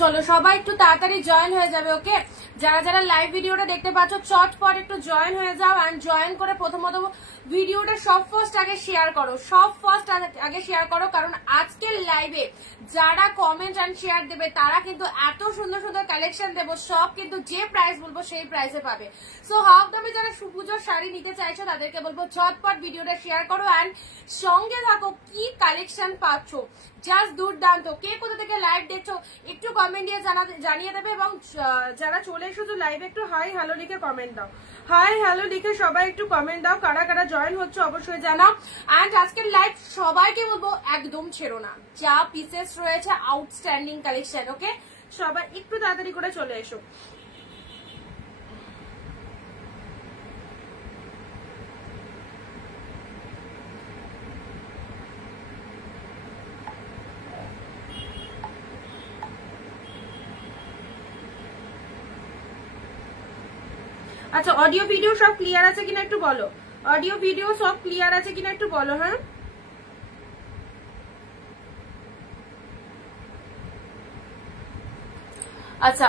চলো সবাই একটু তাড়াতাড়ি জয়েন হয়ে যাবে। ওকে, যারা যারা লাইভ ভিডিওটা দেখতে পাচ্ছ চটপট একটু জয়েন হয়ে যাও। এন্ড জয়েন করে প্রথমত ভিডিওটা সব ফার্স্ট আগে শেয়ার করো, সব ফার্স্ট আগে শেয়ার করো, কারণ আজকের লাইভে যারা কমেন্ট এন্ড শেয়ার দেবে তারা কিন্তু এত সুন্দর সুন্দর কালেকশন দেবো, সব কিন্তু যে প্রাইস বলবো সেই প্রাইসে পাবে। সো হাফ দামে যারা পুজোর শাড়ি নিতে চাইছো তাদেরকে বলবো ঝটপট ভিডিওটা শেয়ার করো এন্ড সঙ্গে থাকো। কি কালেকশন পাচ্ছ, জাস্ট দুর্দান্ত। কে কোথা থেকে লাইভ দেখছো একটু কমেন্ট দিয়ে জানিয়ে দেবে, এবং যারা চলে এসেছো লাইভে একটু হাই হ্যালো লিখে কমেন্ট দাও, হাই হ্যালো লিখে সবাই একটু কমেন্ট দাও। কারা কারা জয়েন হচ্ছে অবশ্যই জানাও। এন্ড আজকের লাইভ সবাইকে বলবো একদম ছেড়ো না, যা পিসেস রয়েছে আউটস্ট্যান্ডিং কালেকশন। ওকে, সবাই একটু তাড়াতাড়ি করে চলে এসো। আচ্ছা, অডিও ভিডিও সব ক্লিয়ার আছে কিনা একটু বলো, অডিও ভিডিও সব ক্লিয়ার আছে কিনা একটু বলো। হ্যাঁ, আচ্ছা,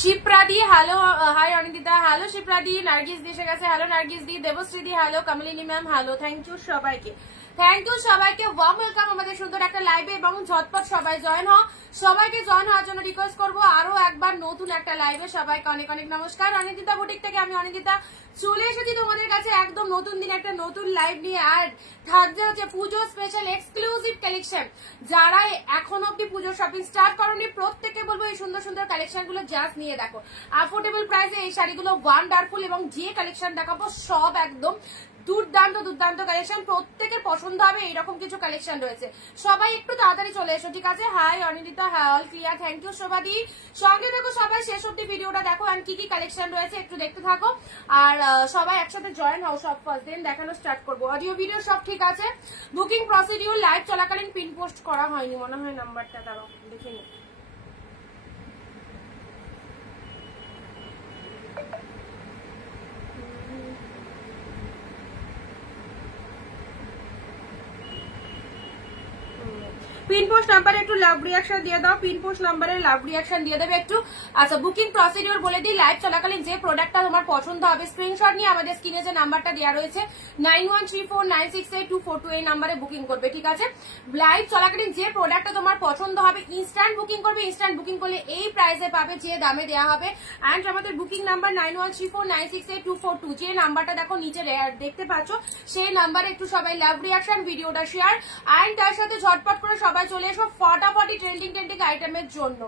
Shipra di hello, hi Anindita, hello Shipra di. Nargis di এসে গেছে, hello Nargis di. Debashree di hello, Kamalini ma'am hello. Thank you সবাইকে, থ্যাংক ইউ সবাইকে, ওয়ার্ম ওয়েলকাম আমাদের সুন্দর একটা লাইভে। এবং ঝটপট সবাই জয়েন হও, সবাইকে জয়েন হওয়ার জন্য রিকোয়েস্ট করবো আরো একবার নতুন একটা লাইভে। সবাইকে অনেক অনেক নমস্কার। অনিন্দিতা বুটিক থেকে আমি অনিন্দিতা চলে এসেছি তোমাদের কাছে একদম নতুন দিন একটা নতুন লাইভ নিয়ে। আর থাকছে হচ্ছে পুজো স্পেশাল এক্সক্লুসিভ কালেকশন। যারা এখন অব্দি পুজো শপিং স্টার্ট করনি প্রত্যেককে বলবো এই সুন্দর সুন্দর কালেকশন গুলো জাস্ট নিয়ে দেখো। অ্যাফোর্ডেবল প্রাইসে এই শাড়িগুলো ওয়ান্ডারফুল, এবং যে কালেকশন দেখাবো সব একদম দুর্দান্ত দুর্দান্ত কালেকশন, প্রত্যেকের পছন্দ হবে এইরকম কিছু কালেকশন রয়েছে। সবাই একটু তাড়াতাড়ি চলে এসো, ঠিক আছে? হাই অনিন্দিতা, হ্যাঁ অল ক্লিয়ার, থ্যাংক ইউ শোভাদি। সঙ্গে দেখো সবাই শেষ অব্দি ভিডিওটা দেখো, আর কি কি কালেকশন রয়েছে একটু দেখতে থাকো। আর সবাই একসাথে জয়েন হও, সব ফার্স্ট দিন দেখানো স্টার্ট করবো। অডিও ভিডিও সব ঠিক আছে। বুকিং প্রসিডিউর লাইভ চলাকালীন পিন পোস্ট করা হয়নি মনে হয়, নাম্বারটা দাঁড়াও দেখে নি। পিন পোস্ট নাম্বারে একটু লাভ রিয়াকশন দিয়ে দাও, পিন পোস্ট নাম্বারে লাভ রিয়াকশন দিয়ে দেবে একটু। আচ্ছা, বুকিং প্রসিডিউর বলে দিই, লাইভ চলাকালীন যে প্রোডাক্টটা তোমার পছন্দ হবে স্ক্রিনশট নিয়ে আমাদের স্ক্রিনে যে নাম্বারটা দেওয়া রয়েছে 9134968242 এই নাম্বারে বুকিং করবে, ঠিক আছে? লাইভ চলাকালীন যে প্রোডাক্টটা তোমার পছন্দ হবে ইনস্ট্যান্ট বুকিং করবে। ইনস্ট্যান্ট বুকিং করলে এই প্রাইসে পাবে যে দামে দেওয়া হবে। অ্যান্ড আমাদের বুকিং নাম্বার 9134968242, যে নাম্বারটা দেখো নিচে দেখতে পাচ্ছ সেই নাম্বারে একটু সবাই লাভ রিয়াকশন, ভিডিওটা শেয়ার। অ্যান্ড তার সাথে ঝটপট করে সবাই চলে এসো ফটাফটি ট্রেন্ডিং আইটেমের জন্য।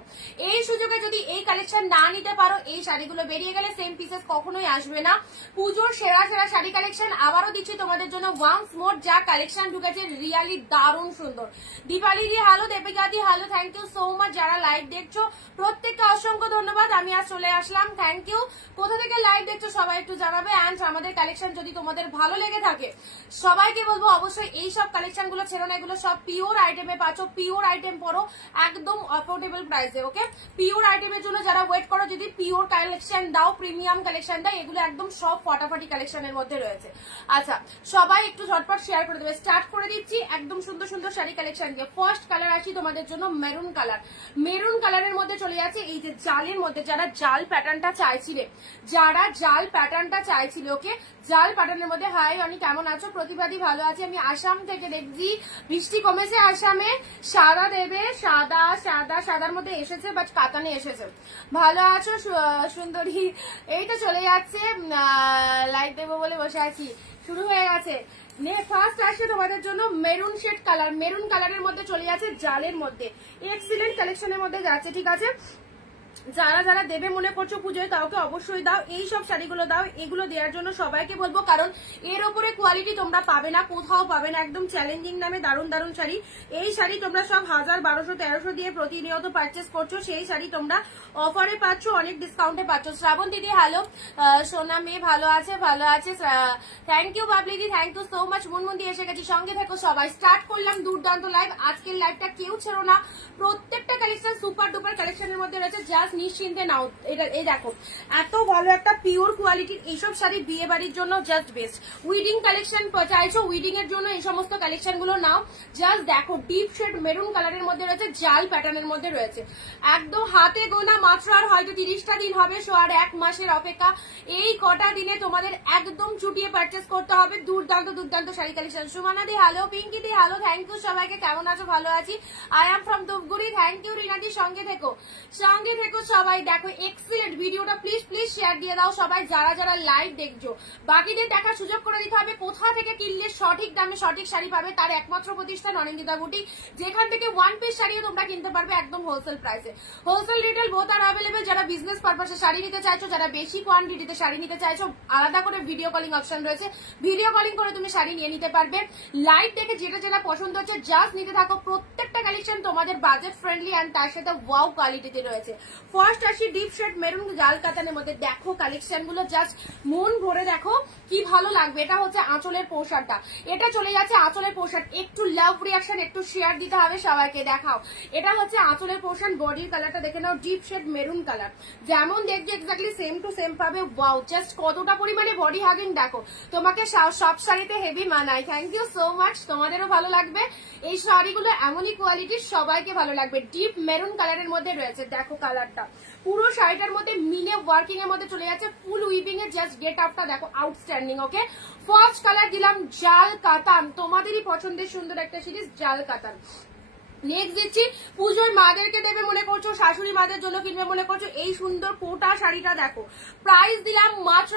এই সুযোগে যদি এই কালেকশন না নিতে পারো, এই শাড়িগুলো বেরিয়ে গেলে সেম পিসেস কখনোই আসবে না। পুজোর সেরা সেরা শাড়ি কালেকশন আবারও দিচ্ছি তোমাদের জন্য ওয়ান্স মোর। যা কালেকশন ঢুকেছে রিয়ালি দারুণ সুন্দর। Dipali di hello, Debika di hello, thank you so much. যারা লাইভ দেখছো প্রত্যেককে অসংখ্য ধন্যবাদ। আমি আজ চলে আসলাম, থ্যাংক ইউ। কোথা থেকে লাইভ দেখছো সবাই একটু জানাবে। অ্যান্ড আমাদের কালেকশন যদি তোমাদের ভালো লেগে থাকে সবাইকে বলবো অবশ্যই এই সব কালেকশন গুলো ছেড়ো না, এগুলো সব পিওর আইটেমে পাচ্ছ। পিওর আইটেম পরো একদম অ্যাফোর্ডেবল প্রাইসে। ওকে, পিওর আইটেমের জন্য যারা ওয়েট করো, যদি পিওর কালেকশন দাও, প্রিমিয়াম কালেকশন দাও, এগুলো একদম সব ফটাফটি কালেকশনের মধ্যে রয়েছে। আচ্ছা, সবাই একটু ঝটপট শেয়ার করে দেবে। স্টার্ট করে দিচ্ছি একদম সুন্দর সুন্দর শাড়ি কালেকশন দিয়ে। ফার্স্ট কালার আসি তোমাদের জন্য মেরুন কালার। মেরুন কালারের মধ্যে চলে যাচ্ছে এই যে জালের মধ্যে। যারা জাল প্যাটার্নটা চাইছিলে, যারা জাল প্যাটার্নটা চাইছিলে, ওকে, জাল প্যাটার্নের মধ্যে। হাই অনি, কেমন আছো? প্রতিবাদী ভালো আছি। আমি আসাম থেকে দেখছি, বৃষ্টি কমেছে আসামে। সাদা দেবে, সাদা সাদা সাদার মধ্যে এসেছে, বাট কাতানে এসেছে। ভালো আছো সুন্দরী? এই তো চলে যাচ্ছে, লাইক দেবো বলে বসে আছি, শুরু হয়ে গেছে। ফার্স্ট আসছে তোমাদের জন্য মেরুন শেড কালার। মেরুন কালারের মধ্যে চলে যাচ্ছে জালের মধ্যে, এক্সিলেন্ট কালেকশনের মধ্যে যাচ্ছে, ঠিক আছে? যারা যারা দেবে মনে করছো পুজোয় কাউকে অবশ্যই দাও, এই সব শাড়িগুলো দাও। এগুলো দেওয়ার জন্য সবাইকে বলবো, কারণ এর ওপরে কোয়ালিটি তোমরা পাবে না, কোথাও পাবে না। একদম চ্যালেঞ্জিং নামে দারুণ দারুণ শাড়ি। এই শাড়ি তোমরা সব 1000, 1200, 1300 দিয়ে প্রতিনিয়ত পারচেস করছো, সেই শাড়ি তোমরা অফারে পাচ্ছ, অনেক ডিসকাউন্টে পাচ্ছ। শ্রাবণ দিদি হ্যালো, সোনা মেয়ে ভালো আছে, ভালো আছে, thank you. Babli di thank you so much. মুনমুন্দি এসে গেছি, সঙ্গে থেকো সবাই। স্টার্ট করলাম দুর্দান্ত লাইভ। আজকের লাইভটা কেউ ছেড়ো না, প্রত্যেকটা কালেকশন সুপার ডুপার কালেকশনের মধ্যে রয়েছে। জাস্ট জাস্ট নিশ্চিন্তে নাও। এটা এই দেখো এত ভালো একটা পিওর কোয়ালিটির এইসব শাড়ি বিয়ে বাড়ির জন্য জাস্ট বেস্ট। উইডিং কালেকশন চাইছো, উইডিং এর জন্য এই সমস্ত কালেকশন গুলো নাও। জাস্ট দেখো ডিপ শেড মেরুন কালারের মধ্যে রয়েছে, জাল প্যাটার্নের মধ্যে রয়েছে, একদম হাতে গোনা মাত্র আর হয়তো 30টা দিন হবে, সো আর 1 মাসের অপেক্ষা। এই কটা দিনে তোমাদের একদম চুটিয়ে পারচেস করতে হবে। দুর্দান্ত দুর্দান্ত sari collection. Sumana di hello, Pinki di hello, thank you সবাইকে। কেমন আছো? ভালো আছি। I am from Dhupguri. Thank you রিনাদি, সঙ্গে থেকো সবাই। দেখো এক্সিলেন্ট ভিডিওটা প্লিজ প্লিজ শেয়ার দিয়ে দাও সবাই, যারা যারা লাইভ দেখছো। বাকিদের দেখার সুযোগ করে দিতে হবে। কোথা থেকে কিনলে সঠিক দামে সঠিক শাড়ি পাবে তার একমাত্র প্রতিষ্ঠান অনিন্দিতা বুটিক, যেখান থেকে 1 পিস শাড়িও তোমরা কিনতে পারবে একদম হোলসেল প্রাইসে। হোলসেল রিটেল বোথ আর অ্যাভেলেবল। যারা বিজনেস পারপাসে শাড়ি নিতে চাইছো, যারা বেশি কোয়ান্টিটিতে শাড়ি নিতে চাইছো, আলাদা করে ভিডিও কলিং অপশন রয়েছে, ভিডিও কলিং করে তুমি শাড়ি নিয়ে নিতে পারবে। লাইভ দেখে যেটা যেটা পছন্দ হচ্ছে জাস্ট নিতে থাকো। প্রত্যেকটা কালেকশন তোমাদের বাজেট ফ্রেন্ডলি এন্ড তার সাথে ওয়াও কোয়ালিটিতে রয়েছে। ফার্স্ট আসি ডিপ শেড মেরুন জাল কাতানের মধ্যে। দেখো কালেকশন গুলো জাস্ট মন ভরে দেখো কি ভালো লাগবে। এটা হচ্ছে আঁচলের পোশাকটা, এটা চলে যাচ্ছে আঁচলের পোশাক। একটু লাভ রিয়াকশন, একটু শেয়ার দিতে হবে সবাইকে। দেখাও এটা হচ্ছে আঁচলের পোশাক। বডির কালারটা দেখে নাও, ডিপ শেড মেরুন কালার, যেমন দেখবে এক্স্যাক্টলি সেম টু সেম পাবে। ওয়াও, জাস্ট কতটা পরিমাণে বডি হাগিং দেখো। তোমাকে সব শাড়িতে হেভি মানায়। থ্যাংক ইউ সো মাচ, তোমাদেরও ভালো লাগবে। এই শাড়িগুলো এমনই কোয়ালিটির, সবাইকে ভালো লাগবে। ডিপ মেরুন কালারের মধ্যে রয়েছে। দেখো কালারটা পুরো শাড়িটার মধ্যে মিনে ওয়ার্কিং এর মধ্যে চলে যাচ্ছে, ফুল উইভিং এর। জাস্ট গেট আপটা দেখো আউটস্ট্যান্ডিং। ওকে, ফার্স্ট কালার দিলাম জাল কাতান, তোমাদেরই পছন্দের সুন্দর একটা সিরিজ জাল কাতান। নেক্সট দিচ্ছি পুজোর মাদেরকে দেবে মনে করছো, শাশুড়ি মাদের জন্য কিনবে মনে করছো, এই সুন্দর কোটা শাড়িটা দেখো। প্রাইস দিলাম মাত্র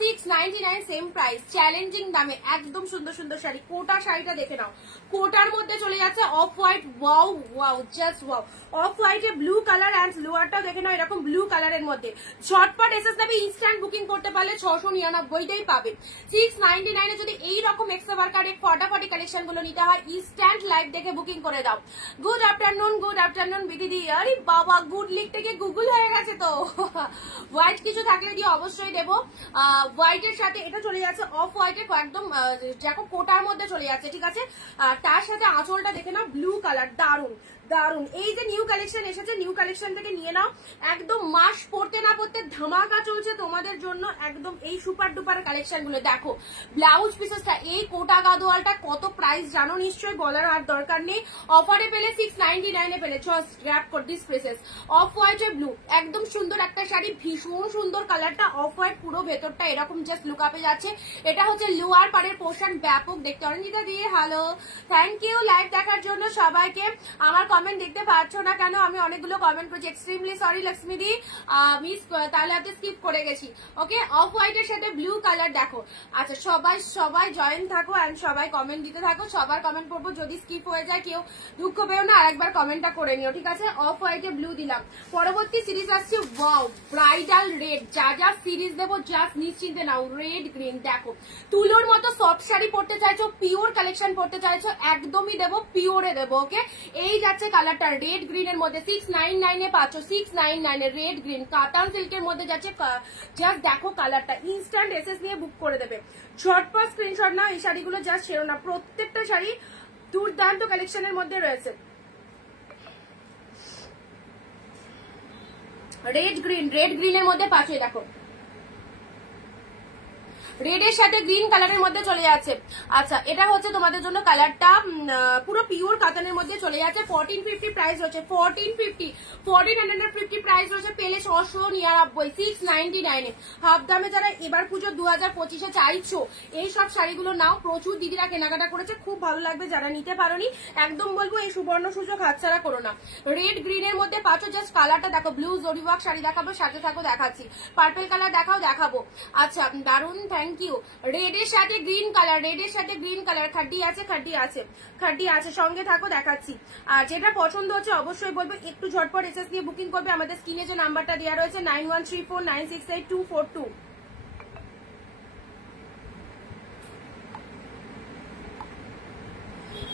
699, সেম প্রাইস, চ্যালেঞ্জিং দামে একদম সুন্দর সুন্দর শাড়ি। কোটা শাড়িটা দেখে নাও, কোটার মধ্যে চলে যাচ্ছে off white. Wow wow, just wow. Off হোয়াইটে ব্লু কালার অ্যান্ড লোয়ারটা দেখে নাও এরকম ব্লু কালারের মধ্যে। ঝটপট এসএস দেবে, ইনস্ট্যান্ট বুকিং করতে পারলে 699টাই পাবে। 699 যদি এইরকম এক্সট্রা ওয়ার্কার ফটাফটি কালেকশন গুলো নিতে হয়, ইনস্ট্যান্ট লাইভ দেখে বুকিং করে দাও। গুড আফটারনুন বিদিদি। আরে বাবা, গুড লিখতে গিয়ে গুগল হয়ে গেছে তো। হোয়াইট কিছু থাকলে দিয়ে অবশ্যই দেবো। হোয়াইটের সাথে এটা চলে যাচ্ছে অফ হোয়াইটের একদম দেখো কোটার মধ্যে চলে যাচ্ছে, ঠিক আছে। তার সাথে আঁচলটা দেখে নাও ব্লু কালার, দারুন দারুন। এই যে নিউ কালেকশন এসেছে, নিউ কালেকশন থেকে নিয়ে নাও। একদম মাস পড়তে না পড়তে ধামাকা চলছে তোমাদের জন্য একদম এই সুপার ডুপার কালেকশন গুলো। দেখো ব্লাউজ পিসেসটা, এই কোটা গাদোয়ালটা কত প্রাইস জানো নিশ্চয়ই, বলার আর দরকার নেই। অফারে পেলে 699 পেলে। জাস্ট গ্র্যাব কর this pieces. Off white blue, একদম সুন্দর একটা শাড়ি, ভীষণ সুন্দর কালারটা। অফ হোয়াইট পুরো ভেতরটা এরকম জাস্ট লুক আপে যাচ্ছে। এটা হচ্ছে লোয়ার পাড়ের পোর্শন, ব্যাপক দেখতে। অরঞ্জিতা দিয়ে হ্যালো, থ্যাংক ইউ লাইভ দেখার জন্য সবাইকে। আমার কমেন্ট দেখতে পাচ্ছ না কেন? আমি অনেকগুলো কমেন্ট করেছি, এক্সট্রিমলি সরি লক্ষ্মী দি, মিস তাহলে আপনি স্কিপ করে গেছি। ওকে, অফ হোয়াইটের সাথে ব্লু কালার দেখো। আচ্ছা সবাই জয়েন থাকো এন্ড সবাই কমেন্ট দিতে থাকো, সবার কমেন্ট পড়বো। যদি স্কিপ হয়ে যায় কেউ দুঃখ পেও না, আরেকবার কমেন্টটা করে নিও, ঠিক আছে। অফ হোয়াইটে ব্লু দিলাম। পরবর্তী সিরিজ আসছে ওয়াও ব্রাইডাল রেড। যা যা সিরিজ দেবো জাস্ট নিশ্চিন্তে নাও। রেড গ্রিন দেখো, তুলোর মতো সফট শাড়ি পড়তে চাইছো, পিওর কালেকশন পড়তে চাইছো, একদমই দেবো, পিওরে দেবো। ওকে, এই যাচ্ছে কালারটা রেড গ্রিন এর মধ্যে। 699 পাচ্ছ, 699 রেড গ্রিন কাতান সিল্কের মধ্যে যাচ্ছে। জাস্ট দেখো কালারটা, ইনস্ট্যান্ট এসএস নিয়ে বুক করে দেবে। ঝটপট স্ক্রিনশট নাও, এই শাড়িগুলো জাস্ট ছেড়ো না। প্রত্যেকটা শাড়ি দুর্দান্ত কালেকশনের মধ্যে রয়েছে। রেড গ্রিনের মধ্যে পাচ্ছে, দেখো রেডের সাথে গ্রিন কালারের মধ্যে চলে যাচ্ছে। আচ্ছা, এটা হচ্ছে তোমাদের জন্য কালারটা পুরো পিওর কাতানের মধ্যে চলে যাচ্ছে। 1450 প্রাইস রয়েছে, 1450 প্রাইস রয়েছে। পেলে 699, 699 হাফ দামে। যারা এবার পুজো 2025-এ চাইছো এই সব শাড়িগুলো নাও। প্রচুর দিদিরা কেনাকাটা করেছে, খুব ভালো লাগবে। যারা নিতে পারোনি একদম বলবো এই সুবর্ণ সুযোগ হাতছাড়া করো না। রেড গ্রিনের মধ্যে পাচ্ছ, জাস্ট কালারটা দেখো। ব্লু জরি ওয়ার্ক শাড়ি দেখাবো, সাথে থাকো দেখাচ্ছি। পার্পল কালার দেখাবো। আচ্ছা দারুন, থ্যাংক ইউ। রেডের সাথে গ্রিন কালার, খাড্ডি আছে, সঙ্গে থাকো দেখাচ্ছি। আর যেটা পছন্দ হচ্ছে অবশ্যই বলবো, একটু ঝটপট এসএস দিয়ে বুকিং করবে। আমাদের স্ক্রিনে যে নাম্বারটা দেওয়া রয়েছে 9134968242।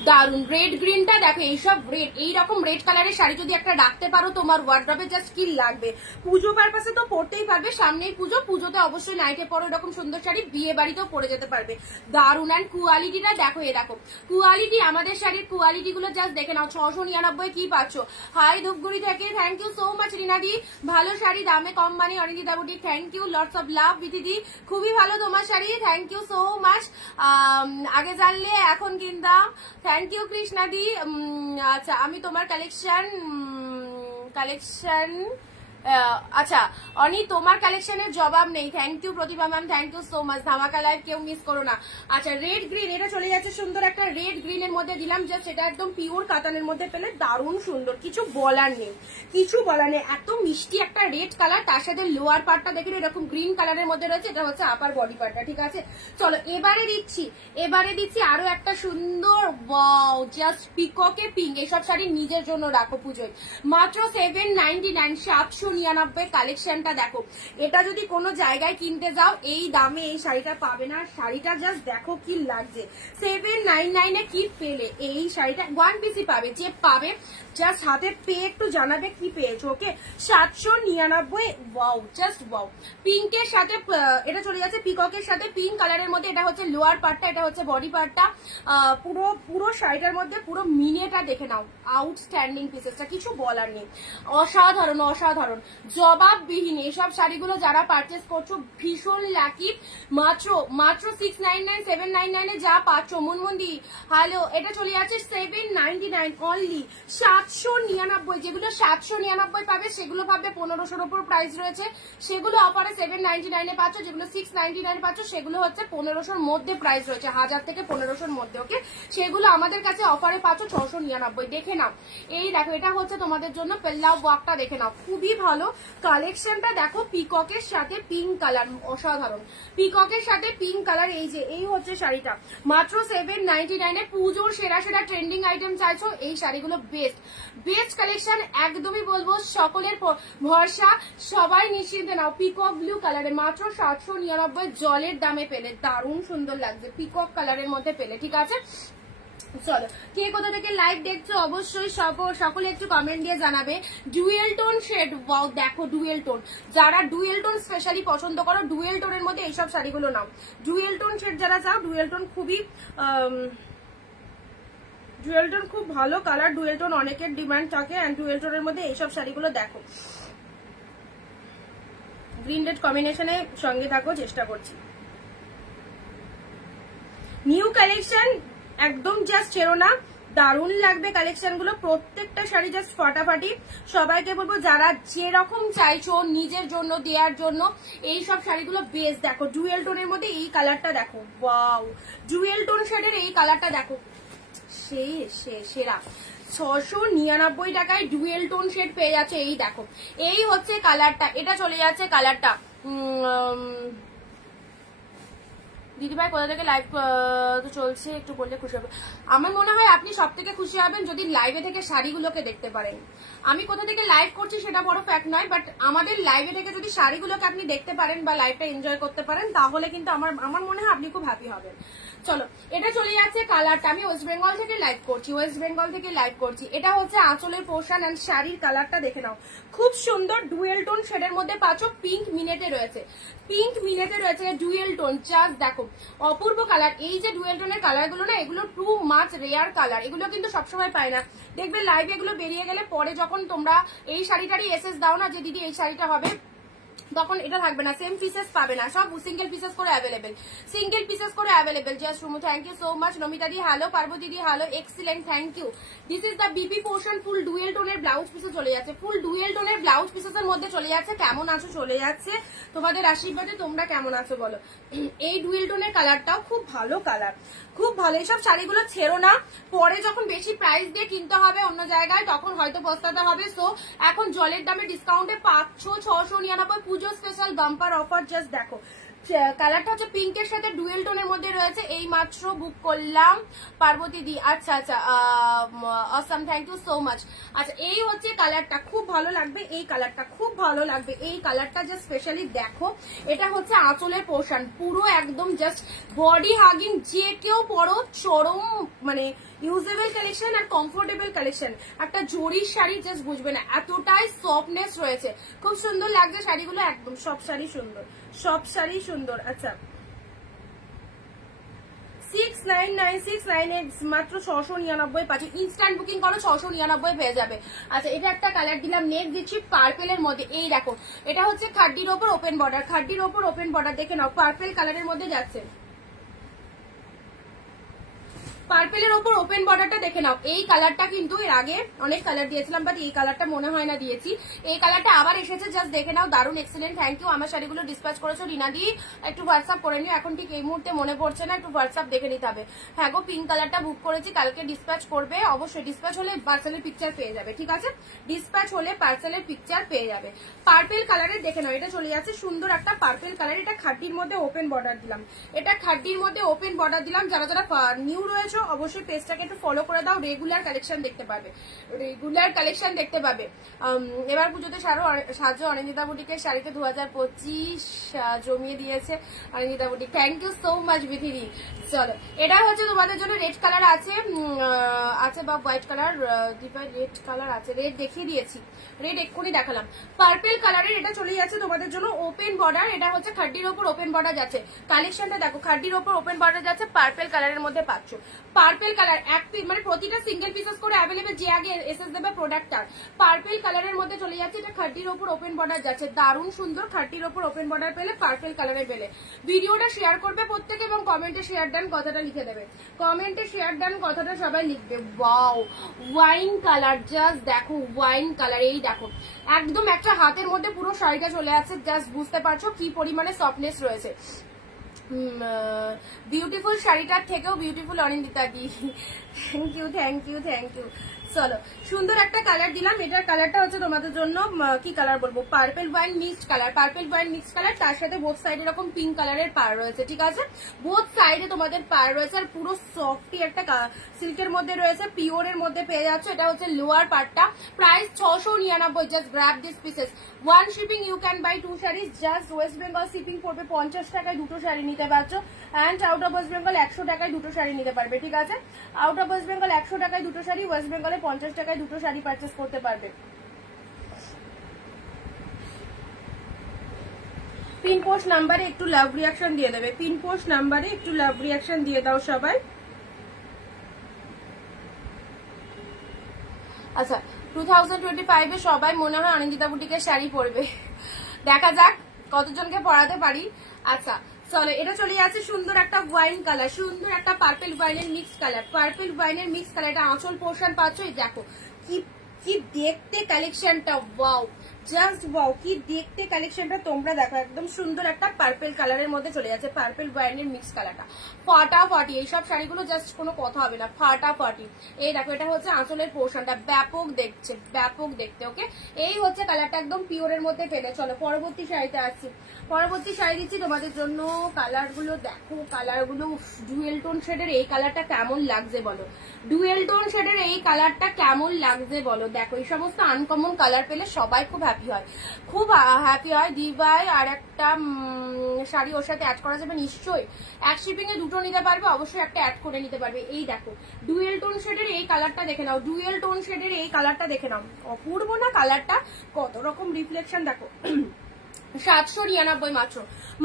দারুন রেড গ্রিনটা দেখো, এইসব রেড, এইরকম রেড কালারের শাড়ি যদি একটা রাখতে পারো তোমার ওয়ার্ড্রবে জাস্ট কি লাগবে। পুজো পারপাসে তো পরতেই পারবে, সামনেই পুজো, পুজোতে অবশ্যই নাইটে পরো এরকম সুন্দর শাড়ি, বিয়ে বাড়িতেও পরে যেতে পারবে। দারুন। অ্যান্ড কোয়ালিটিটা দেখো, এরকম কোয়ালিটি, আমাদের শাড়ির কোয়ালিটি গুলো জাস্ট দেখে নাও। 699 কি পাচ্ছ। হাই ধূপগুড়ি থেকে, থ্যাংক ইউ সো মাচ রিনাদি, ভালো শাড়ি দামে কম মানে Anindita boutique, thank you, lots of love বিথিদি, খুবই ভালো তোমার sari, thank you so much. আগে জানলে এখন কিনতাম, থ্যাংক ইউ কৃষ্ণাদি। আচ্ছা আমি তোমার কালেকশন আচ্ছা অনি তোমার কালেকশনের জবাব নেই, thank you Pratibha ma'am, thank you so much. ধামাকা লাইভ কেউ মিস করো না। আচ্ছা রেড গ্রিন, এটা চলে যাচ্ছে সুন্দর একটা রেড গ্রিনের মধ্যে দিলাম, জাস্ট এটা একদম পিওর কাতানের মধ্যে পেলে দারুণ সুন্দর, কিছু বলার নেই, কিছু বলার নেই, এত মিষ্টি একটা রেড কালার, তার সাথে লোয়ার পার্টটা দেখুন এরকম গ্রিন কালারের মধ্যে রয়েছে, এটা হচ্ছে আপার বডি পার্টটা, ঠিক আছে। চলো এবারে দিচ্ছি আরো একটা সুন্দর, ওয়াও জাস্ট পিককে পিঙ্ক, এইসব শাড়ি নিজের জন্য রাখো পুজোয়, মাত্র 799, 799 কালেকশনটা দেখো। এটা যদি কোনো জায়গায় কিনতে যাও এই দামে এই শাড়িটা পাবে না, শাড়িটা জাস্ট দেখো কি লাগছে। 799 এ কি পেলে এই শাড়িটা, ওয়ান পিসই পাবে, যে পাবে জাস্ট হাতে পেয়ে একটু জানাবে কি পেয়েছো, ওকে। 799, ওয়াও জাস্ট ওয়াও। পিঙ্কের সাথে এটা চলে যাচ্ছে পিককের সাথে পিঙ্ক কালারের মধ্যে, এটা হচ্ছে লোয়ার পার্টটা, এটা হচ্ছে বডি পার্টটা, পুরো শাড়িটার মধ্যে পুরো মিনেটা দেখে নাও, আউটস্ট্যান্ডিং পিসেসটা, কিছু বলার নেই, অসাধারণ অসাধারণ, জবাববিহীন। এইসব শাড়িগুলো যারা পারচেস করছো ভীষণ লাকি, মাত্র 699, 799 এ যা পাচ্ছ। মুনমুন্দি হ্যালো, এটা চলে যাচ্ছে 799 অনলি, 799, যেগুলো 799 পাবে সেগুলো পাবে 1500-র উপর প্রাইস রয়েছে, সেগুলো অফারে 799 এ পাচ্ছ, যেগুলো 699 পাচ্ছ সেগুলো হচ্ছে 1500-র মধ্যে প্রাইস রয়েছে, 1000 থেকে 1500-র মধ্যে, ওকে। সেগুলো আমাদের কাছে অফারে পাচ্ছ 699, দেখে নাও। এই দেখো এটা হচ্ছে তোমাদের জন্য পেল্লাও ওয়ার্কটা, দেখে নাও খুবই ভালো কালেকশনটা দেখো, পিককের সাথে পিঙ্ক কালার, অসাধারণ, পিককের সাথে পিঙ্ক কালার, এই যে এই হচ্ছে শাড়িটা, মাত্র 799 এ। পুজোর সেরা ট্রেন্ডিং আইটেম চাইছো, এই শাড়িগুলো বেস্ট কালেকশন, একদমই বলবো সকলের ভরসা, সবাই নিশ্চিন্তে নাও। পিকক ব্লু কালারে মাত্র 799, জলের দামে পেলে, দারুণ সুন্দর লাগছে, পিকক কালারের মধ্যে পেলে, ঠিক আছে। চলো কে কোথা থেকে লাইভ দেখছো অবশ্যই সকলে একটু কমেন্ট দিয়ে জানাবে। ডুয়েল টোন শেড, ওয়াও দেখো ডুয়েল টোন, যারা ডুয়েল টোন স্পেশালি পছন্দ করো ডুয়েল টোনের মধ্যে এইসব শাড়িগুলো নাও। ডুয়েল টোন শেড যারা চাও, ডুয়েল টোন খুব ভালো কালার, ডুয়েল টোন অনেকের ডিমান্ড থাকে, এন্ড ডুয়েল টোনের মধ্যে এইসব শাড়িগুলো দেখো। গ্রিন রেড কম্বিনেশনে সঙ্গে থাকো, চেষ্টা করছি। নিউ কালেকশন একদম জাস্ট ছেড়ো না, দারুণ লাগবে কালেকশন গুলো, প্রত্যেকটা শাড়ি জাস্ট ফাটাফাটি। সবাইকে বলবো যারা যেরকম চাইছো নিজের জন্য দেওয়ার জন্য এই সব শাড়িগুলো বেস্ট। দেখো ডুয়েল টোনের মধ্যে এই কালারটা দেখো, ওয়াও ডুয়েল টোন শেডের এই কালারটা দেখো, সেরা। 699 টাকায় ডুয়েল টোন শেড পেয়ে যাচ্ছে, এই দেখো এই হচ্ছে কালারটা, এটা চলে যাচ্ছে কালারটা। দিদিভাই কোথা থেকে লাইভ তো চলছে একটু বললে খুশি হবে। আমার মনে হয় আপনি সব থেকে খুশি হবেন যদি লাইভে থেকে শাড়িগুলোকে দেখতে পারেন। আমি কোথা থেকে লাইভ করছি সেটা বড় ফ্যাক্ট নয়, বাট আমাদের লাইভে থেকে যদি শাড়িগুলোকে আপনি দেখতে পারেন বা লাইভটা এনজয় করতে পারেন তাহলে কিন্তু আমার মনে হয় আপনি খুব হ্যাপি হবেন। চলো এটা চলে যাচ্ছে কালারটা, আমি ওয়েস্ট বেঙ্গল থেকে লাইভ করছি, এটা হচ্ছে আঁচলের পোর্শন এন্ড শাড়ির কালারটা দেখে নাও, খুব সুন্দর ডুয়েল টোন শেডের মধ্যে পাচ্ছ, পিঙ্ক মিনেটে রয়েছে ডুয়েল টোন, জাস্ট দেখো অপূর্ব কালার। এই যে ডুয়েল টোনের কালার গুলো না, এগুলো টু মাচ রেয়ার কালার, এগুলো কিন্তু সবসময় পায় না। দেখবে লাইভে এগুলো বেরিয়ে গেলে পরে যখন তোমরা এই শাড়িটারই এসএস দাও না যে দিদি এই শাড়িটা হবে, তখন এটা থাকবে না, সেম পিসেস পাবে না, সব সিঙ্গেল পিসেস করে available. Just Rumu thank you so much. Namita di hello, Parvati di hello, excellent, thank you. This is the BP portion, full dual টোনের ব্লাউজ পিসে চলে যাচ্ছে, ফুল ডুয়েল টোনের ব্লাউজ পিসেসের মধ্যে চলে যাচ্ছে। কেমন আছো? চলে যাচ্ছে তোমাদের আশীর্বাদে, তোমরা কেমন আছো বলো। এই ডুয়েল টোনের কালারটাও খুব ভালো কালার, খুব ভালো। এইসব শাড়িগুলো ছেড়ো না, পরে যখন বেশি প্রাইস দিয়ে কিনতে হবে অন্য জায়গায় তখন হয়তো পস্তাতে হবে। সো এখন জলের দামে ডিসকাউন্টে পাচ্ছ 699, পুজো স্পেশাল বাম্পার অফার, জাস্ট দেখো কালারটা হচ্ছে পিঙ্কের সাথে ডুয়েল টোনের মধ্যে রয়েছে। এই মাত্র বুক করলাম পার্বতী দি। আচ্ছা আচ্ছা, awesome, thank you so much. আচ্ছা, এই হচ্ছে কালারটা, খুব ভালো লাগবে এই কালারটা, খুব ভালো লাগবে এই কালারটা। জাস্ট স্পেশালি দেখো, এটা হচ্ছে আঁচলের পোর্শন, পুরো একদম জাস্ট বডি হাগিং, যে কেউ পরো, চরম মানে ইউজেবল কালেকশন আর কমফোর্টেবল কালেকশন। একটা জরির শাড়ি জাস্ট বুঝবে না, এতটাই সফটনেস রয়েছে, খুব সুন্দর লাগছে শাড়িগুলো, একদম সব শাড়ি সুন্দর, সব শাড়ি সুন্দর। আচ্ছা, 699698 মাত্র 699 পাচ্ছি। ইনস্ট্যান্ট বুকিং করো, 699 পেয়ে যাবে। আচ্ছা, এটা একটা কালার দিলাম, নেক্সট দিচ্ছি পার্পেলের মধ্যে। এই দেখো, এটা হচ্ছে খাড্ডির ওপর ওপেন বর্ডার, খাড্ডির ওপর ওপেন বর্ডার, দেখে নাও পার্পেল কালারের মধ্যে যাচ্ছে, পার্পেলের ওপর ওপেন বর্ডারটা দেখে নাও। এই কালারটা কিন্তু এর আগে অনেক কালার দিয়েছিলাম, বাট এই কালারটা মনে হয় না দিয়েছি, এই কালারটা আবার এসেছে, জাস্ট দেখে নাও, দারুন, এক্সেলেন্ট, থ্যাংক ইউ। আমার শাড়িগুলো ডিসপ্যাচ করেছো রিনা দি, একটু হোয়াটসঅ্যাপ করে নিও, এখন ঠিক এই মুহূর্তে মনে পড়ছে না, একটু হোয়াটসঅ্যাপ দেখে নিতে হবে। হ্যাঁ গো, পিঙ্ক কালারটা বুক করেছি, কালকে ডিসপ্যাচ করবে অবশ্যই, ডিসপ্যাচ হলে পার্সেলের পিকচার পেয়ে যাবে, ঠিক আছে, ডিসপ্যাচ হলে পার্সেলের পিকচার পেয়ে যাবে। পার্পেল কালারের দেখে নাও, এটা চলে যাচ্ছে সুন্দর একটা পার্পেল কালার, এটা খাড্ডির মধ্যে ওপেন বর্ডার দিলাম, এটা খাড্ডির মধ্যে ওপেন বর্ডার দিলাম। যারা যারা নিউ রয়েছে অবশ্যই পেজটাকে একটু ফলো করে দাও, রেগুলার কালেকশন দেখতে পাবে, রেগুলার কালেকশন দেখতে পাবে। এবার পুজোতে সাহায্য অনিন্দিতা বুটিকের শাড়িতে 2025 জমিয়ে দিয়েছে Anindita boutique, thank you so much বিথিরি। চলো, এটা হচ্ছে তোমাদের জন্য রেড কালার আছে, আছে বা হোয়াইট কালার, রেড কালার আছে, রেড দেখিয়ে দিয়েছি, রেড এক্ষুনি দেখালাম। পার্পেল কালারের এটা চলে যাচ্ছে তোমাদের জন্য ওপেন বর্ডার, এটা হচ্ছে খাড্ডির ওপর ওপেন বর্ডার যাচ্ছে, কালেকশনটা দেখো, খাড্ডির ওপর ওপেন বর্ডার যাচ্ছে, পার্পেল কালারের মধ্যে পাচ্ছ। পার্পেল কালার এক পিস, মানে প্রতিটা সিঙ্গেল পিসেস করে অ্যাভেলেবেল, যে আগে এসএস দেবে প্রোডাক্টটার। পার্পেল কালারের মধ্যে চলে যাচ্ছে, এটা খাড্ডির ওপর ওপেন বর্ডার যাচ্ছে, দারুণ সুন্দর, খাড্ডির ওপর ওপেন বর্ডার পেলে, পার্পেল কালারে পেলে। ভিডিওটা শেয়ার করবে প্রত্যেকে এবং কমেন্টে শেয়ার ডান কথাটা লিখে দেবে, কমেন্টে শেয়ার ডান কথাটা সবাই লিখবে। ওয়াও, ওয়াইন কালার, জাস্ট দেখো ওয়াইন কালার, এই দেখো একদম একটা হাতের মধ্যে পুরো শাড়িটা চলে আসছে, জাস্ট বুঝতে পারছো কি পরিমাণে সফটনেস রয়েছে। বিউটিফুল শাড়িটার থেকেও বিউটিফুল অনিন্দিতা দি, thank you thank you thank you. চলো, সুন্দর একটা কালার দিলাম, এটার কালারটা হচ্ছে তোমাদের জন্য কি কালার বলবো, purple wine mixed colour, purple wine mixed colour, তার সাথে বোথ সাইডে এরকম পিঙ্ক কালারের পার রয়েছে, ঠিক আছে, বোথ সাইডে তোমাদের পার রয়েছে, আর পুরো সফটি একটা সিল্কের মধ্যে রয়েছে, পিওরের মধ্যে পেয়ে যাচ্ছ। এটা হচ্ছে লোয়ার পার্টটা, price 699, just grab this pieces, one shipping, you can buy 2 saris, just West Bengal shipping পড়বে 50 টাকায় 2টো শাড়ি নিতে পারছো, and out of West Bengal 100 টাকায় 2টো শাড়ি নিতে পারবে, ঠিক আছে, আউট অফ ওয়েস্ট বেঙ্গল 100 টাকায় 2টো শাড়ি, ওয়েস্ট বেঙ্গলে 50 টাকায় 2টো শাড়ি পারচেস করতে পারবে। পিন পোস্ট নাম্বারে একটু লাভ রিয়াকশন দিয়ে দেবে, পিন পোস্ট নাম্বারে একটু লাভ রিয়াকশন দিয়ে দাও সবাই। আচ্ছা, 2025 এ সবাই মনে হয় অনিন্দিতা বুটিকের শাড়ি পরবে, দেখা যাক কতজনকে পরাতে পারি। আচ্ছা চলো, এটা চলে যাচ্ছে সুন্দর একটা ওয়াইন কালার, সুন্দর একটা পার্পেল ওয়াইনের মিক্স কালার, পার্পেল ওয়াইনের মিক্স কালার, এটা আঁচল পোর্শন পাচ্ছ, এই দেখো কি কি দেখতে কালেকশনটা, ওয়াও জাস্ট ওয়াও, কি দেখতে কালেকশনটা, তোমরা দেখো একদম সুন্দর একটা পার্পেল কালারের মধ্যে চলে যাচ্ছে, পার্পেল ওয়াইনের মিক্স কালারটা ফাটাফাটি, এইসব শাড়িগুলো জাস্ট কোনো কথা হবে না, ফাটাফাটি। এই দেখো, এটা হচ্ছে আঁচলের পোর্শনটা, ব্যাপক দেখছে, ব্যাপক দেখতে, ওকে, এই হচ্ছে কালারটা একদম পিওরের মধ্যে পেলে। চলো পরবর্তী শাড়িতে আসছি, পরবর্তী শাড়ি দিচ্ছি তোমাদের জন্য, কালারগুলো দেখো, কালারগুলো ডুয়েল টোন শেডের, এই কালারটা কেমন লাগছে বলো, ডুয়েল টোন শেডের এই কালারটা কেমন লাগছে বলো, দেখো এই সমস্ত আনকমন কালার পেলে সবাই খুব হ্যাপি হয়, খুব হ্যাপি হয়। দিবাই আর একটা শাড়ি ওর সাথে অ্যাড করা যাবে নিশ্চয়ই, এক শিপিং এ 2টো নিতে পারবে, অবশ্যই একটা অ্যাড করে নিতে পারবে। এই দেখো ডুয়েল টোন শেডের এই কালারটা দেখে নাও, ডুয়েল টোন শেডের এই কালারটা দেখে নাও, অপূর্ব না কালারটা, কত রকম রিফ্লেকশন দেখো। 799 মাত্র,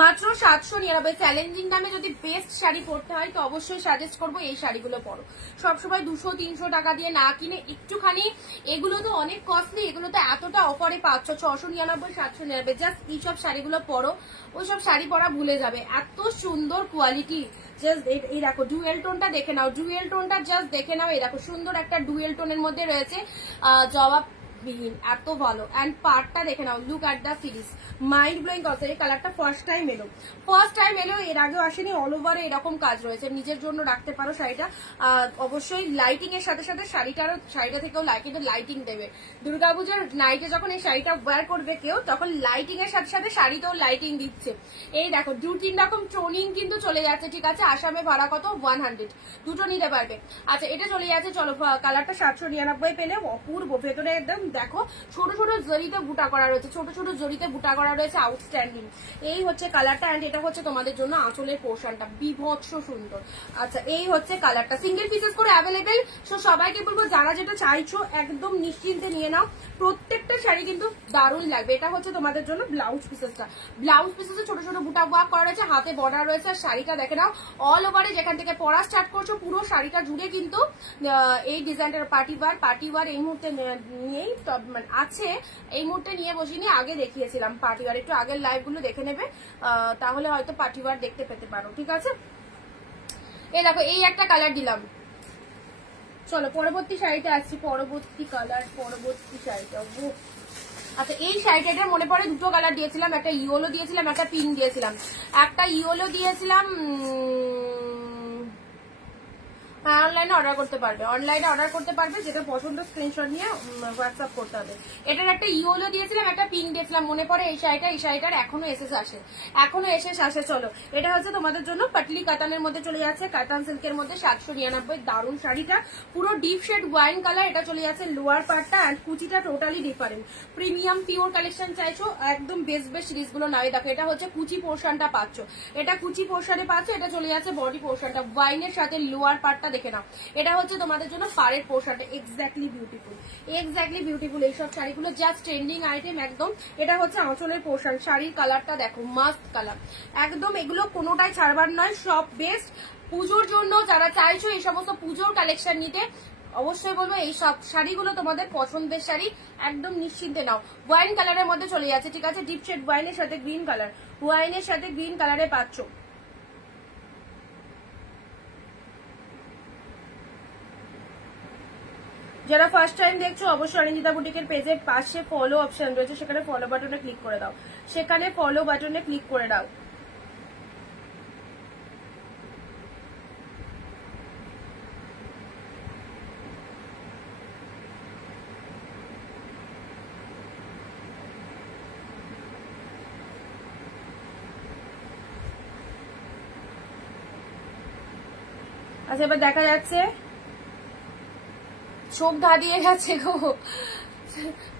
মাত্র 799। চ্যালেঞ্জিং দামে যদি বেস্ট শাড়ি পরতে হয় তো অবশ্যই সাজেস্ট করবো এই শাড়িগুলো পরো, সবসময় 200-300 টাকা দিয়ে না কিনে একটুখানি, এগুলো তো অনেক কস্টলি, এগুলো তো এতটা অফারে পাচ্ছ, 699-799, জাস্ট এইসব শাড়িগুলো পরো, ওইসব শাড়ি পরা ভুলে যাবে, এত সুন্দর কোয়ালিটি। জাস্ট এই দেখো ডুয়েল টোনটা দেখে নাও, ডুয়েল টোনটা জাস্ট দেখে নাও, এই দেখো সুন্দর একটা ডুয়েল টোনের মধ্যে রয়েছে, জবা বিহীন, এত ভালো। অ্যান্ড পার্টটা দেখে নাও, look at the series, mind blowing concept. এই কালারটা ফার্স্ট টাইম এলো, এর আগেও আসেনি। অল ওভারে এরকম কাজ রয়েছে, নিজের জন্য রাখতে পারো শাড়িটা। অবশ্যই লাইটিং এর সাথে সাথে শাড়িটা থেকেও কিন্তু লাইটিং দেবে। দুর্গাপূজার নাইটে যখন এই শাড়িটা ওয়্যার করবে কেউ, তখন লাইটিং এর সাথে সাথে শাড়িতেও লাইটিং দিচ্ছে। এই দেখো 2-3 রকম টোনিং কিন্তু চলে যাচ্ছে, ঠিক আছে। আসামে ভাড়া কত? 100, দুটো নিতে পারবে। আচ্ছা, এটা চলে যাচ্ছে, চলো কালারটা 799 পেলে, অপূর্ব। ভেতরে একদম দেখো ছোট ছোট জরিতে বুটা করা রয়েছে, আউটস্ট্যান্ডিং। এই হচ্ছে কালারটা। এন্ড এটা হচ্ছে তোমাদের জন্য আঁচলের পোর্শনটা, বিভৎস সুন্দর। আচ্ছা, এই হচ্ছে কালারটা, সিঙ্গেল পিসেস করে অ্যাভেলেবেল। সো সবাইকে বলবো যারা যেটা চাইছো একদম নিশ্চিন্তে নিয়ে নাও, প্রত্যেকটা শাড়ি কিন্তু দারুণ লাগবে। এটা হচ্ছে তোমাদের জন্য ব্লাউজ পিসেসটা। ব্লাউজ পিসেসে ছোট ছোট বুটা ওয়ার্ক করা রয়েছে, হাতে বর্ডার রয়েছে। আর শাড়িটা দেখে নাও, অল ওভারে যেখান থেকে পরা স্টার্ট করছো পুরো শাড়িটা জুড়ে কিন্তু এই ডিজাইনটার পার্টিওয়ার এই মুহূর্তে নিয়েই আছে, এই মুহূর্তে নিয়ে বসিনি, আগে দেখিয়েছিলাম পার্টিওয়ার। একটু আগের লাইভ গুলো দেখে নেবে, তাহলে হয়তো পার্টিওয়ার দেখতে পেতে পারো, ঠিক আছে। এই দেখো, এই একটা কালার দিলাম। চলো পরবর্তী শাড়িতে আসছি, পরবর্তী শাড়িটা। আচ্ছা, এই শাড়িটার মনে পড়ে দুটো কালার দিয়েছিলাম, একটা ইয়েলো দিয়েছিলাম, একটা পিঙ্ক দিয়েছিলাম। একটা ইয়েলো দিয়েছিলাম, অনলাইনে অর্ডার করতে পারবে, যেটা পছন্দ স্ক্রিনশট নিয়ে হোয়াটসঅ্যাপ করতে হবে। এটার একটা ইয়েলো দিয়েছিলাম, একটা পিঙ্ক দিয়েছিলাম, মনে পড়ে এই শাড়িটার এখনো এসেস আসে। চলো, এটা হচ্ছে তোমাদের জন্য পাটলি কাতানের মধ্যে চলে যাচ্ছে, কাতান সিল্কের মধ্যে 799, দারুণ শাড়িটা, পুরো ডিপ শেড ওয়াইন কালার। এটা চলে যাচ্ছে লোয়ার পার্টটা, অ্যান্ড কুচিটা totally different, premium pure collection চাইছো একদম বেস্ট সিরিজ গুলো নাও। দেখো, এটা হচ্ছে কুচি পোর্শনটা পাচ্ছ, এটা কুচি পোর্শনে পাচ্ছ। এটা চলে যাচ্ছে বডি পোর্শনটা, ওয়াইনের সাথে লোয়ার পার্টটা দেখে নাও। এটা হচ্ছে তোমাদের জন্য পাড়ের পোর্শনটা, এক্স্যাক্টলি বিউটিফুল। এইসব শাড়িগুলো জাস্ট ট্রেন্ডিং আইটেম একদম। এটা হচ্ছে আঁচলের পোর্শন, শাড়ির কালারটা দেখো, মাস্ট কালার একদম। এগুলো কোনোটাই ছাড়বার নয়, সব বেস্ট। পুজোর জন্য যারা চাইছো এই সমস্ত পুজোর কালেকশন নিতে, অবশ্যই বলবো এই সব শাড়িগুলো তোমাদের পছন্দের শাড়ি, একদম নিশ্চিন্তে নাও। ওয়াইন কালারের মধ্যে চলে যাচ্ছে, ঠিক আছে, ডিপ শেড ওয়াইনের সাথে গ্রিন কালারে পাচ্ছ। যারা ফার্স্ট টাইম দেখছো, অবশ্যই অরিঞ্জিতা বুটিকের পেজের পাশে ফলো অপশন রয়েছে, সেখানে ফলো বাটনে ক্লিক করে দাও, আচ্ছা, এবার দেখা যাচ্ছে চোখ ধাঁধিয়ে গেছে গো,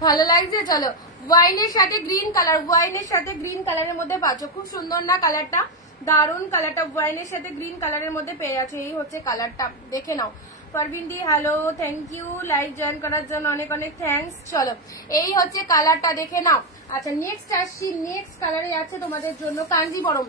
ভালো লাগছে। চলো, ওয়াইনের সাথে গ্রিন কালারের মধ্যে পাচ্ছ, খুব সুন্দর না কালারটা, দারুণ কালারটা, ওয়াইনের সাথে গ্রিন কালারের মধ্যে পেয়ে যাচ্ছে। এই হচ্ছে কালারটা, দেখে নাও। Parveen di hello, thank you live join করার জন্য, অনেক থ্যাংকস। চলো, এই হচ্ছে কালারটা, দেখে নাও। আচ্ছা, নেক্সট আসছি, নেক্সট কালারে আছে তোমাদের জন্য কাঞ্জিবরম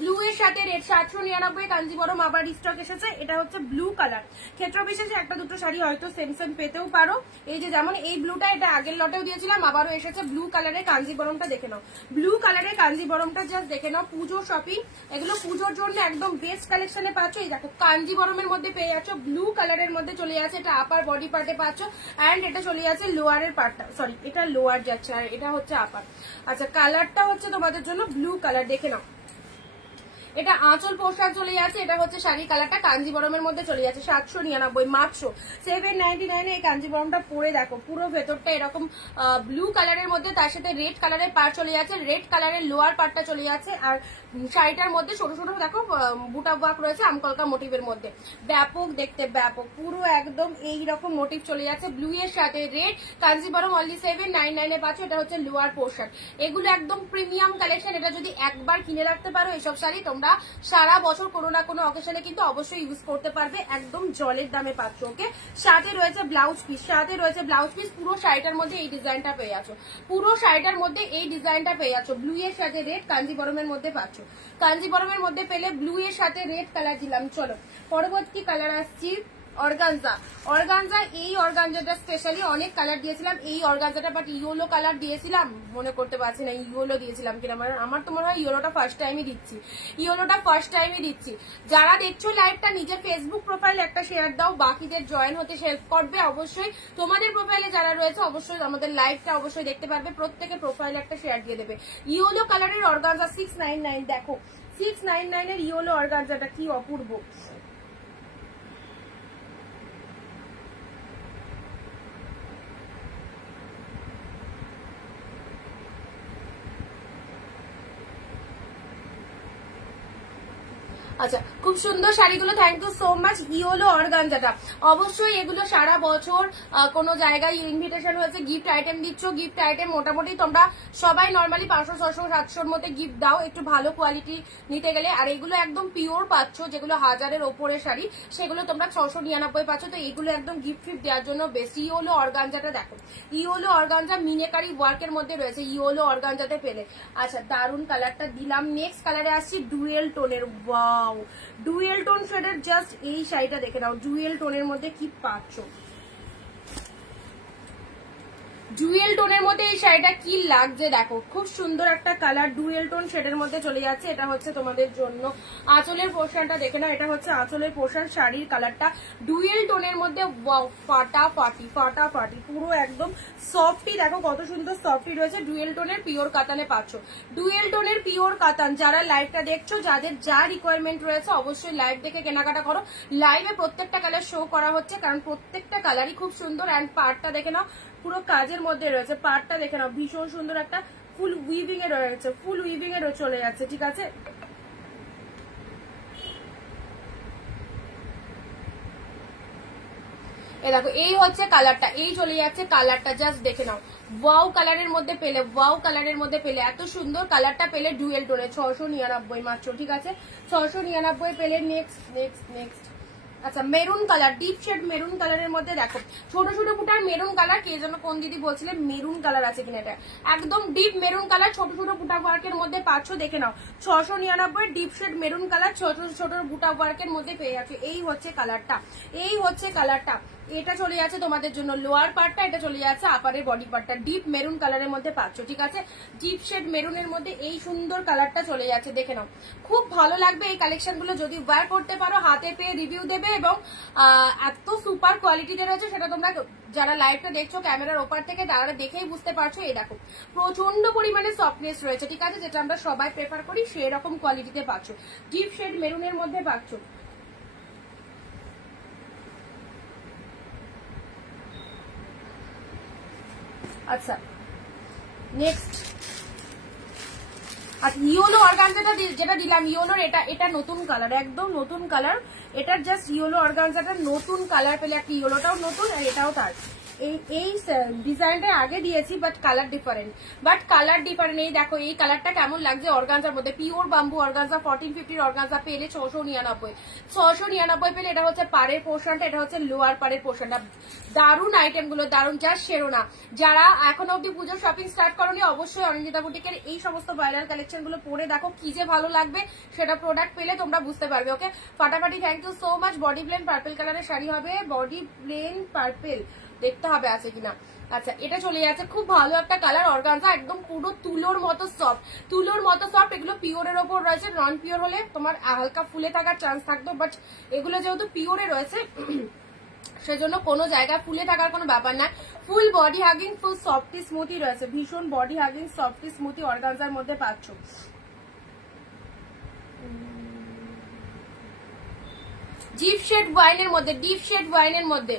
ব্লু এর সাথে রেড, 799 কাঞ্জিবরম আবার স্টক এসেছে। এটা হচ্ছে ব্লু কালার, ক্ষেত্র বিশেষে একটা দুটো শাড়ি হয়তো সেম পেতেও পারো। এই যে যেমন এই ব্লুটা, এটা আগের লটেও দিয়েছিলাম, আবারও এসেছে ব্লু কালারের কাঞ্জিবরমটা, দেখে নাও। ব্লু কালারের কাঞ্জিবরমটা জাস্ট দেখে নাও, পুজো শপিং, এগুলো পুজোর জন্য একদম বেস্ট কালেকশনে পাচ্ছ। এই দেখো, কাঞ্জিবরমের মধ্যে পেয়ে যাচ্ছ, ব্লু কালারের মধ্যে চলে যাচ্ছে, এটা আপার বডি পার্টে পাচ্ছ, অ্যান্ড এটা চলে যাচ্ছে লোয়ারের পার্টটা, সরি এটা লোয়ার যাচ্ছে, আর এটা হচ্ছে আপার। আচ্ছা, কালারটা হচ্ছে তোমাদের জন্য ব্লু কালার, দেখে নাও। এটা আঁচল পোশাক চলে যাচ্ছে, এটা হচ্ছে শাড়ি কালারটা কাঞ্জিবরমের মধ্যে চলে যাচ্ছে, 799, মাত্র 799 এই কাঞ্জিবরমটা পরে দেখো, পুরো ভেতরটা এরকম ব্লু কালারের মধ্যে, তার সাথে রেড কালারের পার্ট চলে যাচ্ছে, রেড কালারের লোয়ার পার্টটা চলে যাচ্ছে। আর শাড়িটার মধ্যে ছোট ছোট দেখো বুটা ওয়ার্ক রয়েছে আমকলকা মোটিভের মধ্যে, ব্যাপক দেখতে, ব্যাপক, পুরো একদম এইরকম মোটিভ চলে যাচ্ছে, ব্লু এর সাথে রেড। কাঞ্জিবরম অনলি 799 পাচ্ছ, এটা হচ্ছে লোয়ার পোর্শন। এগুলো একদম প্রিমিয়াম কালেকশন, এটা যদি একবার কিনে রাখতে পারো এসব শাড়ি, তোমরা সারা বছর কোনো না কোনো অকেশনে কিন্তু অবশ্যই ইউজ করতে পারবে, একদম জলের দামে পাচ্ছ। ওকে, সাথে রয়েছে ব্লাউজ পিস, পুরো শাড়িটার মধ্যে এই ডিজাইনটা পেয়ে যাচ্ছ, ব্লু এর সাথে রেড, কাঞ্জিবরমের মধ্যে পাচ্ছ। কাঞ্জিবরমের মধ্যে পেলে ব্লু এর সাথে রেড কালার দিলাম। চলো, পরবর্তী কালার আসছি, অর্গানজা, অর্গানজা, এই অর্গানজাটা স্পেশালি অনেক কালার দিয়েছিলাম, এই অর্গানজাটা বাট ইয়েলো কালার দিয়েছিলাম, মনে করতে পারছি না ইয়েলো দিয়েছিলাম কিনা, আমার তো মনে হয় ইয়েলোটা ফার্স্ট টাইমই দিচ্ছি, ইয়েলোটা ফার্স্ট টাইমই দিচ্ছি। যারা দেখছো লাইভটা নিজের ফেসবুক প্রোফাইল একটা শেয়ার দাও, বাকিদের জয়েন হতে হেল্প করবে অবশ্যই। তোমাদের প্রোফাইলে যারা রয়েছে অবশ্যই আমাদের লাইভটা অবশ্যই দেখতে পারবে, প্রত্যেকে প্রোফাইলে একটা শেয়ার দিয়ে দেবে। ইয়েলো কালারের অর্গানজা 699, দেখো 699 এর ইয়েলো অর্গানজাটা কি অপূর্ব। আচ্ছা, খুব সুন্দর শাড়িগুলো, thank you so much. Yellow অর্গানজাটা অবশ্যই এগুলো সারা বছর কোনো জায়গায় ইনভিটেশন হয়েছে, গিফট আইটেম দিচ্ছ, গিফট আইটেম মোটামুটি তোমরা সবাই নর্মালি 500, 600, 700-র মধ্যে গিফট দাও একটু ভালো কোয়ালিটি নিতে গেলে। আর এগুলো একদম পিওর পাচ্ছ, যেগুলো 1000-এর ওপরে শাড়ি সেগুলো তোমরা 699 পাচ্ছ, তো এগুলো একদম গিফট ফিফট দেওয়ার জন্য বেস্ট। ইয়েলো অর্গানজাটা দেখো, ইয়েলো অর্গানজা মিনেকারি ওয়ার্কের মধ্যে রয়েছে, ইয়েলো অর্গানজাতে পেলে। আচ্ছা, দারুন কালারটা দিলাম। নেক্সট কালারে আসছি ডুয়েল টোনের। ওয়াও, ডুয়েল টোন শেডের জাস্ট এই শাড়িটা দেখে নাও, ডুয়েল টোনের মধ্যে কি পাচ্ছ, ডুয়েল টোনের মধ্যে এই শাড়িটা কি লাগছে দেখো, খুব সুন্দর একটা কালার, ডুয়েল টোন শেডের মধ্যে চলে যাচ্ছে। এটা হচ্ছে তোমাদের জন্য আঁচলের পোর্শনটা দেখে নাও, এটা হচ্ছে আঁচলের পোর্শন, শাড়ির কালারটা ডুয়েল টোনের মধ্যে। ওয়াও, ফাটাফাটি ফাটাফাটি, পুরো একদম সফটি, দেখো কত সুন্দর সফটি রয়েছে। ডুয়েল টোনের পিওর কাতানে পাচ্ছ, ডুয়েল টোনের পিওর কাতান। যারা লাইভটা দেখছো, যাদের যা রিকোয়ারমেন্ট রয়েছে অবশ্যই লাইভ দেখে কেনাকাটা করো। লাইভে প্রত্যেকটা কালার শো করা হচ্ছে, কারণ প্রত্যেকটা কালারই খুব সুন্দর। অ্যান্ড পার্টটা দেখে নাও, পুরো কাজের মধ্যে রয়েছে, পার্টটা দেখে নাও ভীষণ সুন্দর, একটা ফুল উইভিং এ রয়েছে, ফুল উইভিং এ চলে যাচ্ছে, ঠিক আছে। এ দেখো, এই হচ্ছে কালারটা, এই চলে যাচ্ছে কালারটা, জাস্ট দেখে নাও। ওয়াও কালারের মধ্যে পেলে, ওয়াও কালারের মধ্যে পেলে, এত সুন্দর কালারটা পেলে ডুয়েল টোনে 699 মাত্র, ঠিক আছে 699 পেলে। নেক্সট নেক্সট নেক্সট, আচ্ছা maroon colour, deep shade maroon কালারের মধ্যে দেখো, ছোট ছোট বুটার মেরুন কালার। কে যেন কোন দিদি বলছিলেন মেরুন কালার আছে কিনা, এটা একদম ডিপ মেরুন কালার, ছোট ছোট বুটা ওয়ার্কের মধ্যে পাচ্ছ, দেখে নাও 699 ডিপ শেড মেরুন কালার, ছোট ছোট বুটা ওয়ার্কের মধ্যে পেয়ে যাচ্ছে। এই হচ্ছে কালারটা, এই হচ্ছে কালারটা। এটা চলে যাচ্ছে তোমাদের জন্য লোয়ার পার্টটা, এটা চলে যাচ্ছে আপারের বডি পার্টটা, ডিপ মেরুন কালারের মধ্যে পাচ্ছ, ঠিক আছে। ডিপ শেড মেরুনের মধ্যে এই সুন্দর কালারটা চলে যাচ্ছে, দেখে নাও খুব ভালো লাগবে এই কালেকশন গুলো। যদি ওয়্যার করতে পারো, হাতে পেয়ে রিভিউ দেবে, এবং এত সুপার কোয়ালিটিতে রয়েছে, সেটা তোমরা যারা লাইভটা দেখছো ক্যামেরার ওপার থেকে তারা দেখেই বুঝতে পারছো। এই দেখো প্রচন্ড পরিমাণে সফটনেস রয়েছে, ঠিক আছে, যেটা আমরা সবাই প্রেফার করি সেই রকম কোয়ালিটিতে পাচ্ছ, ডিপ শেড মেরুনের মধ্যে পাচ্ছ। আচ্ছা নেক্সট, আর ইয়েলো অর্গানজাটা যেটা দিলাম ইয়েলোর, এটা নতুন কালার, একদম নতুন কালার। এটার জাস্ট ইয়েলো অর্গানজাটা নতুন কালার পেলে, একটা ইয়েলোটাও নতুন আর এটাও তার। এই ডিজাইনটা আগে দিয়েছি, বাট কালার ডিফারেন্ট। এই দেখো এই কালারটা কেমন লাগছে অর্গানজার মধ্যে, পিওর বাম্বু অর্গানজা, 1450 অর্গানজা পেলে 699 পেলে। এটা হচ্ছে পাড়ের পোর্শনটা, এটা হচ্ছে লোয়ার পাড়ের পোর্শনটা। দারুন আইটেম গুলো, দারুন, জাস্ট শেরো না। যারা এখন অব্দি পুজোর শপিং স্টার্ট করোনি, অবশ্যই অনিন্দিতা বুটিকের এই সমস্ত ভাইরাল কালেকশন গুলো পরে দেখো, কি যে ভালো লাগবে, সেটা প্রোডাক্ট পেলে তোমরা বুঝতে পারবে। ওকে, ফাটাফাটি, thank you so much. Body plain purple কালারের শাড়ি হবে, বডি প্লেন পার্পেল, দেখতে হবে আছে কিনা। আচ্ছা, এটা চলে যাচ্ছে, খুব ভালো একটা কালার অর্গানজা, একদম পুরো তুলোর মতো সফট, তুলোর মতো সফট। এগুলো পিওরের ওপর রয়েছে, নন পিওর হলে তোমার হালকা ফুলে থাকার চান্স থাকতো, বাট এগুলো যেহেতু পিওরে রয়েছে সেজন্য কোনো জায়গায় ফুলে থাকার কোনো ব্যাপার না। ফুল বডি হাগিং, ফুল সফটি স্মুথি রয়েছে, ভীষণ body hugging softy smoothie organza মধ্যে পাচ্ছ। ডিপ শেড ওয়াইনের মধ্যে, ডিপ শেড ওয়াইনের মধ্যে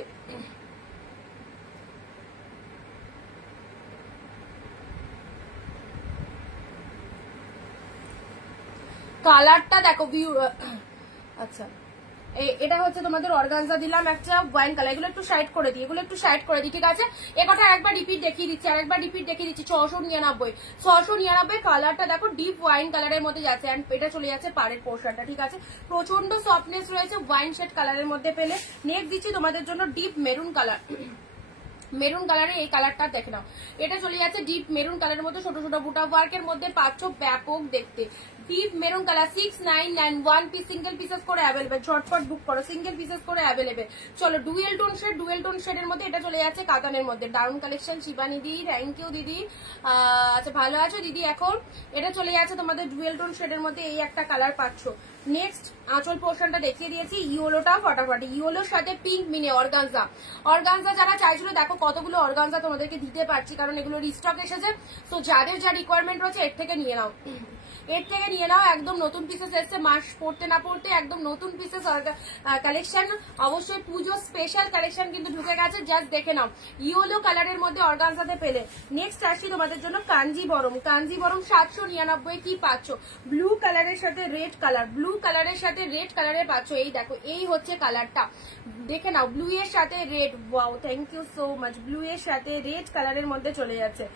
কালারটা দেখো, ভিউ। আচ্ছা, এটা হচ্ছে তোমাদের অর্গানজা দিলাম একটা ওয়াইন কালার, এগুলো একটু সাইড করে দিই, এগুলো একটু সাইড করে দিই, ঠিক আছে। এ কথা আরেকবার রিপিট দেখিয়ে দিচ্ছি, আরেকবার রিপিট দেখিয়ে দিচ্ছি। 699 কালারটা দেখো, ডিপ ওয়াইন কালারের মধ্যে যাচ্ছে, এন্ড এটা চলে যাচ্ছে পাড়ের পোর্শনটা, ঠিক আছে। প্রচন্ড সফটনেস রয়েছে, ওয়াইন শেড কালারের মধ্যে পেলে। নেক্সট দিচ্ছি তোমাদের জন্য ডিপ মেরুন কালার, মেরুন কালারের এই কালারটা দেখে নাও, এটা চলে যাচ্ছে ডিপ মেরুন কালারের মধ্যে, ছোট ছোট বুটা ওয়ার্কের মধ্যে পাচ্ছ, ব্যাপক দেখতে, deep maroon colour 6991 one piece single pieces করে অ্যাভেলেবেল, ঝটপট বুক করো, সিঙ্গেল পিসেস করে অ্যাভেলেবেল। চলো ডুয়েল টোন শেডের মধ্যে এটা চলে যাচ্ছে কাতানের মধ্যে, দারুন কালেকশন। শিবানী দি থ্যাংক ইউ দিদি। আচ্ছা ভালো আছো দিদি? এখন এটা চলে যাচ্ছে তোমাদের ডুয়েল টোন শেডের মধ্যে, এই একটা কালার পাচ্ছ। নেক্সট আঁচল পোর্শনটা দেখিয়ে দিয়েছি, ইয়েলোটা ফটাফটি, ইয়েলোর সাথে পিঙ্ক মিনে অর্গানজা। অর্গানজা যারা চাইছিল দেখো কতগুলো অর্গানজা তোমাদেরকে দিতে পারছি, কারণ এগুলো রিস্টক এসেছে। তো যাদের যা রিকোয়ারমেন্ট রয়েছে এর থেকে নিয়ে নাও, এর থেকে নিয়ে নাও। একদম নতুন পিসেস এসছে, মাস পড়তে না পড়তে একদম নতুন পিসেস কালেকশন। অবশ্যই পুজো স্পেশাল কালেকশন কিন্তু ঢুকে গেছে, জাস্ট দেখে নাও। ইয়েলো কালারের মধ্যে অর্গানজাতে পেলে। নেক্সট আসছি তোমাদের জন্য কাঞ্জিবরম। কাঞ্জিবরম 799 কি পাচ্ছ? ব্লু কালারের সাথে রেড কালার, ব্লু কালারের সাথে রেড কালারে পাচ্ছ। এই দেখো এই হচ্ছে কালারটা, দেখে নাও, ব্লু এর সাথে red. Wow thank you so much. Blue এর সাথে রেড কালারের মধ্যে চলে যাচ্ছে।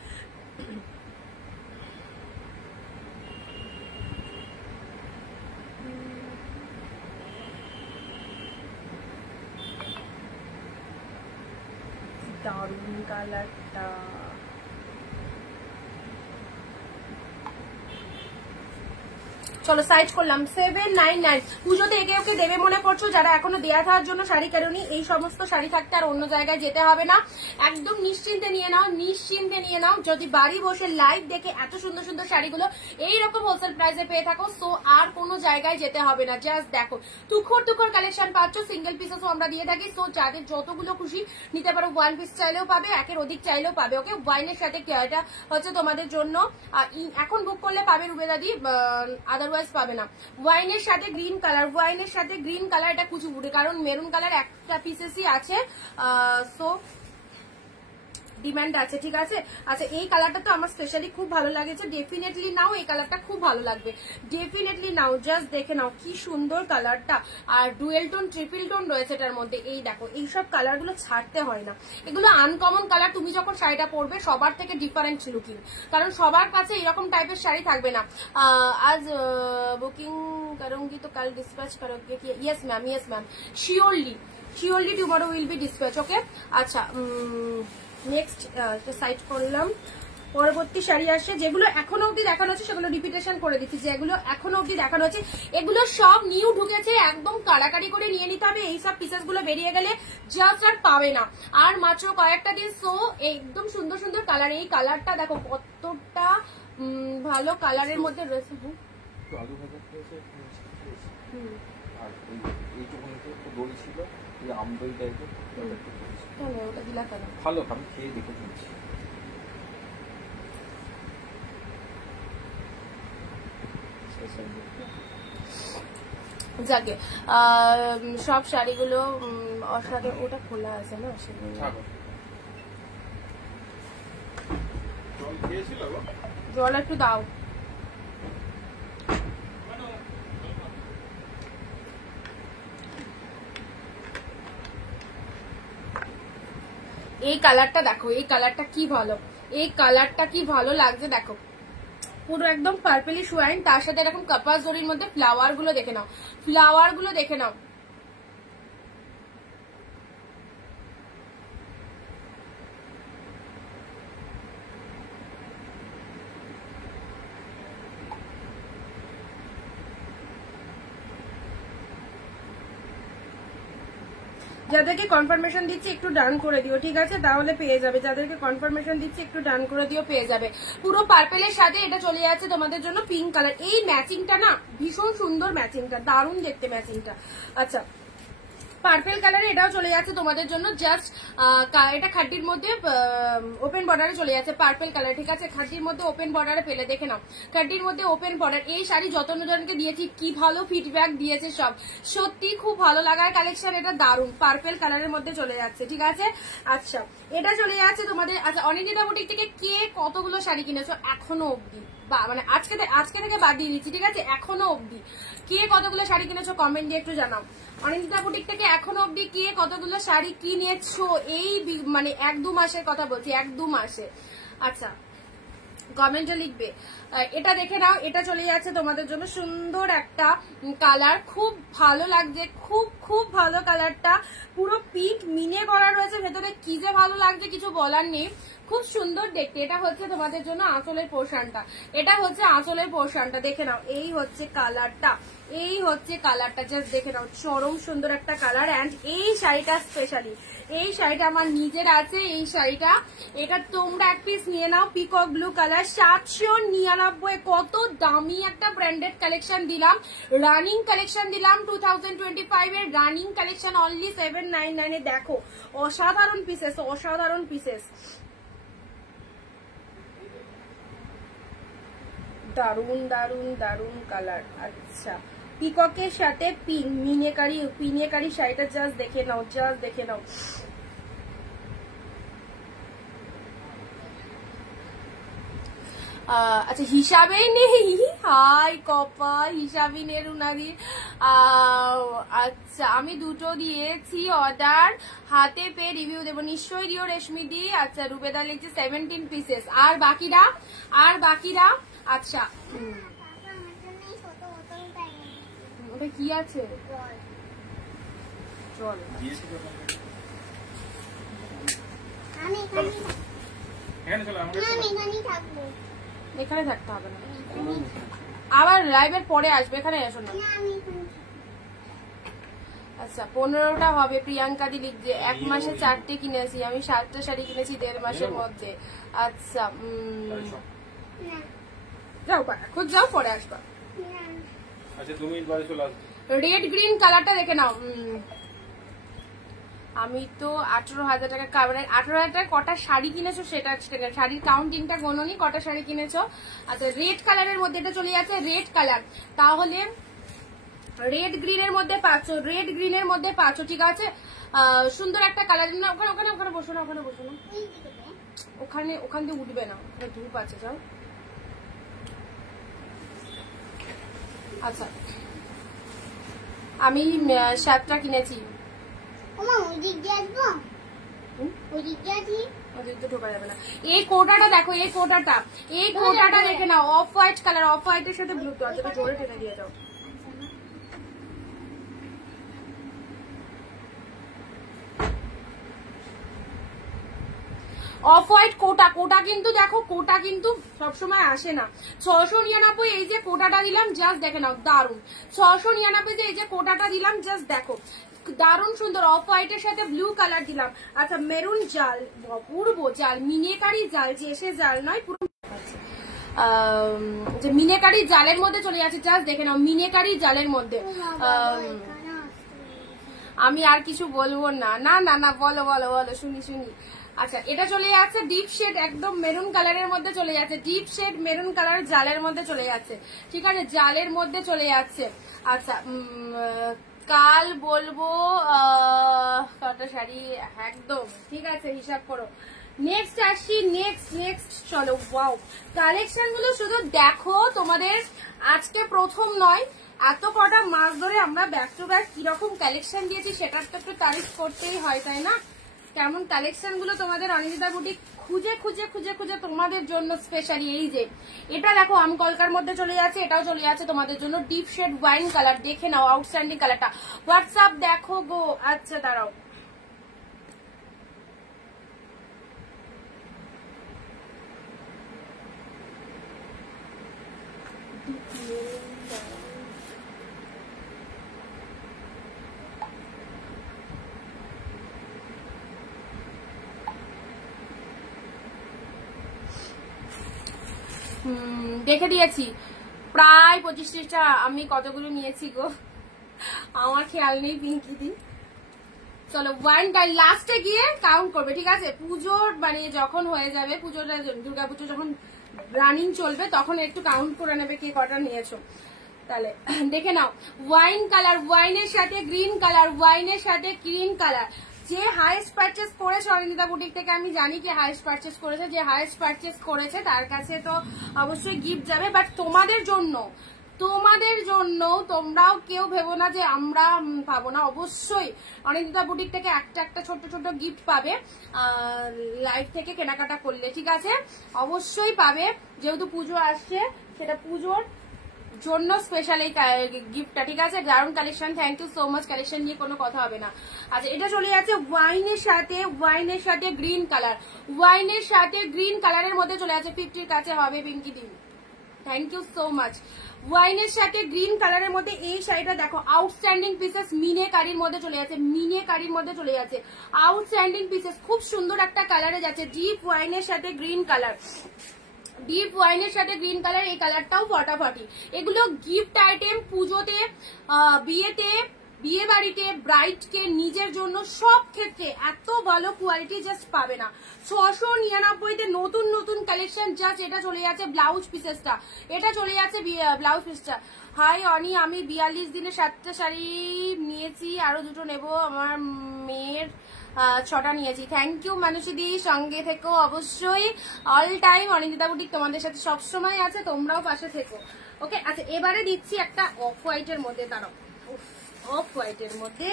দারুন কালারটা, চলো সাইজ করলাম 799। পুজোতে একে ওকে দেবে মনে করছো, যারা এখনো দেয়া থাকার জন্য শাড়ি কেননি, এই সমস্ত শাড়ি থাকতে আর অন্য জায়গায় যেতে হবে না, একদম নিশ্চিন্তে নিয়ে নাও, নিশ্চিন্তে নিয়ে নাও। যদি বাড়ি বসে লাইভ দেখে এত সুন্দর সুন্দর শাড়িগুলো এইরকম হোলসেল প্রাইসে পেয়ে থাকো, সো আর কোনো জায়গায় যেতে হবে না। জাস্ট দেখো তুখর তুখর কালেকশন পাচ্ছ, সিঙ্গেল পিসেসও আমরা দিয়ে থাকি। সো যাদের যতগুলো খুশি নিতে পারো, ওয়ান পিস চাইলেও পাবে, একের অধিক চাইলেও পাবে। ওকে, ওয়াইনের সাথে এটা হচ্ছে তোমাদের জন্য, এখন বুক করলে পাবে রুবেদাদি, আদারওয়াইজ পাবে না। ওয়াইনের সাথে গ্রিন কালার, ওয়াইনের সাথে গ্রিন কালার, এটা কুচুপুরি, কারণ মেরুন কালার একটা পিসেসই আছে, সো ডিমান্ড আছে, ঠিক আছে। আচ্ছা এই কালারটা তো আমার স্পেশালি খুব ভালো লাগেছে, ডেফিনেটলি নাও, এই কালারটা খুব ভালো লাগবে, ডেফিনেটলি নাও। জাস্ট দেখে নাও কি সুন্দর কালারটা, আর ডুয়েল টোন ট্রিপল টোন রয়েছে এটার মধ্যে। এই দেখো এইসব কালারগুলো ছাড়তে হয় না, এগুলো আনকমন কালার। তুমি যখন শাড়িটা পরবে সবার থেকে ডিফারেন্ট লুকিং, কারণ সবার কাছে এরকম টাইপের শাড়ি থাকবে না। আজ বুকিং করোगी তো কাল ডিসপ্যাচ করোगे? Yes ma'am, yes ma'am, surely surely tomorrow will be dispatch. Okay আচ্ছা নেক্সট সাইড করলাম। পরবর্তী শাড়ি আসছে, যেগুলো এখনো অব্দি দেখানো হচ্ছে সেগুলো রিপিটেশন করে দিচ্ছি, যেগুলো এখনো অব্দি দেখানো হচ্ছে এগুলো সব নিউ ঢুকেছে, একদম কাড়াকাড়ি করে নিয়ে নিতে হবে। এইসব পিসেস গুলো বেরিয়ে গেলে জাস্ট আর পাবে না, আর মাত্র কয়েকটা দিন। সো একদম সুন্দর সুন্দর কালার, এই কালারটা দেখো কতটা ভালো কালারের মধ্যে রয়েছে। ভালো আমি খেয়ে দেখে দিচ্ছি। যাকে সব শাড়িগুলো অসাধারণ। ওটা খোলা আছে না, সেগুলো জল একটু দাও। এই কালারটা দেখো, এই কালারটা কি ভালো, এই কালারটা কি ভালো লাগছে দেখো, পুরো একদম পার্পলিশ ওয়াইন, তার সাথে এরকম কাপাস জরির মধ্যে ফ্লাওয়ার গুলো দেখে নাও, ফ্লাওয়ার গুলো দেখে নাও। যাদেরকে কনফার্মেশন দিচ্ছি একটু ডান করে দিও, ঠিক আছে, তাহলে পেয়ে যাবে। যাদেরকে কনফার্মেশন দিচ্ছি একটু ডান করে দিও, পেয়ে যাবে। পুরো পার্পেলের সাথে এটা চলে যাচ্ছে তোমাদের জন্য পিঙ্ক কালার। এই ম্যাচিংটা না ভীষণ সুন্দর, ম্যাচিংটা দারুণ দেখতে ম্যাচিংটা। আচ্ছা পার্পেল কালারে এটাও চলে যাচ্ছে তোমাদের জন্য, জাস্ট এটা খাড্ডির মধ্যে ওপেন বর্ডারে চলে যাচ্ছে পার্পেল কালার, ঠিক আছে, খাড্ডির মধ্যে ওপেন বর্ডারে পেলে দেখে নাও, খাড্ডির মধ্যে ওপেন বর্ডার। এই শাড়ি যতজনকে দিয়েছি কি ভালো ফিডব্যাক দিয়েছে সব, সত্যি খুব ভালো লাগার কালেকশন, এটা দারুণ পার্পেল কালারের মধ্যে চলে যাচ্ছে, ঠিক আছে। আচ্ছা এটা চলে যাচ্ছে তোমাদের। আচ্ছা অনিন্দিতা বুটিক থেকে কে কতগুলো শাড়ি কিনেছো এখনো অব্দি, বা মানে আজকে থেকে বাদ দিয়ে দিচ্ছি, ঠিক আছে, এখনো অব্দি কে কতগুলো শাড়ি কিনেছো কমেন্ট দিয়ে একটু জানাও। অনিন্দিতা বুটিক থেকে এখনো অব্দি কে কতগুলো শাড়ি কিনেছো, এই মানে 1-2 মাসের কথা বলছি, 1-2 মাসে। আচ্ছা কমেন্টে লিখবে। এটা দেখে নাও, এটা চলে যাচ্ছে তোমাদের জন্য সুন্দর একটা কালার, খুব ভালো লাগছে, খুব খুব ভালো কালারটা, পুরো পিঙ্ক মিনে করা রয়েছে ভেতরে, কি যে ভালো লাগছে কিছু বলার নেই, খুব সুন্দর দেখতে। এটা হচ্ছে তোমাদের জন্য আঁচলের পোর্শনটা, এটা হচ্ছে আঁচলের পোর্শনটা, দেখে নাও এই হচ্ছে কালারটা, এই হচ্ছে কালারটা, জাস্ট দেখে নাও চরম সুন্দর একটা কালার। অ্যান্ড এই শাড়িটা স্পেশালি, এই শাড়িটা আমার নিজের আছে, এই শাড়িটা এটা তোমরা এক পিস নিয়ে নাও, পিকক ব্লু কালার, 799, কত দামি একটা ব্র্যান্ডেড কালেকশন দিলাম, রানিং কালেকশন দিলাম 2025 এর রানিং কালেকশন অনলি 799 এ। দেখো অসাধারণ পিসেস, অসাধারণ পিসেস, দারুন দারুন দারুন কালার। আচ্ছা পিককের সাথে পিঙ্ক মিনেকারি শাড়িটা জাস্ট দেখে নাও, জাস্ট দেখে নাও। আচ্ছা হিসাবেই নেই, হাই কপাল, হিসাবই নেই রুনাদির। আচ্ছা আমি দুটো দিয়েছি অর্ডার, হাতে পেয়ে রিভিউ দেবো, নিশ্চয়ই দিও রেশমিদি। আচ্ছা রুবেদা লিখছে 17 পিসেস, আর বাকিরা, আর বাকিরা। আচ্ছা ওটা কি আছে, চল এখানে থাকতে হবে না, আবার লাইভের পরে আসবে, এখানে এসো না। আচ্ছা 15টা হবে, প্রিয়াঙ্কা দি লিখছে 1 মাসে 4টে কিনেছি, আমি 7টা শাড়ি কিনেছি 1.5 মাসের মধ্যে। আচ্ছা যাও এখন যাও, পরে আসবা। আচ্ছা 2 মিনিট পরে চলে আসবে। রেড গ্রিন কালারটা দেখে নাও, আমি তো 18,000 টাকা কাভারের, 18,000 টাকা কটা শাড়ি কিনেছো সেটা, শাড়ির কাউন্টিংটা গণনি, কটা শাড়ি কিনেছো। আচ্ছা রেড কালারের মধ্যে এটা চলে যাচ্ছে, রেড কালার, তাহলে রেড গ্রিনের মধ্যে পাচ্ছ, রেড গ্রিনের মধ্যে পাচ্ছ, ঠিক আছে। সুন্দর একটা কালার, না ওখানে ওখানে ওখানে বসো না, ওখানে বসো না, ওখানে ওখান দিয়ে উঠবে না, ওখানে ধূপ আছে, যাও। আচ্ছা আমি 7টা কিনেছি, ঢোকা যাবে না। এই কোটাটা দেখো, এই কোটাটা, এই কোটাটা দেখে নাও, অফ হোয়াইট কালার, অফ হোয়াইটের সাথে ব্লু, তো এটা জোরে টেনে দিয়ে যাও। অফ হোয়াইট কোটা, কোটা কিন্তু দেখো, কোটা কিন্তু সবসময় আসে না। 699 এই যে কোটাটা দিলাম, জাস্ট দেখে নাও দারুন। 699 যে এই যে কোটাটা দিলাম, জাস্ট দেখো দারুন সুন্দর, অফ হোয়াইটের সাথে ব্লু কালার দিলাম। আচ্ছা মেরুন জাল, পূর্ব জাল, মিনেকারি জাল, যে সে জাল নয়, পুরো যে মিনেকারি জালের মধ্যে চলে যাচ্ছে, জাস্ট দেখে নাও মিনেকারি জালের মধ্যে। আমি আর কিছু বলবো না, না না না বলো বলো বলো, শুনি শুনি। আচ্ছা এটা চলে যাচ্ছে ডিপ শেড, একদম মেরুন কালারের মধ্যে চলে যাচ্ছে, ডিপ শেড মেরুন কালার জালের মধ্যে চলে যাচ্ছে, ঠিক আছে, জালের মধ্যে চলে যাচ্ছে। আচ্ছা কাল বলবো কটা শাড়ি, একদম ঠিক আছে, হিসাব করো। নেক্সট আসছি, নেক্সট চলো। ওয়াও কালেকশন গুলো শুধু দেখো, তোমাদের আজকে প্রথম নয়, এত কটা মাস ধরে আমরা ব্যাক টু ব্যাক কিরকম কালেকশন দিয়েছি সেটার তো একটু তারিফ করতেই হয়, তাই না? কেমন কালেকশন গুলো তোমাদের অনিন্দিতা বুটিক খুঁজে খুঁজে খুঁজে খুঁজে তোমাদের জন্য স্পেশালি। এই যে এটা দেখো আম কলকার মধ্যে চলে যাচ্ছে, এটাও চলে যাচ্ছে তোমাদের জন্য ডিপ শেড ওয়াইন কালার, দেখে নাও আউটস্ট্যান্ডিং কালারটা। হোয়াটসঅ্যাপ দেখো গো, আচ্ছা দাঁড়াও, দেখে দিয়েছি প্রায় 25-টা, আমি কতগুলো নিয়েছি গো আমার খেয়াল নেই পিঙ্কি দি। চলো ওয়ান টাইম লাস্টে গিয়ে কাউন্ট করবে, ঠিক আছে, পুজোর মানে যখন হয়ে যাবে, পুজোটা দুর্গাপুজো যখন রানিং চলবে তখন একটু কাউন্ট করে নেবে কে কটা নিয়েছো। তাহলে দেখে নাও ওয়াইন কালার, ওয়াইনের সাথে গ্রিন কালার, ওয়াইনের সাথে গ্রিন কালার। যে হাইয়েস্ট পারচেস করেছে অনিন্দিতা বুটিক থেকে, আমি জানি যে হাইয়েস্ট পারচেস করেছে, যে হাইয়েস্ট পারচেস করেছে তার কাছে তো অবশ্যই গিফট যাবে, বাট তোমাদের জন্য তোমাদের জন্য। তোমরাও কেউ ভেবো না যে আমরা পাবো না, অবশ্যই অনিন্দিতা বুটিক থেকে একটা একটা ছোট ছোট গিফট পাবে লাইভ থেকে কেনাকাটা করলে, ঠিক আছে? অবশ্যই পাবে, যেহেতু পুজো আসছে, সেটা পুজোর জন্য স্পেশাল এই গিফটটা, ঠিক আছে? দারুণ collection, thank you so much. Collection নিয়ে কোনো কথা হবে না। আচ্ছা, এটা চলে যাচ্ছে ওয়াইনের সাথে গ্রিন কালার, ওয়াইনের সাথে গ্রিন কালারের মধ্যে চলে যাচ্ছে, 50 এর কাছে হবে পিঙ্কি দিন, থ্যাংক ইউ সো মাচ। ওয়াইনের সাথে গ্রিন কালারের মধ্যে এই শাড়িটা দেখো, আউটস্ট্যান্ডিং পিসেস, মিনে কারির মধ্যে চলে যাচ্ছে, মিনে কারির মধ্যে চলে যাচ্ছে, আউটস্ট্যান্ডিং পিসেস, খুব সুন্দর একটা কালারে যাচ্ছে, ডিপ ওয়াইনের সাথে গ্রিন কালার, ডিপ ওয়াইনের সাথে গ্রিন কালার, এই কালারটাও ফটাফটি। এগুলো গিফট আইটেম পুজোতে, বিয়েতে, বিয়ে বাড়িতে, ব্রাইডকে, নিজের জন্য, সব ক্ষেত্রে এত ভালো কোয়ালিটি জাস্ট পাবে না। 699-তে নতুন নতুন কালেকশন জাস্ট। এটা চলে যাচ্ছে ব্লাউজ পিসেসটা, এটা চলে যাচ্ছে ব্লাউজ পিসটা। হাই অনি, আমি 42 দিনে 7টা শাড়ি নিয়েছি, আরো 2টো নেব, আমার মেয়ের 6টা নিয়েছি। থ্যাংক ইউ মানুষী দি, সঙ্গে থেকো অবশ্যই, অল টাইম অনিন্দিতা বুটিক তোমাদের সাথে সবসময় আছে, তোমরাও পাশে থেকো। ওকে, আচ্ছা এবারে দিচ্ছি একটা অফ হোয়াইটের মধ্যে, দাঁড়াও, অফ হোয়াইটের মধ্যে,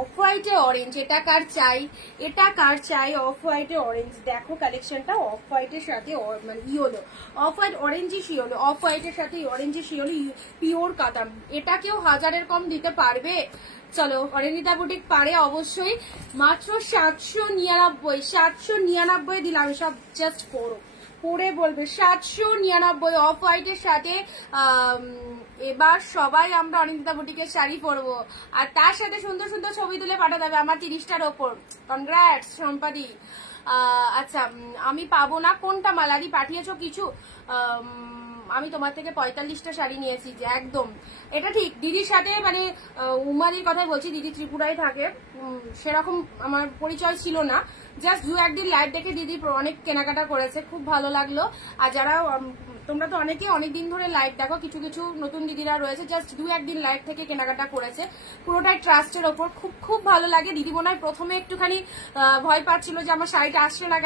অফ হোয়াইটে অরেঞ্জ, এটা কার চাই, এটা কার চাই, অফ হোয়াইটে অরেঞ্জ। দেখো কালেকশনটা, অফ হোয়াইটের সাথে মানে ইয়েলো, অফ হোয়াইট অরেঞ্জই শিওলো, অফ হোয়াইটের সাথে অরেঞ্জই শিওলো, পিওর কাতান। এটা কেউ 1000-এর কম দিতে পারবে? চলো, অনিন্দিতা বুটিক পারে অবশ্যই। মাত্র 799 দিলাম, সব জাস্ট পরে বলবে 799 অফ হোয়াইটের সাথে। এবার সবাই আমরা অনিন্দিতা বুটিকের শাড়ি পরবো, আর তার সাথে সুন্দর সুন্দর ছবি তুলে পাঠা দেবে আমার 30টার ওপর। কনগ্রাটস সম্পাদি। আচ্ছা, আমি পাবো না কোনটা? মালাদি পাঠিয়েছো কিছু? আমি তোমার থেকে 45টা শাড়ি নিয়েছি, যে একদম এটা ঠিক। দিদির সাথে মানে উমাদির কথাই বলছি, দিদি ত্রিপুরায় থাকে, সেরকম আমার পরিচয় ছিল না, জাস্ট 2-1 দিন লাইভ দেখে দিদি অনেক কেনাকাটা করেছে, খুব ভালো লাগলো। আর যারা তোমরা তো অনেকে অনেকদিন ধরে লাইভ দেখো, কিছু কিছু নতুন দিদিরা রয়েছে, জাস্ট 2-1 দিন লাইভ থেকে কেনাকাটা করেছে, পুরোটাই ট্রাস্টের ওপর, খুব খুব ভালো লাগে। দিদি বোনার প্রথমে একটুখানি ভয় পাচ্ছিল যে আমার শাড়িটা আসছে না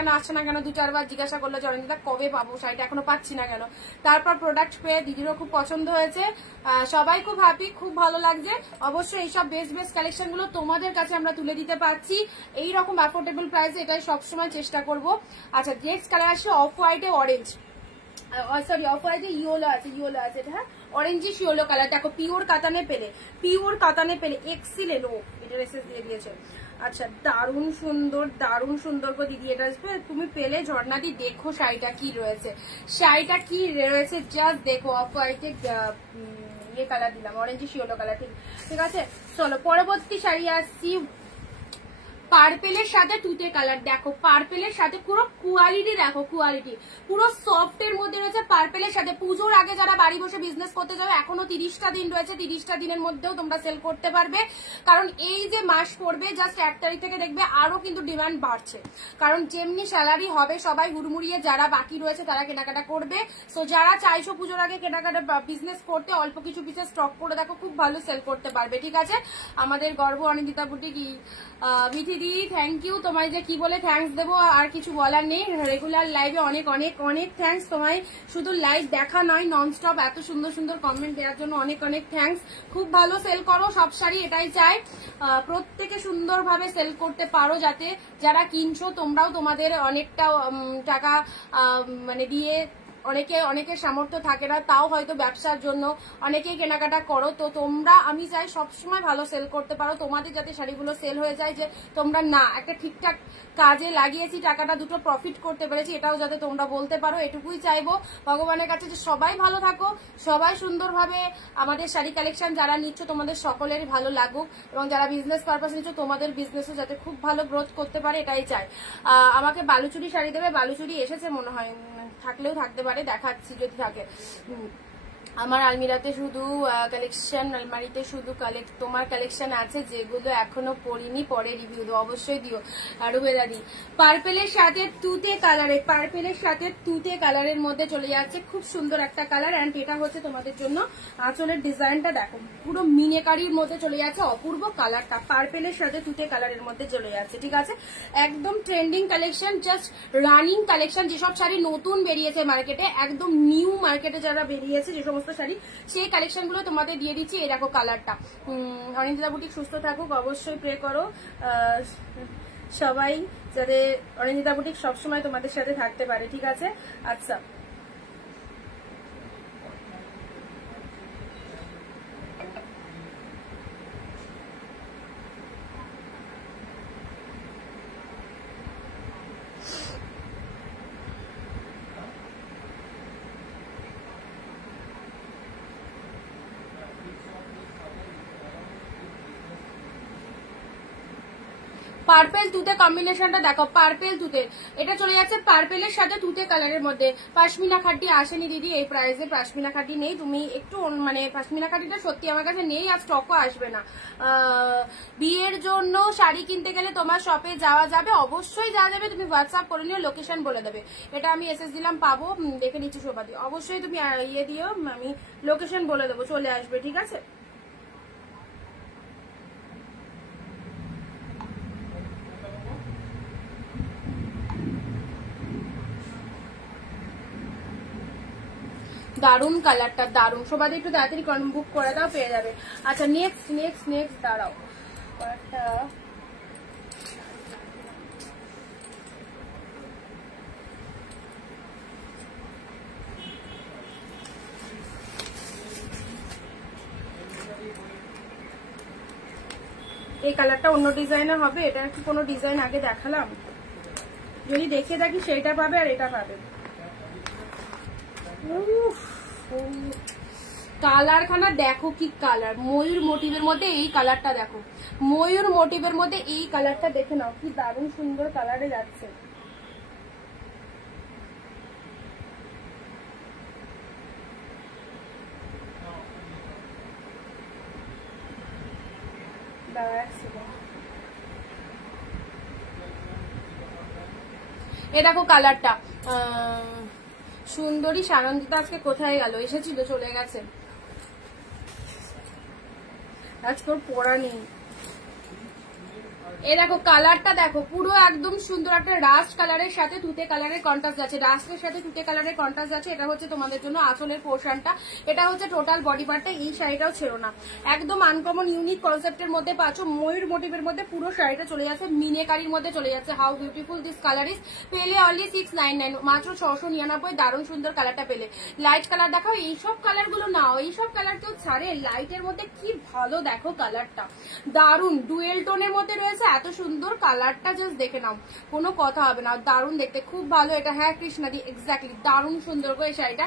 কেন, 2-4 বার জিজ্ঞাসা করলো যে অনিন্দিতা কবে পাবো শাড়িটা, এখনো পাচ্ছি না কেন। তারপর প্রোডাক্ট পেয়ে দিদিরও খুব পছন্দ হয়েছে, সবাই খুব হ্যাপি, খুব ভালো লাগছে। অবশ্যই এইসব বেস্ট কালেকশন গুলো তোমাদের কাছে আমরা তুলে দিতে পারছি এইরকম অ্যাফোর্ডেবল প্রাইসে, এটাই সবসময় চেষ্টা করব। আচ্ছা, নেক্সট কালার আসছে অফ হোয়াইটে অরেঞ্জ, সরি অফ হোয়াইটে ইয়েলো আছে, ইয়েলো আছে এটা, হ্যাঁ অরেঞ্জিশ ইয়েলো কালার। দেখো পিওর কাতানে পেলে, পিওর কাতানে পেলে, এক্সিলেন্ট। ও এটা এসএস দিয়ে দিয়েছে। আচ্ছা, দারুণ সুন্দর গো দিদি, এটা তুমি পেলে ঝর্ণাদি। দেখো শাড়িটা কি রয়েছে, শাড়িটা কি রয়েছে জাস্ট দেখো। অফ হোয়াইটে ইয়ে কালার দিলাম, অরেঞ্জিশ ইয়েলো কালার, ঠিক আছে? চলো পরবর্তী শাড়ি আসছি, পার্পেলের সাথে তুতে কালার। দেখো পার্পেলের সাথে পুরো কোয়ালিটি, দেখো কোয়ালিটি পুরো সফট এর মধ্যে রয়েছে পার্পেলের সাথে। পুজোর আগে যারা বাড়ি বসে বিজনেস করতে যাবে, এখনো 30টা দিন রয়েছে, 30টা দিনের মধ্যেও তোমরা সেল করতে পারবে, কারণ এই যে মাস পড়বে জাস্ট 1 তারিখ থেকে দেখবে আরো কিন্তু ডিমান্ড বাড়ছে, কারণ যেমনি স্যালারি হবে সবাই হুড়মুড়িয়ে যারা বাকি রয়েছে তারা কেনাকাটা করবে। সো যারা চাইছো পুজোর আগে কেনাকাটা বিজনেস করতে, অল্প কিছু পিসে স্টক করে দেখো, খুব ভালো সেল করতে পারবে, ঠিক আছে? আমাদের গর্ব অনিন্দিতা বুটিক। বিথি দি থ্যাংক ইউ, তোমায় যে কি বলে থ্যাঙ্কস দেবো আর কিছু বলার নেই। রেগুলার লাইভে অনেক অনেক অনেক থ্যাঙ্কস তোমায়, শুধু লাইভ দেখা নয় ননস্টপ এত সুন্দর সুন্দর কমেন্ট দেওয়ার জন্য অনেক অনেক থ্যাঙ্কস। খুব ভালো সেল করো সব শাড়ি, এটাই চাই, প্রত্যেকে সুন্দরভাবে সেল করতে পারো, যাতে যারা কিনছো তোমরাও তোমাদের অনেকটা টাকা মানে দিয়ে, অনেকের সামর্থ্য থাকে না, তাও হয়তো ব্যবসার জন্য অনেকেই কেনাকাটা করো, তো তোমরা আমি চাই সবসময় ভালো সেল করতে পারো, তোমাদের যাতে শাড়িগুলো সেল হয়ে যায়, যে তোমরা না একটা ঠিকঠাক কাজে লাগিয়েছি, টাকাটা দুটো প্রফিট করতে পেরেছি, এটাও যাতে তোমরা বলতে পারো, এটুকুই চাইবো ভগবানের কাছে, যে সবাই ভালো থাকো, সবাই সুন্দরভাবে আমাদের শাড়ি কালেকশন যারা নিচ্ছ তোমাদের সকলেরই ভালো লাগুক, এবং যারা বিজনেস পারপাস নিচ্ছ তোমাদের বিজনেসও যাতে খুব ভালো গ্রোথ করতে পারে, এটাই চাই। আমাকে বালুচুরি শাড়ি দেবে, বালুচুরি এসেছে মনে হয়, থাকলেও থাকতে পারে, দেখাচ্ছি যদি থাকে। আমার আলমিরাতে শুধু কালেকশন, আলমারিতে শুধু তোমার কালেকশন আছে যেগুলো এখনো পড়িনি, পরে রিভিউ দেবো, অবশ্যই দিও। রুবেদা দি পার্পেলের সাথে তুতে কালারে, পার্পেলের সাথে তুতে কালারের মধ্যে চলে যাচ্ছে, খুব সুন্দর একটা কালার। অ্যান্ড এটা হচ্ছে তোমাদের জন্য আঁচলের ডিজাইনটা দেখো, পুরো মিনেকারির মধ্যে চলে যাচ্ছে, অপূর্ব কালারটা পার্পেলের সাথে তুতে কালারের মধ্যে চলে যাচ্ছে, ঠিক আছে? একদম trending collection, just running collection, যেসব শাড়ি নতুন বেরিয়েছে মার্কেটে, একদম নিউ মার্কেটে যারা বেরিয়েছে, যে সমস্ত সমস্ত শাড়ি, সেই কালেকশন গুলো তোমাদের দিয়ে দিচ্ছি। এই দেখো কালারটা। অনিন্দিতা বুটিক সুস্থ থাকুক, অবশ্যই প্রে করো সবাই, যাতে অনিন্দিতা বুটিক সবসময় তোমাদের সাথে থাকতে পারে, ঠিক আছে? আচ্ছা, পার্পেল তুতে কম্বিনেশনটা দেখো, পার্পেল তুতে, এটা চলে যাচ্ছে পার্পেলের সাথে তুতে কালারের মধ্যে। পাশমিনা খাটি আসেনি দিদি এই প্রাইসে, পাশমিনা খাটি নেই। তুমি একটু মানে পাশমিনা খাটিটা সত্যি আমার কাছে নেই, আর স্টকও আসবে না। বিয়ের জন্য শাড়ি কিনতে গেলে তোমার শপে যাওয়া যাবে, অবশ্যই যাওয়া যাবে। তুমি হোয়াটসঅ্যাপ করে নিও, লোকেশন বলে দেবে। এটা আমি এসএস দিলাম, পাবো, দেখে নিচ্ছি শোভাদি। অবশ্যই তুমি ইয়ে দিও, আমি লোকেশন বলে দেবো, চলে আসবে, ঠিক আছে? দারুন কালারটা, দারুন। সবাই একটু তাড়াতাড়ি বুক করে দাও, পেয়ে যাবে। আচ্ছা, নেক্সট নেক্সট নেক্সট দাঁড়াও, কয়েকটা এই কালারটা অন্য ডিজাইনের হবে। এটা কি কোনো ডিজাইন আগে দেখালাম? যদি দেখে থাকি সেইটা পাবে, আর এটা পাবে। কালারখানা দেখো, কি কালার! ময়ূর মোটিভের মধ্যে এই কালারটা দেখো, ময়ূর মোটিভের মধ্যে এই কালারটা দেখে নাও, কি দারুণ সুন্দর কালারে যাচ্ছে। এ দেখো কালারটা, সুন্দরী সানন্দিতা আজকে কোথায় গেল? এসেছিল, চলে গেছে, আজকে ওর পড়া নেই। এই দেখো কালারটা দেখো, পুরো একদম সুন্দর একটা রাস্ট কালারের সাথে তুতে কালারের কন্ট্রাস্ট আছে, রাস্টের সাথে তুতে কালারের কন্ট্রাস্ট আছে। এটা হচ্ছে তোমাদের জন্য আঁচলের পোর্শনটা, এটা হচ্ছে টোটাল বডি পার্টটা। এই শাড়িটাও ছিল না, একদম আনকমন ইউনিক কনসেপ্টের মধ্যে পাচ্ছ। ময়ূর মোটিভের মধ্যে পুরো শাড়িটা চলে যাচ্ছে, মিনেকারির মধ্যে চলে যাচ্ছে। How beautiful this colour is. পেলে অনলি 699, মাত্র 699। দারুণ সুন্দর কালারটা পেলে। লাইট কালার দেখাও, এইসব কালার গুলো নাও, এইসব কালার কেউ ছাড়ে? লাইটের মধ্যে কি ভালো দেখো কালারটা, দারুণ ডুয়েল টোনের মধ্যে রয়েছে। এত সুন্দর কালারটা, জাস্ট দেখে নাও, কোনো কথা হবে না, দারুণ দেখতে, খুব ভালো এটা। হ্যাঁ কৃষ্ণাদি, এক্স্যাক্টলি, দারুণ সুন্দর করে শাড়িটা।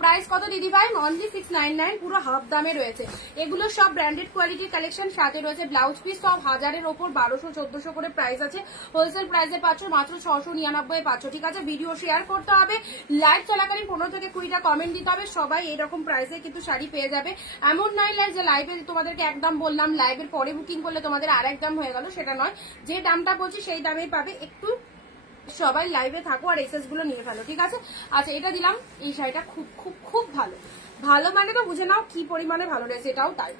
প্রাইস কত দিদি ভাই? অনলি 699, পুরো হাফ দামে রয়েছে। এগুলো সব ব্র্যান্ডেড কোয়ালিটির কালেকশন, সাথে রয়েছে ব্লাউজ পিস, সব 1000-এর ওপর, 1200-1400 করে প্রাইস আছে। হোলসেল প্রাইসে পাচ্ছ মাত্র 699 পাচ্ছ, ঠিক আছে? ভিডিও শেয়ার করতে হবে, লাইভ চলাকালীন 15 থেকে 20টা কমেন্ট দিতে হবে। সবাই এরকম প্রাইসে কিন্তু শাড়ি পেয়ে যাবে। এমন নয় যে লাইভে তোমাদেরকে একদম বললাম, লাইভের পরে বুকিং করলে তোমাদের আর এক দাম হয়ে গেল, সেটা নয়। যে দামটা বলছি সেই দামেই পাবে। একটু সবাই লাইভে থাকো আর এসএস গুলো নিয়ে ফেলো, ঠিক আছে? আচ্ছা, এটা দিলাম। এই শাড়িটা খুব খুব খুব ভালো, ভালো মানে তো বুঝে নাও কি পরিমাণে ভালো রয়েছে, এটাও তাই।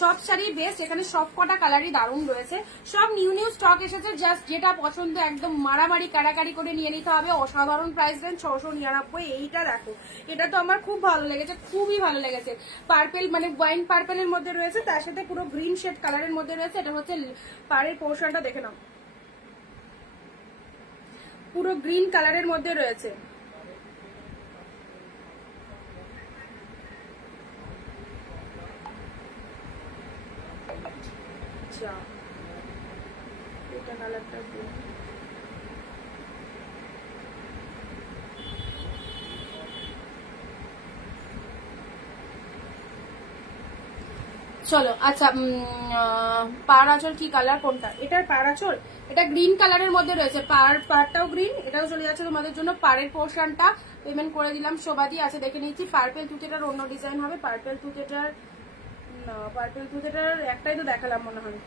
সব শাড়ি বেস্ট, এখানে সব কটা কালারই দারুণ রয়েছে। সব নিউ নিউ স্টক এসেছে, জাস্ট যেটা পছন্দ একদম মারামারি কাড়াকাড়ি করে নিয়ে নিতে হবে। অসাধারণ প্রাইস রেঞ্জ 699। এইটা দেখো, এটা তো আমার খুব ভালো লেগেছে, খুবই ভালো লেগেছে। পার্পেল মানে ওয়াইন পার্পেলের মধ্যে রয়েছে, তার সাথে পুরো গ্রিন শেড কালারের মধ্যে রয়েছে। এটা হচ্ছে পাড়ের পোর্শনটা, দেখে নাও, পুরো গ্রিন কালারের মধ্যে রয়েছে। এটা কালারটা চলো। আচ্ছা, পাড় আঁচল কি কালার, কোনটা? এটার পাড় আঁচল, এটা গ্রিন কালারের মধ্যে রয়েছে। পাড়টাও গ্রিন, এটাও চলে যাচ্ছে তোমাদের জন্য। পাড়ের পোর্শনটা পেমেন্ট করে দিলাম শোভাদি। আছে দেখে নিচ্ছি। পার্পেল তুতেটার অন্য ডিজাইন হবে। পার্পেল তুতেটার না, পার্পেল তুতেটার একটাই তো দেখালাম মনে হয়।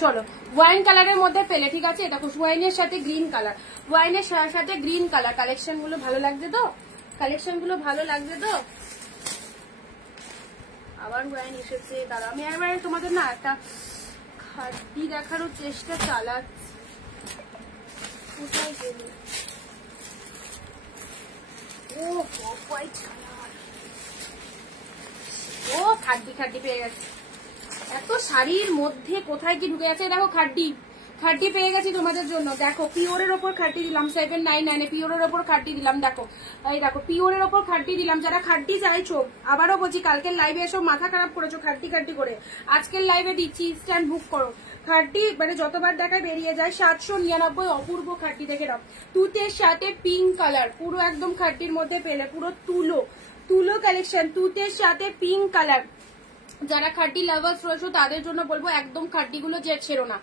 চলো, ওয়াইন কালারের মধ্যে পেলে, ঠিক আছে? এটা ওয়াইনের সাথে গ্রিন কালার, ওয়াইনের সাথে গ্রিন কালার। কালেকশন গুলো ভালো লাগছে তো? কালেকশন গুলো ভালো লাগছে তো? আবার ওয়াইন এসেছে। দাঁড়া আমি একবার তোমাদের না একটা খাড্ডি দেখানোর চেষ্টা চালাচ্ছি। কোথায় গেল? ও হোয়াইট কালার, ও খাড্ডি খাড্ডি পেয়ে গেছে। এত শাড়ির মধ্যে কোথায় কি ঢুকে গেছে। দেখো খাড্ডি খাড্ডি পেয়ে গেছি তোমাদের জন্য। দেখো পিওরের ওপর খাড্ডি দিলাম 799 পিওরের ওপর খাড্ডি দিলাম। দেখো এই দেখো পিওরের ওপর খাড্ডি দিলাম। যারা খাড্ডি চাইছো, আবারও বলছি কালকের লাইভে এসব মাথা খারাপ করেছো খাড্ডি খাড্ডি করে, আজকের লাইভে দিচ্ছি ইনস্ট্যান্ট বুক করো। খাড্ডি মানে যতবার দেখায় বেরিয়ে যায়। 799 অপূর্ব খাড্ডি দেখে নাও। তুতের সাথে পিঙ্ক কালার, পুরো একদম খাড্ডির মধ্যে পেলে, পুরো তুলো তুলো কালেকশন, তুতের সাথে পিঙ্ক কালার। যারা খাড্ডি লাভার্স রয়েছে তাদের জন্য বলবো একদম খাড্ডিগুলো যে ছেড়ো না।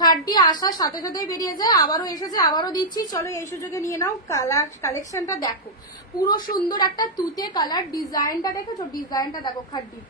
খাড্ডি আসার সাথে সাথেই বেরিয়ে যায়, আবারও এসেছে, আবারও দিচ্ছি। চলো এই সুযোগে নিয়ে নাও। কালার কালেকশনটা দেখো, পুরো সুন্দর একটা তুতে কালার। ডিজাইনটা দেখেছো? ডিজাইনটা দেখো। খাড্ডি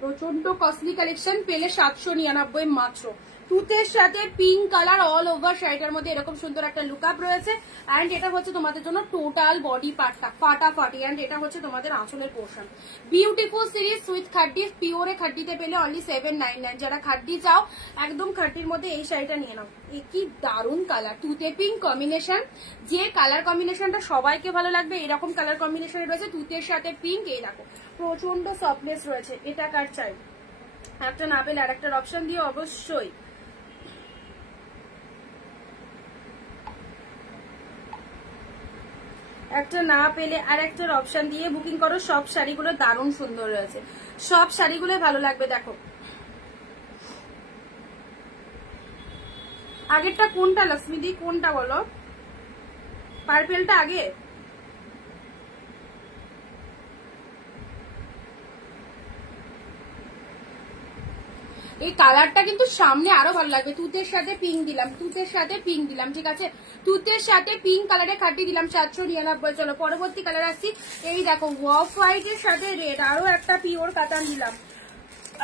প্রচন্ড কস্টলি কালেকশন, পেলে 799 মাত্র। তুতের সাথে পিঙ্ক কালার অল ওভার শাড়িটার মধ্যে এরকম সুন্দর একটা লুকআপ রয়েছে। এন্ড এটা হচ্ছে তোমাদের জন্য টোটাল বডি পার্টটা ফাটাফাটি। এন্ড এটা হচ্ছে তোমাদের আঁচলের portion. Beautiful series with Khaddi, পিওরে খাড্ডিতে পেলে অনলি 799। যারা খাড্ডি চাও একদম খাড্ডির মধ্যে এই শাড়িটা নিয়ে নাও। কি দারুণ কালার, তুতে পিঙ্ক কম্বিনেশন। যে কালার কম্বিনেশনটা সবাইকে ভালো লাগবে এরকম কালার কম্বিনেশনে রয়েছে। তুতের সাথে পিঙ্ক, এই দেখো প্রচন্ড সফটনেস রয়েছে। এটা কার চাই? একটা না পেলে আর একটার অপশন দিয়ে অবশ্যই। একটা না পেলে আর একটার অপশন দিয়ে বুকিং করো। সব শাড়িগুলো দারুণ সুন্দর রয়েছে, সব শাড়িগুলো ভালো লাগবে। দেখো আগেরটা কোনটা লক্ষ্মীদি, কোনটা বলো? পার্পেলটা আগে? এই কালারটা কিন্তু সামনে আরো ভালো লাগবে। তুতের সাথে পিঙ্ক দিলাম, তুতের সাথে পিঙ্ক দিলাম, ঠিক আছে? তুতের সাথে পিঙ্ক কালারে খাটি দিলাম 799। চলো পরবর্তী কালার আসছি। এই দেখো অফ হোয়াইটের সাথে রেড, আরো একটা পিওর কাতান দিলাম,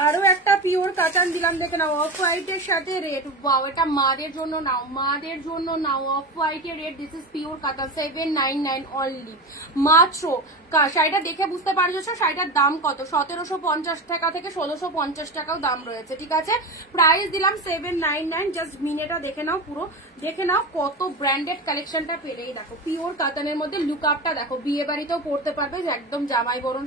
আরো একটা পিওর কাতান দিলাম। দেখে নাও অফ হোয়াইটের সাথে রেড। ওয়াও, এটা মাদের জন্য নাও, মাদের জন্য নাও। অফ হোয়াইটের রেড, দিস ইজ পিওর কাতান, 799 অনলি মাত্র। শাড়িটা দেখে বুঝতে পারছো শাড়িটার দাম কত। 1750 টাকা থেকে 1650 টাকাও দাম রয়েছে, ঠিক আছে? প্রাইস দিলাম 799। জাস্ট মিনেটা দেখে নাও, পুরো দেখে নাও কত ব্র্যান্ডেড কালেকশনটা পেলেই। দেখো পিওর কাতানের মধ্যে লুকআপটা দেখো, বিয়ে বাড়িতেও পরতে পারবে, একদম জামাই বরণ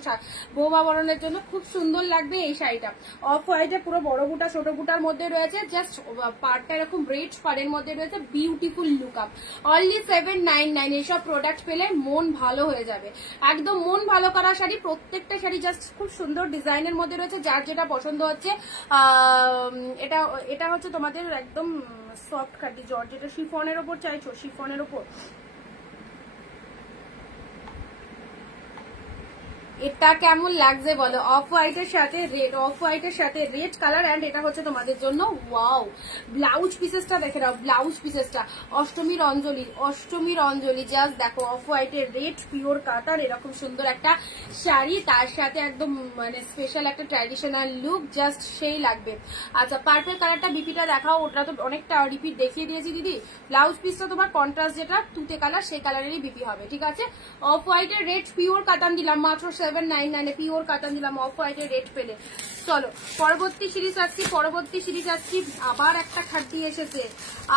বৌমা বরণের জন্য খুব সুন্দর লাগবে এই শাড়িটা। অফ হোয়াইটে পুরো বড় বুটা ছোট বুটার মধ্যে রয়েছে, জাস্ট পার্টটা এরকম রেড পাড়ের মধ্যে রয়েছে। Beautiful lookup, only 799। এইসব প্রোডাক্ট পেলে মন ভালো হয়ে যাবে, একদম মন ভালো করা শাড়ি। প্রত্যেকটা শাড়ি জাস্ট খুব সুন্দর ডিজাইনের মধ্যে রয়েছে, যার যেটা পছন্দ হচ্ছে। এটা হচ্ছে তোমাদের একদম সফট খাটি জর্জ, যেটা শিফনের ওপর চাইছো, শিফনের ওপর। এটা কেমন লাগছে বলো? অফ হোয়াইটের সাথে রেড, অফ হোয়াইটের সাথে রেড কালার। এন্ড এটা হচ্ছে তোমাদের জন্য ওয়াও ব্লাউজ পিসেসটা দেখে নাও, ব্লাউজ পিসেসটা অষ্টমীর অঞ্জলি, অষ্টমীর অঞ্জলি। জাস্ট দেখো অফ হোয়াইটের রেড পিওর কাতার, এরকম সুন্দর একটা শাড়ি, তার সাথে একদম মানে স্পেশাল একটা ট্র্যাডিশনাল লুক, জাস্ট সেই লাগবে। আচ্ছা পার্পল কালারটা বিপিটা দেখাও, ওটা তো অনেকটা রিপিট দেখিয়ে দিয়েছি দিদি। ব্লাউজ পিসটা তোমার কন্ট্রাস্ট যেটা তুতে কালার, সেই কালারেরই বিপি হবে, ঠিক আছে? অফ হোয়াইটের রেড পিওর কাতান দিলাম মাত্র 799। পিওর কাতান দিলাম অফ হোয়াইটের রেড পেলে। চলো পরবর্তী সিরিজ আসছি, পরবর্তী সিরিজ আসছি। আবার একটা খাড্ডি এসেছে,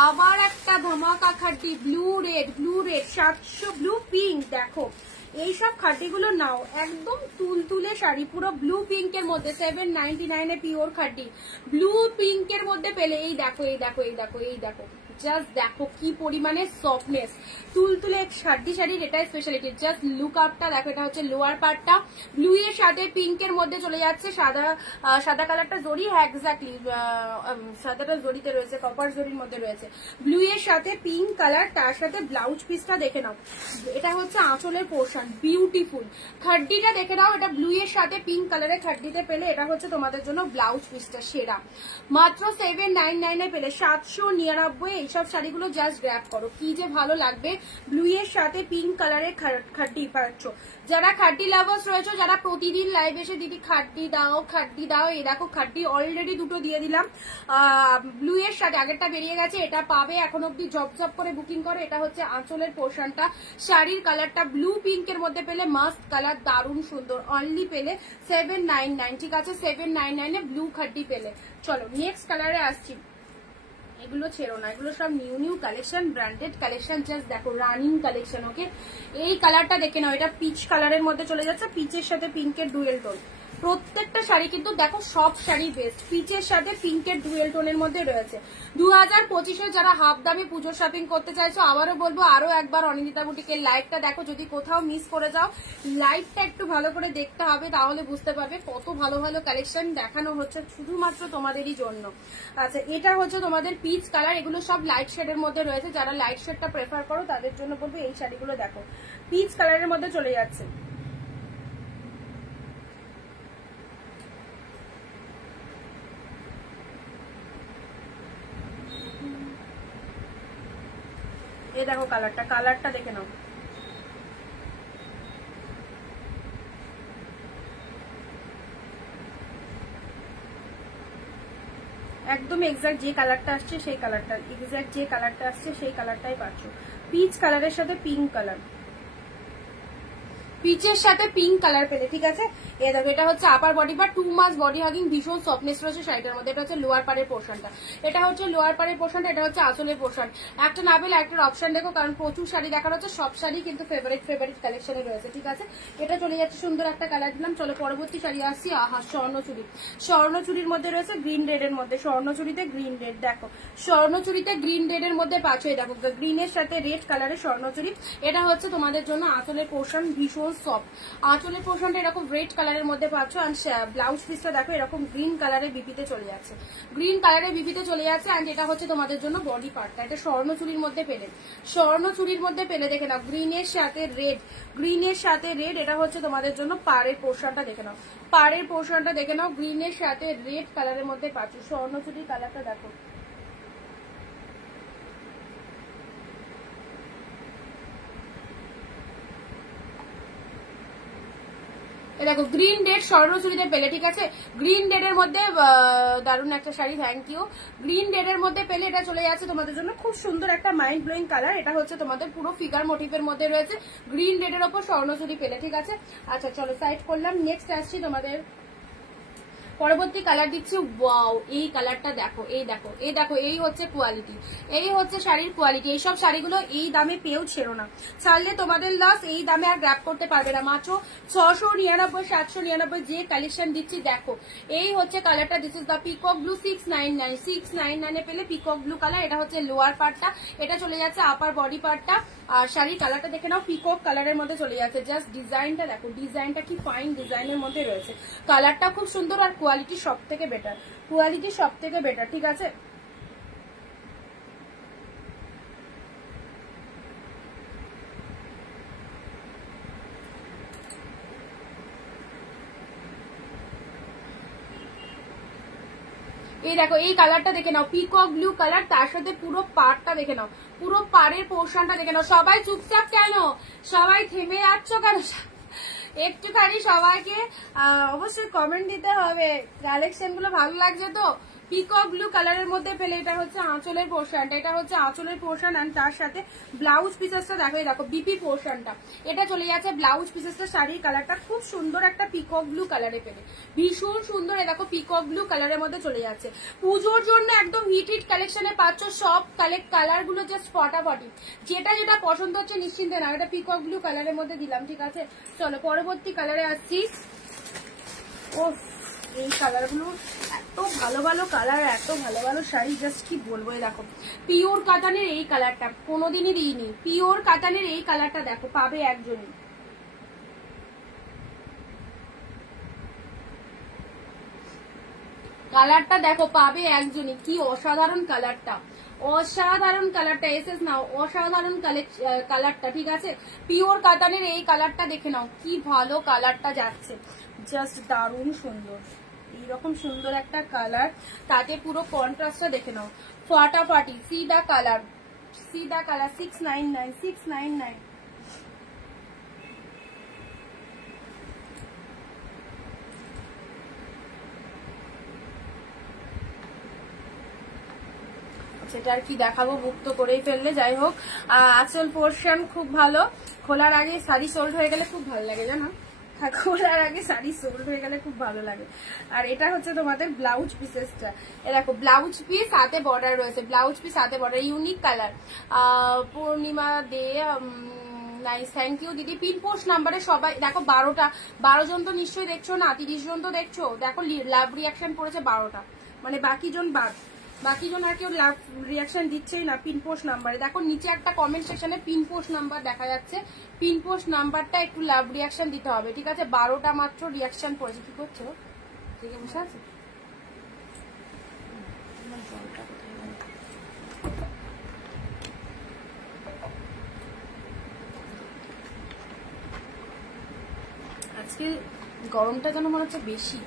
আবার একটা ধামাকা Khaddi. Blue red, blue red 700, blue pink. দেখো এইসব খাড্ডিগুলো নাও, একদম তুলতুলে শাড়ি, পুরো ব্লু পিঙ্কের মধ্যে 799 এ পিওর খাড্ডি ব্লু পিঙ্কের মধ্যে পেলে। এই দেখো, এই দেখো, এই দেখো, এই দেখো, জাস্ট দেখো কি পরিমাণে সফটনেস। তুলতুলে খাড্ডি শাড়ির এটাই স্পেশালিটি। জাস্ট লুক আপটা দেখো, এটা হচ্ছে লোয়ার পার্টটা ব্লু এর সাথে পিঙ্কের মধ্যে চলে যাচ্ছে। সাদা কালারটা জড়ি, হ্যাঁ এক্স্যাক্টলি সাদাটা জড়িতে রয়েছে, কপার জড়ির মধ্যে রয়েছে। ব্লু এর সাথে পিঙ্ক কালার, তার সাথে ব্লাউজ পিসটা দেখে নাও, এটা হচ্ছে আঁচলের পোর্শন। বিউটিফুল খাড্ডিটা দেখে নাও, এটা ব্লু এর সাথে পিঙ্ক কালারের খাড্ডিতে পেলে। এটা হচ্ছে তোমাদের জন্য ব্লাউজ পিসটা সেরা, মাত্র 799 এ পেলে। 799 এই এইসব শাড়িগুলো জাস্ট গ্র্যাব করো, কি যে ভালো লাগবে। ব্লু এর সাথে পিঙ্ক কালারের খাড্ডি পাচ্ছ। যারা খাড্ডি লাভার্স রয়েছে, যারা প্রতিদিন লাইভ এসে দিদি খাড্ডি দাও, এই দেখো খাড্ডি অলরেডি দুটো দিয়ে দিলাম ব্লু এর সাথে, আগেরটা বেরিয়ে গেছে, এটা পাবে এখন অব্দি জব করে বুকিং করে। এটা হচ্ছে আঁচলের পোর্শনটা, শাড়ির কালারটা ব্লু পিঙ্কের মধ্যে পেলে মাস্ট কালার, দারুণ সুন্দর, অনলি পেলে 799, ঠিক আছে 799 ব্লু খাড্ডি পেলে। চলো নেক্সট কালারে আসছি, এগুলো ছেড়ো না, এগুলো সব new collection, branded collection, just দেখো রানিং কালেকশন। ওকে, এই কালারটা দেখে নাও, এটা পিচ কালারের মধ্যে চলে যাচ্ছে, পিচের সাথে পিঙ্কের ডুয়েল টোন। প্রত্যেকটা শাড়ি কিন্তু দেখো সব শাড়ি বেস্ট, পিচের সাথে পিঙ্কের ডুয়েল টোনের মধ্যে রয়েছে। 2025-এ যারা হাফ দামে পুজোর শপিং করতে চাইছো, আবারও বলবো আরো একবার অনিন্দিতা বুটিকের লাইভটা দেখো। যদি কোথাও মিস করে যাও, লাইভটা একটু ভালো করে দেখতে হবে, তাহলে বুঝতে পারবে কত ভালো ভালো কালেকশন দেখানো হচ্ছে শুধুমাত্র তোমাদেরই জন্য। আচ্ছা, এটা হচ্ছে তোমাদের পিচ কালার, এগুলো সব লাইট শেডের মধ্যে রয়েছে। যারা লাইট শেডটা প্রেফার করো তাদের জন্য বলবো এই শাড়িগুলো দেখো, পিচ কালারের মধ্যে চলে যাচ্ছে। এই দেখো কালারটা দেখে নাও, একদম এক্সাক্ট যে কালারটা আসছে সেই কালারটাই পাচ্ছ। পিচ কালারের সাথে পিঙ্ক কালার, পিচের সাথে পিঙ্ক কালার পেলে, ঠিক আছে। এ দেখো, এটা হচ্ছে আপার বডি পার্ট, 2 মাস বডি হাগিং, ভীষণ সফটনেস রয়েছে শাড়িটার মধ্যে। এটা হচ্ছে লোয়ার পাড়ের পোর্শনটা, এটা হচ্ছে আঁচলের পোর্শন। একটা না পেলে একটা অপশন দেখো, কারণ প্রচুর শাড়ি দেখানো হচ্ছে, সব শাড়ি কিন্তু ফেভারিট কালেকশনে রয়েছে, ঠিক আছে। এটা চলে যাচ্ছে, সুন্দর একটা কালার দিলাম। চলো পরবর্তী শাড়ি আসছি। আহা, স্বর্ণচুরির মধ্যে রয়েছে গ্রিন রেডের মধ্যে, স্বর্ণচুরিতে গ্রিন রেড, দেখো স্বর্ণচুরিতে গ্রিন রেডের মধ্যে পাচ্ছ। এই দেখো গ্রিনের সাথে রেড কালারের স্বর্ণচুরি, এটা হচ্ছে তোমাদের জন্য আঁচলের পোর্শন, ভীষণ সফট আঁচলের পোর্শনটা এরকম রেড কালারের মধ্যে পাচ্ছ। আর ব্লাউজ পিসটা দেখো এরকম গ্রিন কালারের বিপিতে চলে যাচ্ছে, এন্ড এটা হচ্ছে তোমাদের জন্য বডি পার্টটা। এটা স্বর্ণচুরির মধ্যে পেলে, দেখে নাও গ্রিনের সাথে রেড, এটা হচ্ছে তোমাদের জন্য পাড়ের পোর্শনটা দেখে নাও, গ্রিনের সাথে রেড কালারের মধ্যে পাচ্ছ। স্বর্ণচুরির কালারটা দেখো, দেখো গ্রিন রেড স্বর্ণচুরিতে পেলে, ঠিক আছে। গ্রিন রেডের মধ্যে দারুণ একটা শাড়ি, থ্যাংক ইউ। গ্রিন রেডের মধ্যে পেলে, এটা চলে যাচ্ছে তোমাদের জন্য খুব সুন্দর একটা মাইন্ড ব্লোয়িং কালার। এটা হচ্ছে তোমাদের পুরো ফিগার মোটিভের মধ্যে রয়েছে, গ্রিন রেডের ওপর স্বর্ণচুরি পেলে, ঠিক আছে। আচ্ছা চলো সাইড করলাম, নেক্সট আসছি তোমাদের পরবর্তী কালার দিচ্ছি। ওয়াও, এই কালারটা দেখো, এই হচ্ছে কোয়ালিটি, এই হচ্ছে শাড়ির কোয়ালিটি। এইসব শাড়িগুলো এই দামে পেয়েও ছেড়ো না, ছাড়লে তোমাদের লস, এই দামে আর গ্র্যাব করতে পারবে না। মাত্র 699, 799 যে কালেকশন দিচ্ছি দেখো, এই হচ্ছে কালারটা। This is the peacock blue, 699 পেলে পিকক ব্লু কালার। এটা হচ্ছে লোয়ার পার্টটা, এটা চলে যাচ্ছে আপার বডি পার্টটা। আর শাড়ির কালারটা দেখে নাও, পিকক কালারের মধ্যে চলে যাচ্ছে। জাস্ট ডিজাইনটা দেখো, ডিজাইনটা কি ফাইন ডিজাইনের মধ্যে রয়েছে, কালারটা খুব সুন্দর, আর কোয়ালিটি সব থেকে বেটার, ঠিক আছে। এই দেখো, এই কালারটা দেখে নাও, পিকক ব্লু কালার, তার সাথে পুরো পাড়টা দেখে নাও, পুরো পাড়ের পোর্শনটা দেখে নাও। সবাই চুপচাপ কেন, সবাই থেমে যাচ্ছ কেন? একটুখানি সবাইকে অবশ্যই কমেন্ট দিতে হবে, কালেকশন গুলো ভালো লাগছে তো। পিকক ব্লু কালারের মধ্যে পেলে, এটা হচ্ছে আঁচলের পোর্শন, আর তার সাথে ব্লাউজ পিসেসটা দেখো, বিপি পোর্শনটা, এটা চলে যাচ্ছে ব্লাউজ পিসেসটা। শাড়ির কালারটা খুব সুন্দর একটা পিকক ব্লু কালারে পেলে, ভীষণ সুন্দর। এ দেখো পিকক ব্লু কালারের মধ্যে চলে যাচ্ছে, পুজোর জন্য একদম হিট কালেকশনে পাচ্ছ। সব কালার গুলো জাস্ট ফটাফটি, যেটা পছন্দ হচ্ছে নিশ্চিন্তে না। এটা পিকক ব্লু কালারের মধ্যে দিলাম, ঠিক আছে। চলো পরবর্তী কালারে আসছি। ও, এই কালারগুলো এত ভালো ভালো কালার, এত ভালো ভালো শাড়ি, জাস্ট কি বলবো। দেখো পিওর কাতানের এই কালারটা কোনোদিনই দিইনি, পিওর কাতানের এই কালারটা দেখো, পাবে একজনই। কালারটা দেখো, পাবে একজনই, কি অসাধারণ কালারটা, এসএস নাও, অসাধারণ কালারটা, ঠিক আছে। পিওর কাতানের এই কালারটা দেখে নাও, কি ভালো কালারটা যাচ্ছে, জাস্ট দারুণ সুন্দর। এইরকম সুন্দর একটা কালার, তাতে পুরো কন্ট্রাস্টটা দেখে নাও, ফাটাফাটি। See the colour 699 699। সেটা আর কি দেখাবো, বুক তো করেই ফেললে। যাই হোক, আঁচল পোর্শন খুব ভালো, খোলার আগে শাড়ি সোল্ড হয়ে গেলে খুব ভালো লাগে, জানো, খোলার আগে শাড়ি সোল্ড হয়ে গেলে খুব ভালো লাগে। আর এটা হচ্ছে তোমাদের ব্লাউজ পিসেসটা, এরকম ব্লাউজ পিস হাতে বর্ডার রয়েছে, ব্লাউজ পিস হাতে border, unique colour. Purnima Dey nice, thank you দিদি। পিন পোস্ট নাম্বারে সবাই দেখো 12 জন তো নিশ্চয়ই দেখছো না, 30 জন তো দেখছো। দেখো লাভ রিয়াকশন পড়েছে 12টা, মানে বাকি জন আর কেউ লাভ রিয়াকশন দিচ্ছেই না পিন পোস্ট নাম্বারে। দেখো নিচে একটা কমেন্ট সেকশনে পিন পোস্ট নাম্বার দেখা যাচ্ছে, পিন পোস্ট নাম্বারটা একটু লাভ রিয়াকশন দিতে হবে, ঠিক আছে। 12টা মাত্র রিয়াকশন পড়েছে। কি করছো, ঠিক আছে, বসে আছে। আজকে গরমটা যেন মনে হচ্ছে বেশি।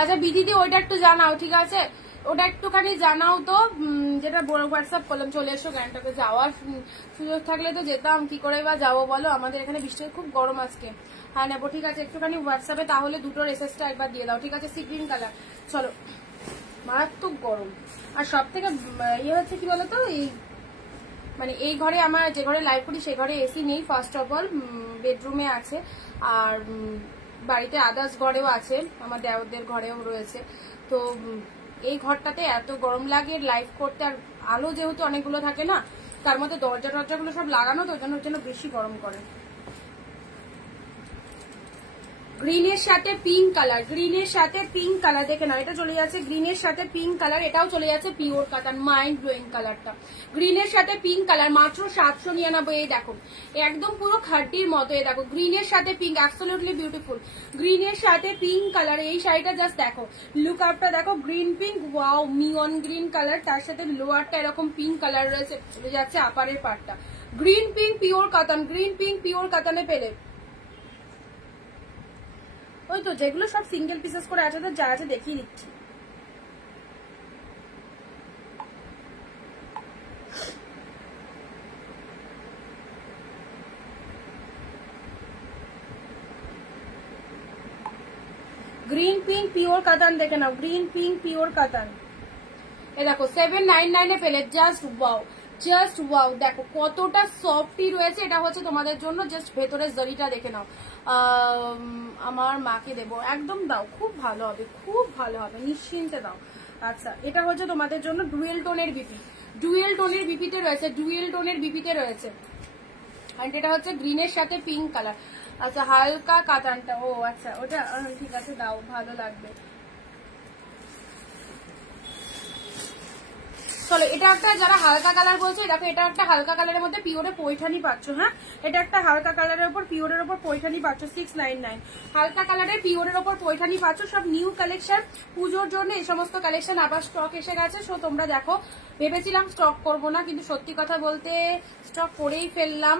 আচ্ছা বিদিদি ওইটা একটু জানাও, ঠিক আছে, ওটা একটুখানি জানাও তো, যেটা হোয়াটসঅ্যাপ করলাম। চলে এসো গ্যাংটকে, যাওয়ার সুযোগ থাকলে তো যেতাম, কি করে বা যাবো বলো, আমাদের এখানে বৃষ্টি খুব গরম আজকে। হ্যাঁ নেবো, ঠিক আছে, একটুখানি হোয়াটসঅ্যাপে তাহলে দুটোর এসএসটা একবার দিয়ে দাও, ঠিক আছে। সি গ্রিন কালার, চলো, মারাত্মক গরম। আর সব থেকে ইয়ে হচ্ছে কি বলতো, এই মানে এই ঘরে আমার যে ঘরে লাইভ করি সে ঘরে এসি নেই, ফার্স্ট অফ অল বেডরুমে আছে, আর বাড়িতে আদার্স ঘরেও আছে, আমার দেওরদের ঘরেও রয়েছে। তো এই ঘরটাতে এত গরম লাগে লাইভ করতে, আর আলো যেহেতু অনেকগুলো থাকে না, তার মধ্যে দরজা টরজাগুলো সব লাগানো, তো ওই জন্য বেশি গরম করে। গ্রিনের সাথে পিঙ্ক কালার, গ্রিনের সাথে পিঙ্ক কালার দেখে নাও, এটা চলে যাচ্ছে গ্রিনের সাথে পিঙ্ক কালার, এটাও চলে যাচ্ছে পিওর কাতান, মাইন্ড ব্লোয়িং কালারটা। গ্রিনের সাথে পিঙ্ক কালার মাত্র 799। এই দেখো একদম পুরো খাড্ডির মতো, এই দেখো গ্রিনের সাথে পিঙ্ক, অ্যাবসলিউটলি বিউটিফুল। গ্রিনের সাথে পিঙ্ক কালার, এই শাড়িটা জাস্ট দেখো, লুক আপটা দেখো, green pink, wow, মিয়ন green colour, তার সাথে লোয়ারটা এরকম পিঙ্ক কালার রয়েছে, চলে যাচ্ছে আপারের পার্টটা। গ্রিন পিঙ্ক পিওর কাতান, গ্রিন পিঙ্ক পিওর কাতানে পেলে ওই তো যেগুলো সব সিঙ্গেল পিসেস করে আছে, যা আছে দেখিয়ে দিচ্ছি। গ্রিন পিঙ্ক পিওর কাতান দেখে নাও, গ্রিন পিঙ্ক পিওর কাতান। এ দেখো 799 পেলে, জাস্ট ওয়াও, জাস্ট ওয়াও। দেখো কতটা সফটি রয়েছে, এটা হচ্ছে তোমাদের জন্য, জাস্ট ভেতরের জরিটা দেখে নাও। আমার মাকে দেবো, একদম দাও, খুব ভালো হবে, খুব ভালো হবে, নিশ্চিন্তে দাও। আচ্ছা এটা হচ্ছে তোমাদের জন্য ডুয়েল টোনের বিপি, ডুয়েল টোনের বিপিতে রয়েছে, ডুয়েল টোনের বিপিতে রয়েছে। আর এটা হচ্ছে গ্রিনের সাথে পিঙ্ক কালার। আচ্ছা হালকা কাতানটা, ও আচ্ছা ওটা ঠিক আছে, দাও, ভালো লাগবে। চলো এটা একটা, যারা হালকা কালার বলছে, দেখো এটা একটা হালকা কালারের মধ্যে পিওরে পৈঠানি পাচ্ছ। হ্যাঁ এটা একটা হালকা কালারের উপর পিওরের উপর পৈঠানি পাচ্ছ, 699। হালকা কালারের পিওরের উপর পৈঠানি পাচ্ছ, সব নিউ কালেকশন, পুজোর জন্য এই সমস্ত কালেকশন আবার স্টক এসে গেছে। সো তোমরা দেখো, ভেবেছিলাম স্টক করবো না, কিন্তু সত্যি কথা বলতে স্টক করেই ফেললাম,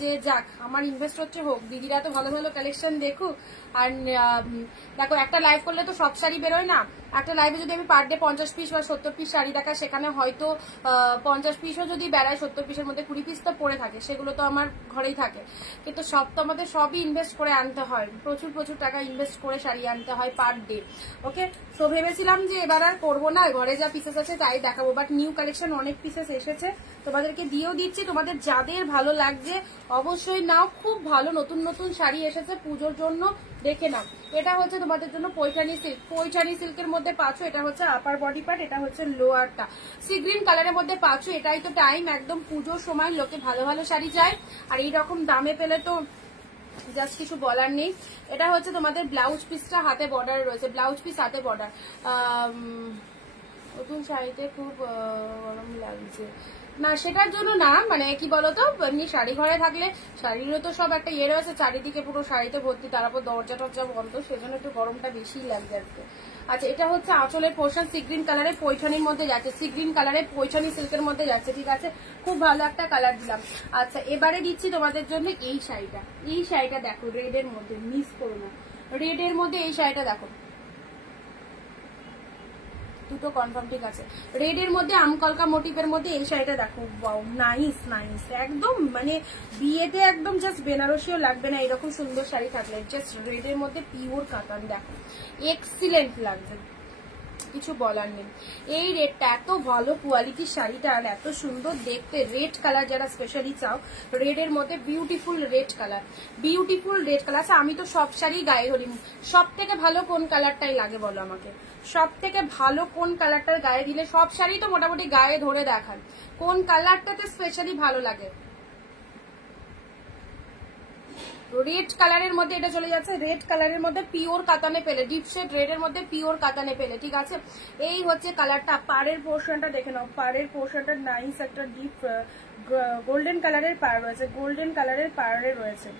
যে যাক আমার ইনভেস্ট হচ্ছে হোক, দিদিরা তো ভালো ভালো কালেকশন দেখুক। আর দেখো একটা লাইভ করলে তো সব শাড়ি বেরোয় না, একটা লাইভে যদি আমি পার ডে 50 পিস বা 70 পিস শাড়ি দেখা, সেখানে হয়তো 50 পিসও যদি বেড়ায় 70 পিসের মধ্যে 20 পিস তো পড়ে থাকে, সেগুলো তো আমার ঘরেই থাকে। কিন্তু সব তো আমাদের সবই ইনভেস্ট করে আনতে হয়, প্রচুর প্রচুর টাকা ইনভেস্ট করে শাড়ি আনতে হয় পার ডে। ওকে, সো ভেবেছিলাম যে এবার আর করবো না, ঘরে যা পিসেস আছে তাই দেখাবো, বাট নিউ কালেকশন অনেক পিসেস এসেছে, তোমাদেরকে দিয়েও দিচ্ছি। তোমাদের যাদের ভালো লাগছে অবশ্যই নাও, খুব ভালো নতুন নতুন শাড়ি এসেছে পুজোর জন্য, দেখে নাও। এটা হচ্ছে তোমাদের জন্য পৈঠানি সিল্ক, পৈঠানি সিল্কের মধ্যে পাচ্ছ, এটা হচ্ছে আপার বডি পার্ট, এটা হচ্ছে লোয়ারটা সি গ্রিন কালারের মধ্যে পাচ্ছ। এটাই তো টাইম, একদম পুজোর সময় লোকে ভালো ভালো শাড়ি চায়, আর এইরকম দামে পেলে তো জাস্ট কিছু বলার নেই। এটা হচ্ছে তোমাদের ব্লাউজ পিসটা, হাতে বর্ডার রয়েছে, ব্লাউজ পিস হাতে বর্ডার। নতুন শাড়িতে খুব গরম লাগছে না, সেটার জন্য না, মানে কি বলতো, এমনি শাড়ি ঘরে থাকলে শাড়িরও তো সব একটা ইয়ে রয়েছে, চারিদিকে পুরো শাড়িতে ভর্তি, তারপর দরজা টরজা বন্ধ, সেজন্য একটু গরমটা বেশি লাগছে আজকে। আচ্ছা, এটা হচ্ছে আঁচলের পোর্শন, সি গ্রিন কালারের পৈঠানির মধ্যে যাচ্ছে, সি গ্রিন কালারের পৈঠানি সিল্কের মধ্যে যাচ্ছে, ঠিক আছে, খুব ভালো একটা কালার দিলাম। আচ্ছা, এবারে দিচ্ছি তোমাদের জন্য এই শাড়িটা, এই শাড়িটা দেখো রেডের মধ্যে, মিস করো না, রেডের মধ্যে এই শাড়িটা দেখো, দুটো কনফার্ম, ঠিক আছে, রেডের মধ্যে আমকলকা মোটিভের মধ্যে এই শাড়িটা দেখো, ওয়াও নাইস নাইস, একদম মানে বিয়েতে একদম জাস্ট বেনারসিও লাগবে না এরকম সুন্দর শাড়ি থাকলে, জাস্ট রেডের মধ্যে পিওর কাতান, দেখো এক্সিলেন্ট লাগছে, কিছু বলার নেই। এই রেডটা এত ভালো কোয়ালিটির শাড়িটা, আর এত সুন্দর দেখতে, রেড কালার যারা স্পেশালি চাও, রেডের মধ্যে beautiful red colour, beautiful red colour. আচ্ছা, আমি তো সব শাড়ি গায়ে ধরি, সব থেকে ভালো কোন কালারটাই লাগে বলো আমাকে, সব থেকে ভালো কোন কালারটার গায়ে দিলে, সব শাড়ি তো মোটামুটি গায়ে ধরে দেখান, কোন কালারটাতে স্পেশালি ভালো লাগে? রেড কালারের মধ্যে এটা চলে যাচ্ছে, রেড কালারের মধ্যে পিওর কাতানে পেলে, ডিপ শেড রেডের মধ্যে পিওর কাতানে পেলে, ঠিক আছে। এই হচ্ছে কালারটা, পাড়ের পোর্শনটা দেখে নাও, পাড়ের পোর্শনটা নাইস একটা ডিপ গোল্ডেন কালারের পাড় রয়েছে, গোল্ডেন কালারের পাড়ে রয়েছে।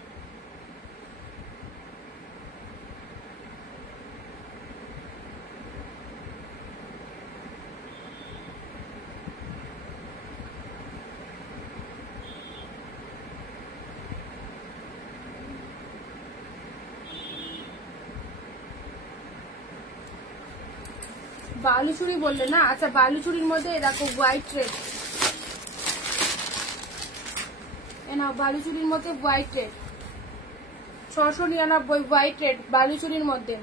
বালুচুরি বললে না, আচ্ছা বালুচুরির মধ্যে দেখো হোয়াইট রেড, এ নাও বালুচুরির মধ্যে হোয়াইট রেড, 699 হোয়াইট রেড বালুচুরির মধ্যে,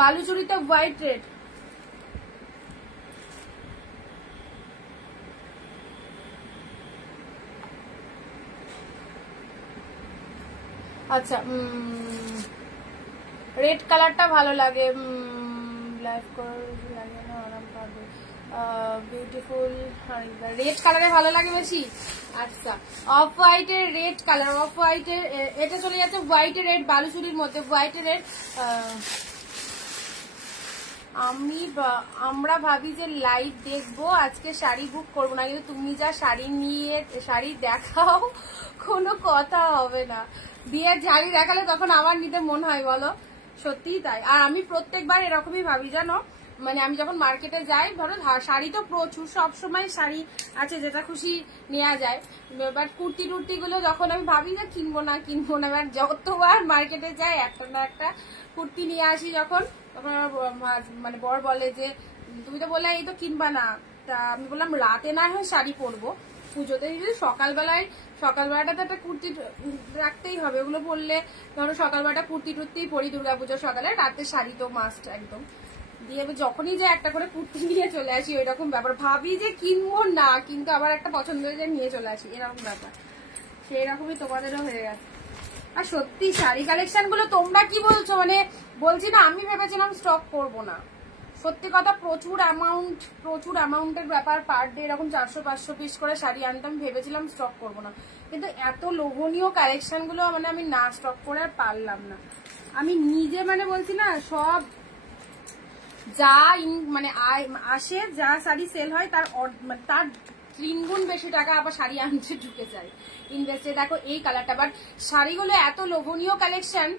বালুচুরিতে হোয়াইট রেড। আচ্ছা, রেড কালারটা ভালো লাগে, লাইভ লাগে না, আরাম পাবে, বিউটিফুল রেড কালারে ভালো লাগে বেশি। আচ্ছা, অফ হোয়াইটের রেড কালার, অফ হোয়াইটের এটা চলে যাচ্ছে হোয়াইটের রেড বালুচুরির মধ্যে, হোয়াইটের রেড। আমরা ভাবি যে লাইভ দেখবো, আজকে শাড়ি বুক করবো না, কিন্তু তুমি যা শাড়ি নিয়ে শাড়ি দেখাও, কোনো কথা হবে না, বিয়ের শাড়ি দেখালে তখন আমার নিতে মন হয় বলো, সত্যিই তাই। আর আমি প্রত্যেকবার এরকমই ভাবি জানো, মানে আমি যখন মার্কেটে যাই, ধরো শাড়ি তো প্রচুর সবসময় শাড়ি আছে, যেটা খুশি নেওয়া যায়, বাট কুর্তি টুর্তি গুলো যখন আমি ভাবি যে কিনবো না, এবার যতবার মার্কেটে যাই একটা না একটা কুর্তি নিয়ে আসি, যখন তখন মানে বর বলে যে তুমি তো বললে এই তো কিনবা না, তা আমি বললাম রাতে না হয় শাড়ি পরবো, পুজোতে সকালবেলাটা তো একটা কুর্তি রাখতেই হবে, ওগুলো পরলে ধরো সকালবেলাটা কুর্তি টুর্তিই পরি, দুর্গাপুজোর সকালে, রাতে শাড়ি তো মাস্ট একদম, দিয়ে যখনই যে একটা করে কুর্তি নিয়ে চলে আসি, ওই রকম ব্যাপার, ভাবি যে কিনবো না, কিন্তু আবার একটা পছন্দ হয়ে যায় নিয়ে চলে আসি, এরকম ব্যাপার, সেই রকমই তোমাদেরও হয়ে গেছে। আর সত্যি শাড়ি কালেকশন গুলো তোমরা কি বলছো, মানে বলছি না, আমি ভেবেছিলাম স্টক করবো না, সত্যি কথা, প্রচুর অ্যামাউন্টের ব্যাপার, পার ডে এরকম 400-500 পিস করে শাড়ি আনতাম, ভেবেছিলাম স্টক করবো না, কিন্তু এত লোভনীয় কালেকশন গুলো মানে আমি না স্টক করে আর পারলাম না, আমি নিজে মানে বলছি না, সব যা মানে আসে, যা শাড়ি সেল হয় তার 3 গুণ বেশি টাকা আবার শাড়ি আনতে ঢুকে যায় ইনভেস্টে। দেখো এই কালারটা, বাট শাড়িগুলো এত লোভনীয় কালেকশন,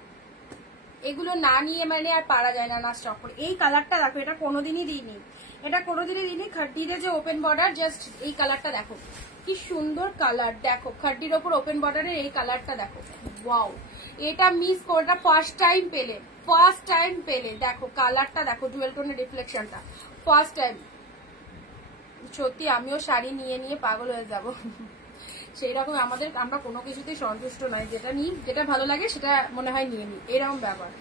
এগুলো না নিয়ে মানে আর পারা যায় না স্টক করে। এই কালারটা দেখো, এটা কোনোদিনই দিইনি, খাড্ডিতে যে ওপেন বর্ডার, জাস্ট এই কালারটা দেখো কি সুন্দর কালার, দেখো খাড্ডির ওপর ওপেন বর্ডারের এই কালারটা দেখো, ওয়াও, এটা মিস করে, ফার্স্ট টাইম পেলে, ফার্স্ট টাইম পেলে। দেখো কালারটা দেখো, ডুয়েল টোনের রিফ্লেকশনটা ফার্স্ট টাইম। সত্যি আমিও শাড়ি নিয়ে নিয়ে পাগল হয়ে যাব সেই রকম আমরা কোনো কিছুতেই সন্তুষ্ট নয়, যেটা নিই যেটা ভালো লাগে সেটা মনে হয় নিয়ে নিই, এরকম ব্যাপার।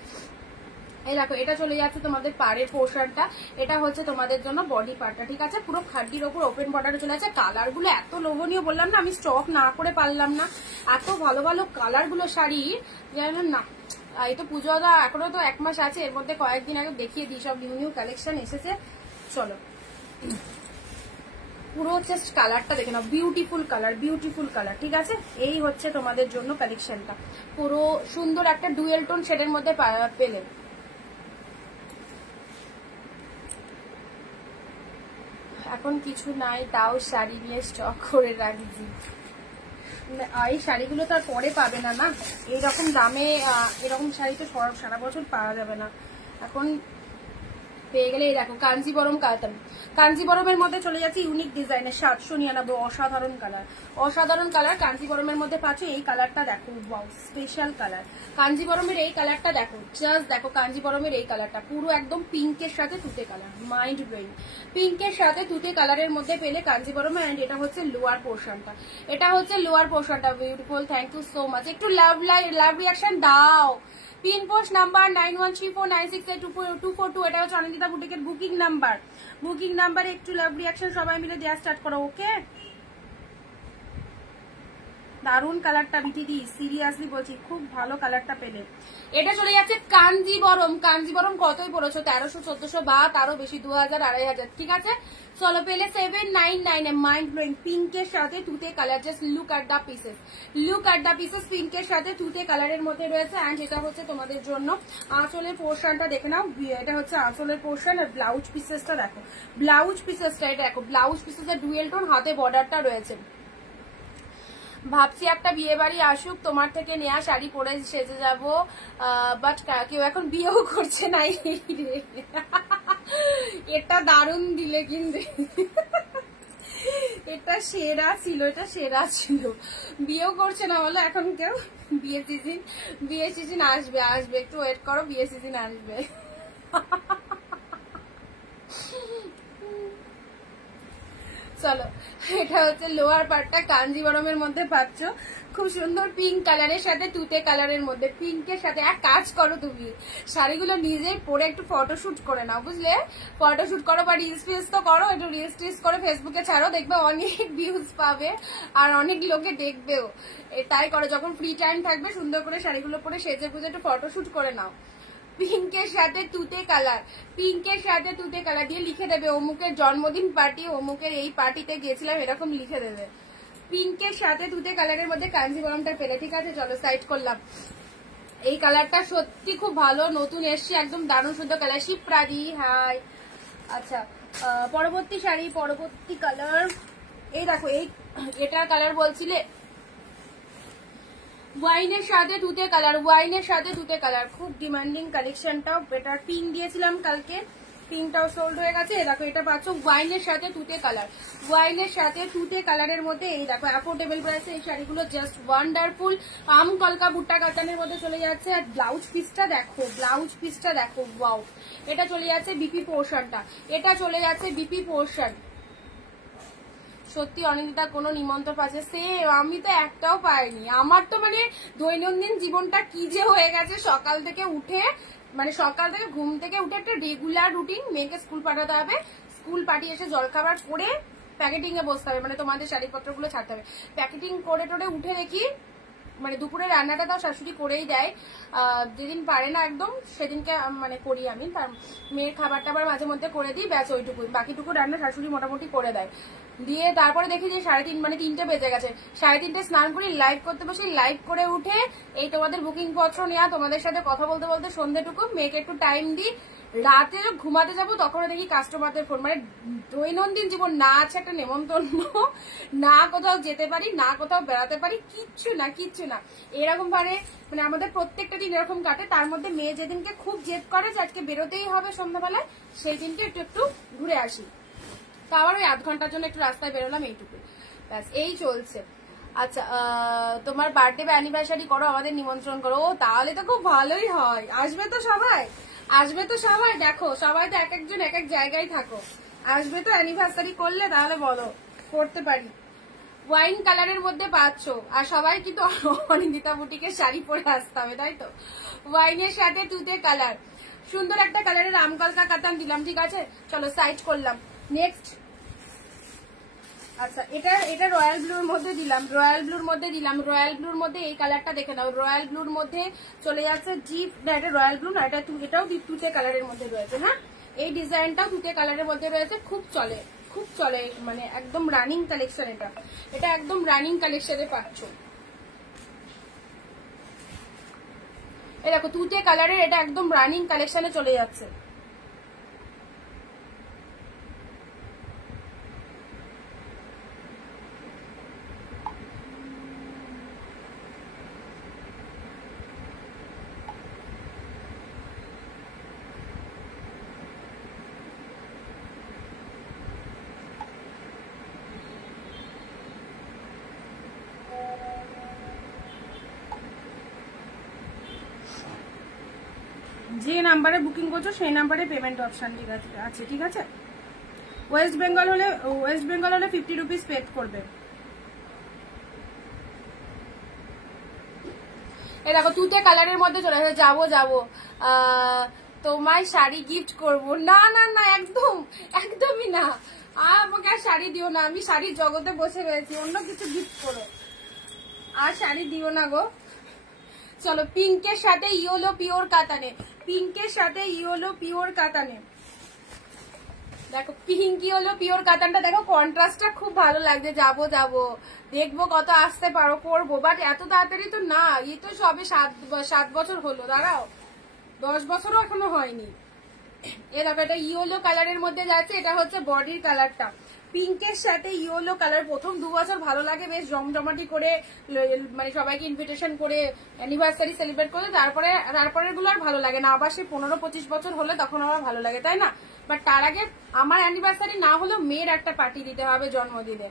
এই দেখো এটা চলে যাচ্ছে তোমাদের পাড়ের পোর্শনটা, এটা হচ্ছে তোমাদের জন্য বডি পার্টটা, ঠিক আছে। পুরো খাড্ডির ওপর ওপেন বর্ডারে চলে যাচ্ছে। কালার গুলো এত লোভনীয়, বললাম না আমি স্টক না করে পারলাম না, এত ভালো ভালো কালার গুলো শাড়ি জানেন না। এই তো পুজো এখনো তো 1 মাস আছে, এর মধ্যে কয়েকদিন আগে দেখিয়ে দিই, সব নিউ নিউ কালেকশন এসেছে। চলো পুরো জাস্ট কালারটা দেখে নাও, বিউটিফুল কালার, বিউটিফুল কালার, ঠিক আছে। এই হচ্ছে তোমাদের জন্য কালেকশনটা, পুরো সুন্দর একটা ডুয়েল টোন শেডের মধ্যে পেলে। এখন কিছু নাই, তাও শাড়ি নিয়ে স্টক করে রাখছি। এই শাড়িগুলো তো আর পরে পাবে না, না এইরকম দামে এরকম শাড়ি তো সারা বছর পাওয়া যাবে না, এখন পেয়ে গেলে। এই দেখো কাঞ্জিবরম কাতান, কাঞ্জিবরমের মধ্যে চলে যাচ্ছে ইউনিক ডিজাইনের 799, অসাধারণ কালার, অসাধারণ কালার কাঞ্জিবরমের মধ্যে পাচ্ছ। এই কালারটা দেখো, ওয়াও স্পেশাল কালার কাঞ্জিবরমের এই কালারটা দেখো, জাস্ট দেখো কাঞ্জিবরমের এই কালারটা পুরো একদম পিঙ্কের সাথে তুতে কালার, মাইন্ড ব্লোয়িং। পিঙ্কের সাথে তুতে কালারের মধ্যে পেলে কাঞ্জিবরমে। এন্ড এটা হচ্ছে লোয়ার পোর্শনটা, এটা হচ্ছে লোয়ার পোর্শনটা, beautiful. Thank you so much. একটু লাভ রিয়াকশন দাও। পিন পোস্ট নাম্বার 9134968242, এটা হচ্ছে অনিন্দিতা বুটিকের বুকিং নাম্বার। বুকিং নাম্বারে একটু লাভ রিয়াকশন সবাই মিলে দেওয়া স্টার্ট করো, ওকে। দারুন কালারটা বিটিডি, সিরিয়াসলি বলছি খুব ভালো কালারটা পেলে। এটা চলে যাচ্ছে কাঞ্জিবরম, কাঞ্জিবরম কতই পড়েছো, 1300 1400 বা তারও বেশি, 2000 2500, ঠিক আছে। চলো পেলে 799 মাইন্ড ব্লোয়িং পিঙ্কের সাথে তুতে colour. Just look at the pieces, look at the pieces, পিঙ্কের সাথে তুতে কালারের মধ্যে রয়েছে। এন্ড এটা হচ্ছে তোমাদের জন্য আঁচলের পোর্শনটা দেখে নাও, এটা হচ্ছে আঁচলের পোর্শন। আর ব্লাউজ পিসেসটা দেখো, ব্লাউজ পিসেসটা এটা দেখো, ব্লাউজ পিসেসের ডুয়েল টোন, হাতে বর্ডারটা রয়েছে। ভাবছি একটা বিয়ে বাড়ি আসুক, তোমার থেকে নেয়া শাড়ি পরে সেজে যাব, বাট কেউ এখন বিয়েও করছে না। এটা দারুণ দিলে কিন্তু, এটা সেরা ছিল, এটা সেরা ছিল। বিয়েও করছে না বলো এখন কেউ, বিয়ে সিজন আসবে, আসবে, একটু ওয়েট করো, বিয়ে সিজন আসবে। চলো এটা হচ্ছে লোয়ার পার্টটা, কাঞ্জিবরমের মধ্যে পাচ্ছ, খুব সুন্দর পিঙ্ক কালারের সাথে তুতে কালারের মধ্যে। পিঙ্কের সাথে এক কাজ করো, তুমি শাড়িগুলো নিজেই পরে একটু ফটোশুট করে নাও, বুঝলে, ফটোশুট করো বা রিলস ফিলস তো করো, একটু রিলস টিলস করে ফেসবুকে ছাড়ো, দেখবে অনেক ভিউজ পাবে আর অনেক লোকে দেখবেও। তাই করো, যখন ফ্রি টাইম থাকবে সুন্দর করে শাড়িগুলো পরে সেজে গুজে একটু ফটোশুট করে নাও। পিঙ্কের সাথে তুতে কালার, পিঙ্কের সাথে তুতে কালার দিয়ে লিখে দেবে অমুকের জন্মদিন পার্টি, অমুকের এই পার্টিতে গেছিলাম, এরকম লিখে দেবে। পিঙ্কের সাথে তুতে কালারের মধ্যে কাঞ্জিবরমটা পেলে, ঠিক আছে। চলো সাইড করলাম। এই কালারটা সত্যি খুব ভালো, নতুন এসছে, একদম দারুণ সুন্দর কালার। শিপ্রাদি হাই। আচ্ছা পরবর্তী শাড়ি, পরবর্তী কালার, এই দেখো, এটার কালার বলছিলে ওয়াইনের সাথে তুতে কালার, ওয়াইনের সাথে তুতে কালার, খুব ডিমান্ডিং কালেকশনটাও। এটার পিঙ্ক দিয়েছিলাম কালকে, পিঙ্কটাও সোল্ড হয়ে গেছে। দেখো এটা পাচ্ছ ওয়াইনের সাথে তুতে কালার, ওয়াইনের সাথে তুতে কালারের মধ্যে। এই দেখো অ্যাফোর্ডেবল প্রাইসে এই শাড়িগুলো জাস্ট ওয়ান্ডারফুল। আম কলকা বুট্টা কাতানের মধ্যে চলে যাচ্ছে। আর ব্লাউজ পিসটা দেখো, ব্লাউজ পিসটা দেখো, ওয়াও। এটা চলে যাচ্ছে বিপি পোর্শনটা, এটা চলে যাচ্ছে বিপি পোর্শন। সত্যি অনিন্দিতা কোনো নিমন্ত্রণ পাচ্ছে, সে আমি তো একটাও পাইনি। আমার তো মানে দৈনন্দিন জীবনটা কি যে হয়ে গেছে, সকাল থেকে উঠে মানে সকাল থেকে ঘুম থেকে উঠে একটা রেগুলার রুটিন, মেয়েকে স্কুল পাঠাতে হবে, স্কুল পাঠিয়ে এসে জলখাবার করে প্যাকেটিং এ বসতে হবে, মানে তোমাদের শাড়িপত্রগুলো ছাড়তে হবে। প্যাকেটিং করে টোরে উঠে দেখি মানে দুপুরে রান্নাটা তাও শাশুড়ি করেই দেয়, যেদিন পারে না একদম সেদিনকে মানে করি আমি। তার মেয়ের খাবার টাবার মাঝে মধ্যে করে দিই, ব্যাস ওইটুকুই, বাকিটুকু রান্না শাশুড়ি মোটামুটি করে দেয়। দিয়ে তারপরে দেখি যে 3:30 মানে 3টে বেজে গেছে, 3:30 স্নান করি, লাইভ করতে বসি, লাইভ করে উঠে এই তোমাদের বুকিং পত্র নেওয়া, তোমাদের সাথে কথা বলতে বলতে সন্ধ্যেটুকু, মেয়েকে একটু টাইম দিই, রাতে ঘুমাতে যাবো তখনও দেখি কাস্টমারদের ফোন। মানে দৈনন্দিন জীবন না আছে একটা নেমন্তন্ন, না কোথাও যেতে পারি, না কোথাও বেড়াতে পারি, কিচ্ছু না, কিচ্ছু না। এরকম মানে আমাদের প্রত্যেকটা দিন এরকম কাটে। তার মধ্যে মেয়ে যেদিনকে খুব জেদ করে যে আজকে বেরোতেই হবে সন্ধ্যাবেলায়, সেই দিনকে একটু ঘুরে আসি। তা আবার ওই 8 ঘন্টার জন্য একটু রাস্তায় বেরোলাম, এইটুকু ব্যাস, এই চলছে। আচ্ছা তোমার বার্থডে বা অ্যানিভার্সারি করো, আমাদের নিমন্ত্রণ করো। ও তাহলে তো খুব ভালোই হয়। আসবে তো সবাই, আসবে তো সবাই। দেখো সবাই তো এক একজন এক এক জায়গায় থাকো, আসবে তো অ্যানিভার্সারি করলে, তাহলে বলো করতে পারি। ওয়াইন কালারের মধ্যে পাচ্ছ, আর সবাই কিন্তু অনিন্দিতা বুটিকের শাড়ি পরে আসতে হবে, তাই তো। ওয়াইনের সাথে তুতে কালার, সুন্দর একটা কালারের রামকলকা কাতান দিলাম, ঠিক আছে। চলো সাইড করলাম। নেক্সট, আচ্ছা এটা রয়্যাল ব্লুর মধ্যে দিলাম, রয়্যাল ব্লুর মধ্যে দিলাম। রয়্যাল ব্লুর মধ্যে এই কালারটা দেখে নাও, রয়্যাল ব্লুর মধ্যে চলে যাচ্ছে জিপ। এটা রয়্যাল ব্লু না, এটাও তুতে কালারের মধ্যে রয়েছে। হ্যাঁ, এই ডিজাইনটাও তুতে কালারের মধ্যে রয়েছে, খুব চলে, খুব চলে, মানে একদম রানিং কালেকশন। এটা একদম রানিং কালেকশনে পাচ্ছ। এই দেখো তুতে কালারের, এটা একদম রানিং কালেকশনে চলে যাচ্ছে। যে নাম্বারে বুকিং করছো সেই নাম্বারে পেমেন্ট অপশন আছে, ঠিক আছে। ওয়েস্ট বেঙ্গল হলে 50 রুপিস পে করবে। এই দেখো তুতে কালারের মধ্যে চলে আসে। যাবো তোমায় শাড়ি গিফট করব। না না না, একদমই না। আমাকে আর শাড়ি দিও না, আমি শাড়ির জগতে বসে রয়েছি, অন্য কিছু গিফট করো, আর শাড়ি দিও না গো। চলো পিঙ্কের সাথে ইয়েলো পিওর কাতানে, পিঙ্কের সাথে ইয়েলো পিওর কাতানে। দেখো পিঙ্ক ইয়েলো পিওর কাতানটা দেখো, কন্ট্রাস্টটা খুব ভালো লাগছে। যাবো দেখবো কত আসতে পারো, করবো, বাট এত তাড়াতাড়ি তো না। এই তো সবে 7 বছর হলো, দাঁড়াও 10 বছরও এখনো হয়নি। এ দেখো এটা ইয়েলো কালারের মধ্যে যাচ্ছে, এটা হচ্ছে বডির কালারটা। পিঙ্কের সাথে ইয়েলো কালার, প্রথম 2 বছর ভালো লাগে, বেশ জমজমাটি করে, মানে সবাইকে ইনভিটেশন করে অ্যানিভার্সারি সেলিব্রেট করে, তারপরে গুলো আর ভালো লাগে না। আবার সে 15-25 বছর হলে তখন আবার ভালো লাগে, তাই না। বাট তার আগে আমার অ্যানিভার্সারি না হলেও মেয়ের একটা পার্টি দিতে হবে জন্মদিনে।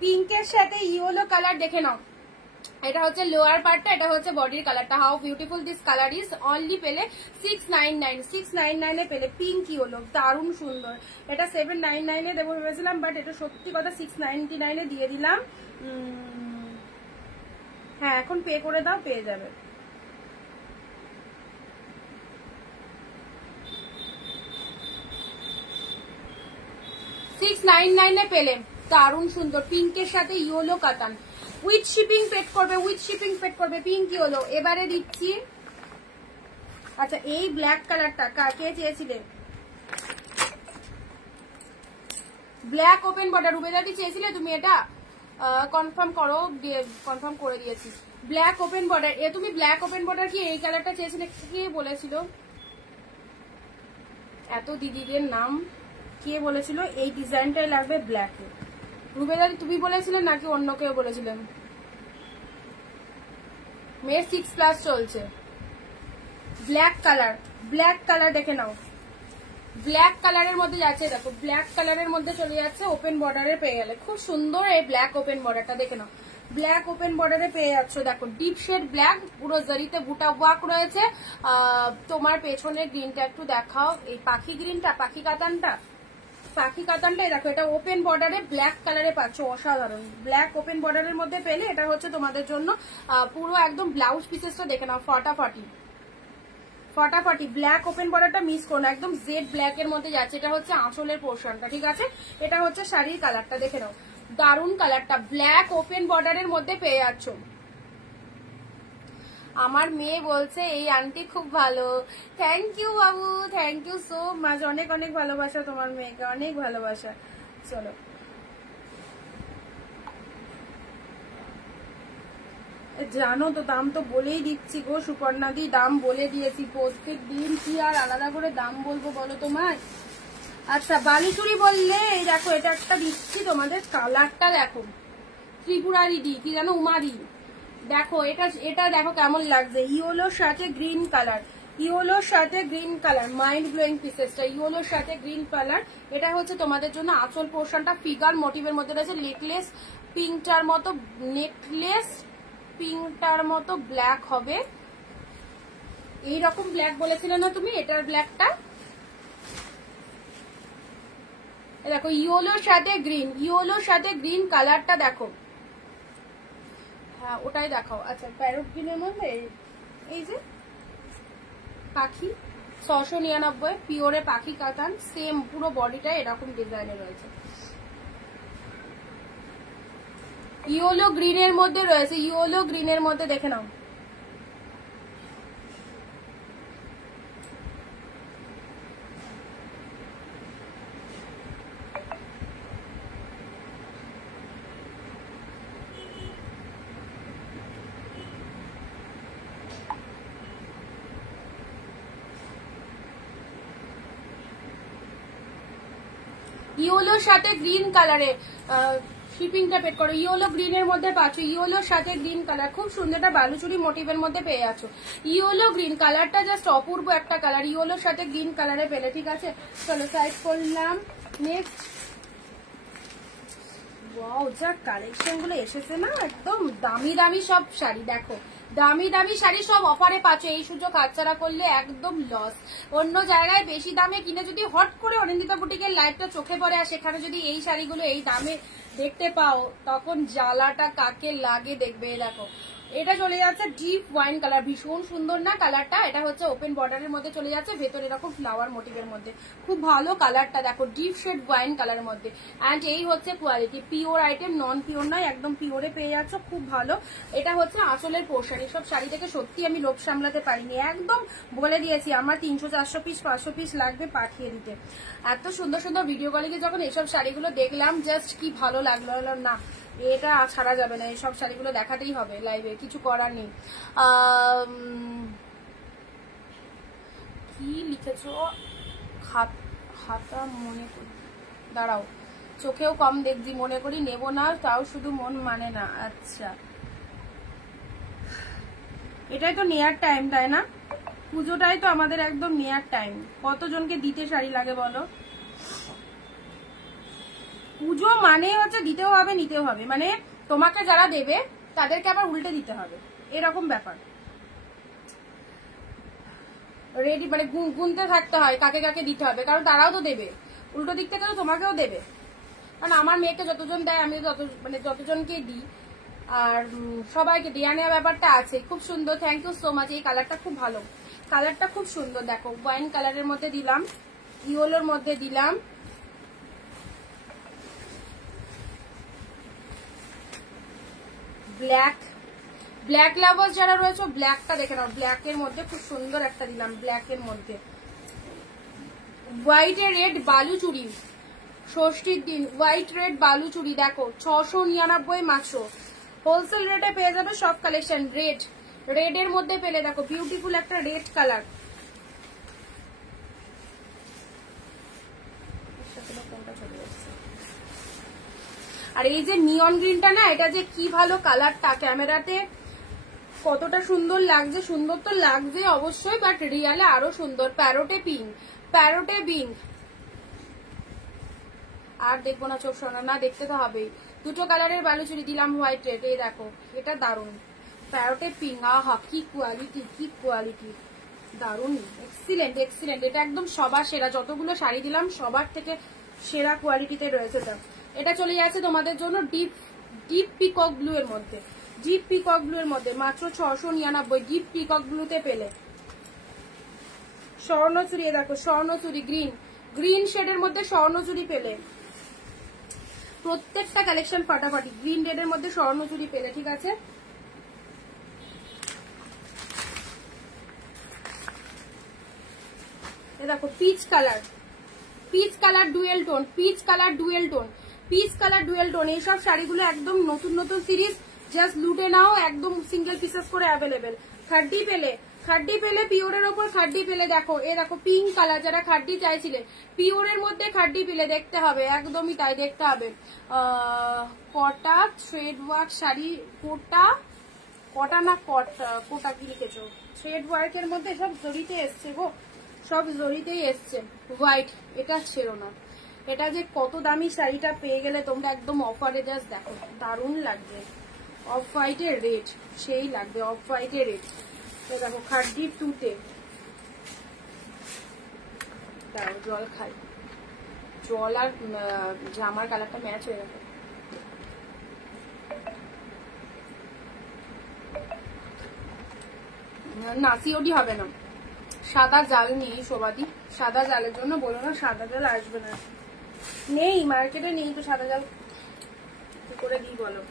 পিঙ্কের সাথে ইয়েলো কালার দেখে নাও, এটা হচ্ছে লোয়ার পার্টটা, এটা হচ্ছে বডির কালারটা। How beautiful this colour is. Only পেলে 699 এ পেলে। পিঙ্ক ইয়েলো, দারুণ সুন্দর। এটা 799 এ দেবো ভেবেছিলাম, বাট এটা সত্যি কথা 699 এ দিয়ে দিলাম। হ্যাঁ, এখন পে করে দাও, পেয়ে যাবে। $699 এ পেলে, দারুণ সুন্দর পিঙ্কের সাথে ইয়েলো কাতান। উইথ শিপিং পেড করবে, পিঙ্ক ইয়েলো। এবারে দিচ্ছি, আচ্ছা এই ব্ল্যাক কালারটা কে চেয়েছিলে? ব্ল্যাক ওপেন বর্ডার, রুবেদাদি চেয়েছিলে তুমি, এটা কনফার্ম করো, কনফার্ম করে দিয়েছি। ব্ল্যাক ওপেন বর্ডার, তুমি ব্ল্যাক ওপেন বর্ডার কি এই কালারটা চেয়েছিলে? কে বলেছিল? এত দিদিদের নাম, কে বলেছিল এই ডিজাইনটাই লাগবে ব্ল্যাকে? রুবেদাদি তুমি বলেছিলে নাকি অন্য কেউ বলেছিলেন? মেয়ে 6+ চলছে। ব্ল্যাক কালার দেখে নাও, ব্ল্যাক কালারের মধ্যে যাচ্ছে। দেখো ব্ল্যাক কালারের মধ্যে চলে যাচ্ছে, ওপেন বর্ডারে পেয়ে গেলে খুব সুন্দর। এই ব্ল্যাক ওপেন বর্ডারটা দেখে নাও, ব্ল্যাক ওপেন বর্ডারে পেয়ে যাচ্ছ। দেখো ডিপ শেড ব্ল্যাক, পুরো জরিতে বুটা ওয়ার্ক রয়েছে। তোমার পেছনের গ্রিনটা একটু দেখাও, এই পাখি গ্রিনটা, পাখি কাতানটাই দেখো। এটা ওপেন বর্ডারে ব্ল্যাক কালারে পাচ্ছ, অসাধারণ। ব্ল্যাক ওপেন বর্ডারের মধ্যে পেলে এটা হচ্ছে তোমাদের জন্য পুরো একদম ব্লাউজ পিসেসটা দেখে নাও, ফাটাফাটি। ব্ল্যাক ওপেন বর্ডারটা মিস করো না, একদম জেড ব্ল্যাক এর মধ্যে যাচ্ছে। এটা হচ্ছে আঁচলের পোর্শনটা, ঠিক আছে। এটা হচ্ছে শাড়ির কালারটা দেখে নাও, দারুণ কালারটা। ব্ল্যাক ওপেন বর্ডারের মধ্যে পেয়ে যাচ্ছ। আমার মেয়ে বলছে এই আন্টি খুব ভালো। Thank you Babu, thank you so much. অনেক অনেক ভালোবাসা তোমার মেয়েকে, অনেক ভালোবাসা। চলো জানো তো, দাম তো বলেই দিচ্ছি গো সুপর্ণাদি, দাম বলে দিয়েছি। প্রত্যেক দিন কি আর আলাদা করে দাম বলবো বলো তোমার? আচ্ছা বালুচুরি বললে এই দেখো, এটা একটা দিচ্ছি তোমাদের, কালারটা দেখো, ত্রিপুরারি দি কি জানো, উমারি। দেখো এটা দেখো কেমন লাগছে, ইয়েলোর সাথে গ্রিন কালার। ইয়েলোর সাথে গ্রিন কালার, মাইন্ড ব্লোয়িং পিসেসটা ইয়েলোর সাথে গ্রিন কালার। এটা হচ্ছে তোমাদের জন্য আঁচল পোর্শনটা ফিগার মোটিভের মধ্যে রয়েছে। নেকলেস পিঙ্কটার মতো, নেকলেস পিঙ্কটার মতো ব্ল্যাক হবে। এইরকম ব্ল্যাক বলেছিলে না তুমি, এটার ব্ল্যাকটা দেখো, ইয়েলোর সাথে গ্রিন, ইয়েলোর সাথে গ্রিন কালারটা দেখো। হ্যাঁ ওটাই দেখাও। আচ্ছা প্যারট গ্রিনের মধ্যে এই যে পাখি 699 পিওরে পাখি কাতান, সেম পুরো বডিটা এরকম ডিজাইনে রয়েছে। ইয়েলো গ্রিনের মধ্যে রয়েছে, ইয়েলো গ্রিনের মধ্যে দেখে নাও। ইয়েলোর সাথে গ্রিন কালারে শিপিংটা পেড করো। ইয়েলো গ্রিনের মধ্যে পাচ্ছ, ইয়েলোর সাথে গ্রিন কালার, খুব সুন্দর একটা বালুচুরি মোটিভের মধ্যে পেয়ে যাচ্ছ। ইয়েলো গ্রিন কালারটা জাস্ট অপূর্ব একটা কালার, ইয়েলোর সাথে গ্রিন কালারে পেলে। ঠিক আছে, চলো সাইড করলাম। নেক্সট, ওয়াও যা কালেকশন গুলো এসেছে না, একদম দামি দামি সব শাড়ি। দেখো দামি দামি শাড়ি সব অফারে পাচ্ছ, এই সুযোগ হাতছাড়া করলে একদম লস। অন্য জায়গায় বেশি দামে কিনে যদি হট করে অনিন্দিতা বুটিকের লাইভটা চোখে পড়ে আর সেখানে যদি এই শাড়িগুলো এই দামে দেখতে পাও, তখন জ্বালাটা কাকে লাগে দেখবে। দেখো এটা চলে যাচ্ছে ডিপ ওয়াইন কালার, ভীষণ সুন্দর না কালারটা। এটা হচ্ছে ওপেন বর্ডারের মধ্যে চলে যাচ্ছে, ভেতরে এরকম ফ্লাওয়ার মোটিভের মধ্যে, খুব ভালো কালারটা। দেখো ডিপ শেড ওয়াইন কালারের মধ্যে। অ্যান্ড এই হচ্ছে কোয়ালিটি, পিওর আইটেম, নন পিওর নয়, একদম পিওরে পেয়ে যাচ্ছ, খুব ভালো। এটা হচ্ছে আঁচলের পোর্শন। এসব শাড়ি থেকে সত্যি আমি লোভ সামলাতে পারিনি, একদম বলে দিয়েছি আমার 300 400 পিস 500 পিস লাগবে পাঠিয়ে দিতে। এত সুন্দর সুন্দর ভিডিও কলে যখন এসব শাড়িগুলো দেখলাম, জাস্ট কি ভালো লাগলো। না এটা ছাড়া যাবে না, এইসব শাড়িগুলো দেখাতেই হবে লাইভে, কিছু করার নেই। কি লিখেছো খাতা মনে করি, দাঁড়াও চোখেও কম দেখছি, মনে করি নেব না, তাও শুধু মন মানে না। আচ্ছা এটাই তো নেয়ার টাইম, তাই না? পুজোটাই তো আমাদের একদম নেয়ার টাইম। কতজনকে দিতে শাড়ি লাগে বলো? পুজো মানে হচ্ছে দিতেও হবে নিতেও হবে, মানে তোমাকে যারা দেবে তাদেরকে আবার উল্টে দিতে হবে, এরকম ব্যাপার। রেডি মানে গুনতে থাকতে হয় কাকে কাকে দিতে হবে, কারণ তারাও তো দেবে, উল্টো দিক থেকে তো তোমাকেও দেবে। কারণ আমার মেয়েকে যতজন দেয় আমি যতজনকে দিই, আর সবাইকে দেয়া নেওয়া ব্যাপারটা আছে। খুব সুন্দর, থ্যাংক ইউ সো মাচ। এই কালারটা খুব ভালো, কালারটা খুব সুন্দর। দেখো ওয়াইন কালারের মধ্যে দিলাম, ইয়েলোর মধ্যে দিলাম, ব্ল্যাক, ব্ল্যাক লাভার যারা রয়েছে ব্ল্যাকটা দেখে নাও, ব্ল্যাকের মধ্যে খুব সুন্দর একটা দিলাম, ব্ল্যাকের মধ্যে হোয়াইট এর রেড বালুচুরি, ষষ্ঠীর দিন হোয়াইট রেড বালুচুরি। দেখো 699 মাত্র, হোলসেল রেটে পেয়ে যাবে সব কালেকশন। রেড, রেড এর মধ্যে পেলে দেখো বিউটিফুল একটা রেড কালার। আর এই যে নিয়ন গ্রিনটা না, এটা যে কি ভালো কালারটা, ক্যামেরাতে কতটা সুন্দর লাগছে, সুন্দর তো লাগছে অবশ্যই, বাট রিয়ালে আরো সুন্দর। প্যারোটে পিঙ্ক, প্যারোটে পিঙ্ক। আর দেখবো না চোখ সোনা, না দেখতে তো হবেই। দুটো কালারের বালুচুরি দিলাম হোয়াইট রেড, এই দেখো এটা দারুন, প্যারোটে পিঙ্ক। আহা কি কোয়ালিটি, কি কোয়ালিটি, দারুন, এক্সিলেন্ট এক্সিলেন্ট। এটা একদম সবার সেরা, যতগুলো শাড়ি দিলাম সবার থেকে সেরা কোয়ালিটিতে রয়েছে। এটা চলে যাচ্ছে তোমাদের জন্য ডিপ ডিপ পিকক ব্লু এর মধ্যে, ডিপ পিকক ব্লু এর মধ্যে মাত্র 699। ডিপ পিকক ব্লুতে পেলে স্বর্ণচুরি, দেখো স্বর্ণচুরি গ্রিন, গ্রিন শেডের মধ্যে স্বর্ণচুরি পেলে। প্রত্যেকটা কালেকশন ফাটাফাটি, গ্রিন রেডের মধ্যে স্বর্ণচুরি পেলে। ঠিক আছে, দেখো peach colour, peach colour dual tone, peach colour dual tone, peach colour dual tone. এইসব শাড়িগুলো একদম নতুন নতুন সিরিজ, জাস্ট লুটে নাও, একদম সিঙ্গেল পিসেস করে অ্যাভেলেবেল। খাড্ডি পেলে, খাড্ডি পেলে, পিওরের ওপর খাড্ডি পেলে। দেখো এ দেখো পিঙ্ক কালার, যারা খাড্ডি চাইছিলে পিওরের মধ্যে খাড্ডি পেলে, দেখতে হবে, একদমই তাই দেখতে হবে। কটা থ্রেড ওয়ার্ক শাড়ি, কটা না কোটা কি লিখেছো, থ্রেড ওয়ার্কের মধ্যে সব জরিতে এসছে গো, সব জরিতেই এসছে হোয়াইট। এটা ছেড়ো না, এটা যে কত দামি শাড়িটা পেয়ে গেলে তোমরা একদম অফারে, জাস্ট দেখো দারুণ লাগবে। অফ হোয়াইটের রেট সেই লাগবে, অফ হোয়াইটের রেট। তো দেখো খাড্ডি 2-তে, দাও জল খাই, জল আর জামার কালারটা ম্যাচ হয়ে গেছে। না সিওডি হবে না, সাদা জাল নেই শোভাদি, সাদা জালের জন্য বলো না, সাদা জাল আসবে না, নেই মার্কেটে নেই তো সাদা জাল কি করে দিই বলো।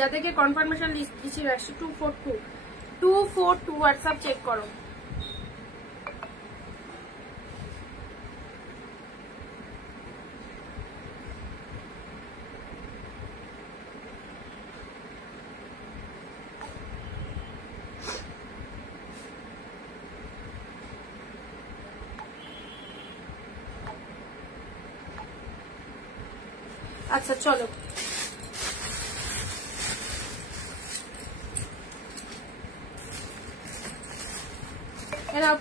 যাদেরকে কনফার্মেশন লিস্ট দিচ্ছি 242 হোয়াটসঅ্যাপ চেক করো। আচ্ছা চলো,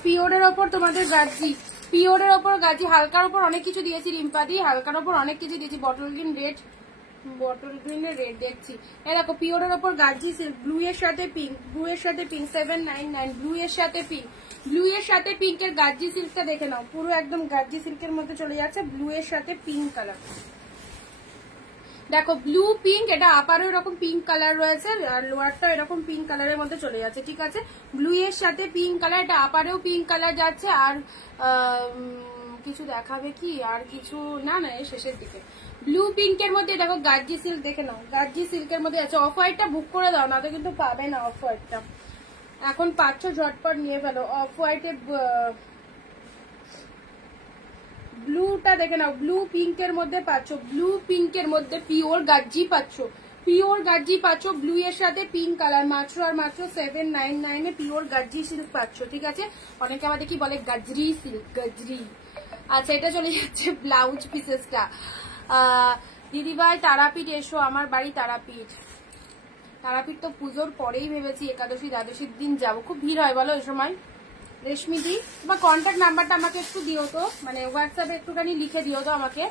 পিওরের ওপর তোমাদের গাজি, পিওরের ওপর গাজি, হালকার ওপর অনেক কিছু দিয়েছি রিম্পাদি, হালকার ওপর অনেক কিছু দিয়েছি। বটল গ্রিন রেড, বটল গ্রিনের রেড দেখছি। দেখো পিওরের ওপর গাজি সিল্ক, ব্লু এর সাথে পিঙ্ক, ব্লু এর সাথে পিঙ্ক 799, ব্লু এর সাথে পিঙ্ক, ব্লু এর সাথে পিঙ্কের গাজি সিল্কটা দেখে নাও, পুরো একদম গাজি সিল্কের মধ্যে চলে যাচ্ছে, ব্লু এর সাথে পিঙ্ক কালার। দেখো ব্লু পিঙ্ক, এটা আপারও এরকম পিঙ্ক কালার রয়েছে আর লোয়ারটা এরকম পিঙ্ক কালারের মধ্যে চলে যাচ্ছে, ঠিক আছে। ব্লু এর সাথে পিঙ্ক কালার, এটা আপারেও পিঙ্ক কালার যাচ্ছে। আর কিছু দেখাবে কি, আর কিছু না না, এই শেষের দিকে ব্লু পিঙ্কের মধ্যে দেখো গার্জি সিল্ক দেখে নাও, গার্জি সিল্কের মধ্যে আছে। অফ হোয়াইটটা বুক করে দাও, না তো কিন্তু পাবে না অফ হোয়াইটটা, এখন পাচ্ছ ঝটপট নিয়ে ফেলো। অফ হোয়াইটের ব্লুটা দেখে নাও, ব্লু পিঙ্কের মধ্যে পাচ্ছ, ব্লু পিঙ্কের মধ্যে পিওর গার্জি পাচ্ছ, পিওর গার্জি পাচ্ছ, ব্লু এর সাথে পিঙ্ক কালার, মাত্র আর মাত্র 799 পিওর গার্জি সিল্ক পাচ্ছ, ঠিক আছে। অনেকে আবার দেখি বলে গাজরি সিল্ক, গাজরি। আচ্ছা এটা চলে যাচ্ছে ব্লাউজ পিসেসটা। দিদিভাই তারাপীঠ এসো, আমার বাড়ি তারাপীঠ। তারাপীঠ তো পুজোর পরেই ভেবেছি, একাদশী দ্বাদশীর দিন যাবো, খুব ভিড় হয় বলো এই সময়। রেশমিদি তোমার কন্ট্যাক্ট নাম্বারটা আমাকে একটু দিও তো, মানে হোয়াটসঅ্যাপে একটুখানি লিখে দিও তো আমাকে,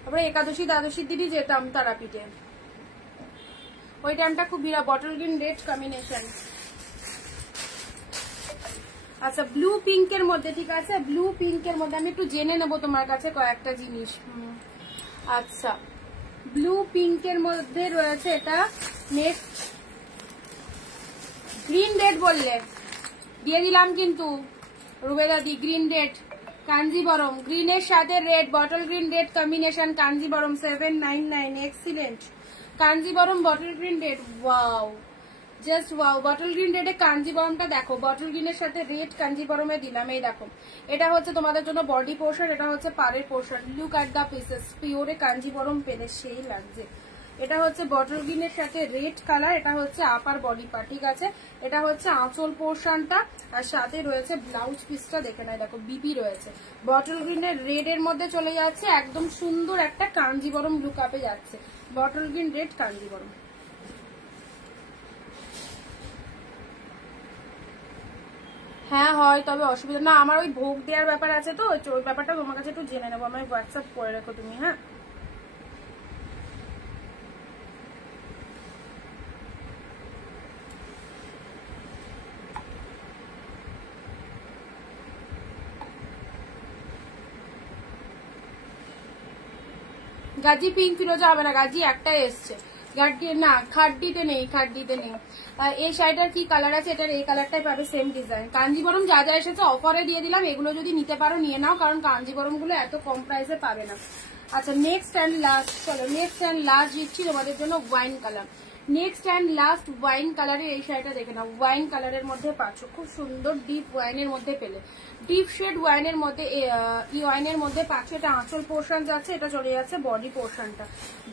তারপরে একাদশী দ্বাদশীর দিনই যেতাম তারাপীঠে, ওই টাইমটা খুব ভিড়। Bottle green red combination. আচ্ছা ব্লু পিঙ্কের মধ্যে, ঠিক আছে, ব্লু পিঙ্কের মধ্যে আমি একটু জেনে নেবো তোমার কাছে কয়েকটা জিনিস। আচ্ছা ব্লু পিঙ্কের মধ্যে রয়েছে এটা, নেক্সট গ্রিন রেড বললে দিয়ে দিলাম কিন্তু রুবেদাদি, গ্রিন রেড কাঞ্জিবরম, গ্রিনের সাথে red, bottle green red combination, Kanjeevaram 799, excellent. Kanjeevaram bottle green red, wow just wow. Bottle green রেডে কাঞ্জিবরমটা দেখো, বটল গ্রিনের সাথে রেড কাঞ্জিবরমে দিলাম, এই দেখো এটা হচ্ছে তোমাদের জন্য বডি পোর্শন, এটা হচ্ছে পাড়ের পোর্শন। Look at the pieces, pure Kanjeevaram পেলে সেই লাগছে। এটা হচ্ছে বটল গ্রিনের সাথে রেড কালার, এটা হচ্ছে আপার বডি পার্ট, ঠিক আছে। এটা হচ্ছে আঁচল পোর্শনটা, আর সাথে রয়েছে ব্লাউজ পিসটা দেখে নাই, দেখো বিপি রয়েছে। বটল গ্রিনের রেড এর মধ্যে চলে যাচ্ছে, একদম সুন্দর একটা কাঞ্জিবরম লুক আপে যাচ্ছে। Bottle green red Kanjeevaram. হ্যাঁ হয়, তবে অসুবিধা না, আমার ওই ভোগ দেওয়ার ব্যাপার আছে তো, ওই ব্যাপারটা তোমার কাছে একটু জেনে নেবো, আমার হোয়াটসঅ্যাপ করে রেখো তুমি। হ্যাঁ গাজি পিঙ্ক ফিরোজা হবে না, গাজি একটাই এসছে। না খাড্ডিতে নেই, খাড্ডিতে নেই। এই শাড়িটার কি কালার আছে, এটার এই কালারটাই পাবে, সেম ডিজাইন। কাঞ্জিবরম যা যা এসেছে অফারে দিয়ে দিলাম, এগুলো যদি নিতে পারো নিয়ে নাও, কারণ কাঞ্জিবরম গুলো এত কম প্রাইসে পাবে না। আচ্ছা নেক্সট অ্যান্ড লাস্ট, চলো নেক্সট অ্যান্ড লাস্ট দিচ্ছি তোমাদের জন্য wine colour. Next and last wine কালারের এই শাড়িটা দেখে নাও, ওয়াইন কালারের মধ্যে পাচ্ছ, খুব সুন্দর ডিপ ওয়াইনের মধ্যে পেলে, ডিপ শেড ওয়াইনের মধ্যে, ওয়াইনের মধ্যে পাচ্ছ। এটা আঁচল পোর্শন যাচ্ছে, এটা চলে যাচ্ছে বডি পোর্শনটা।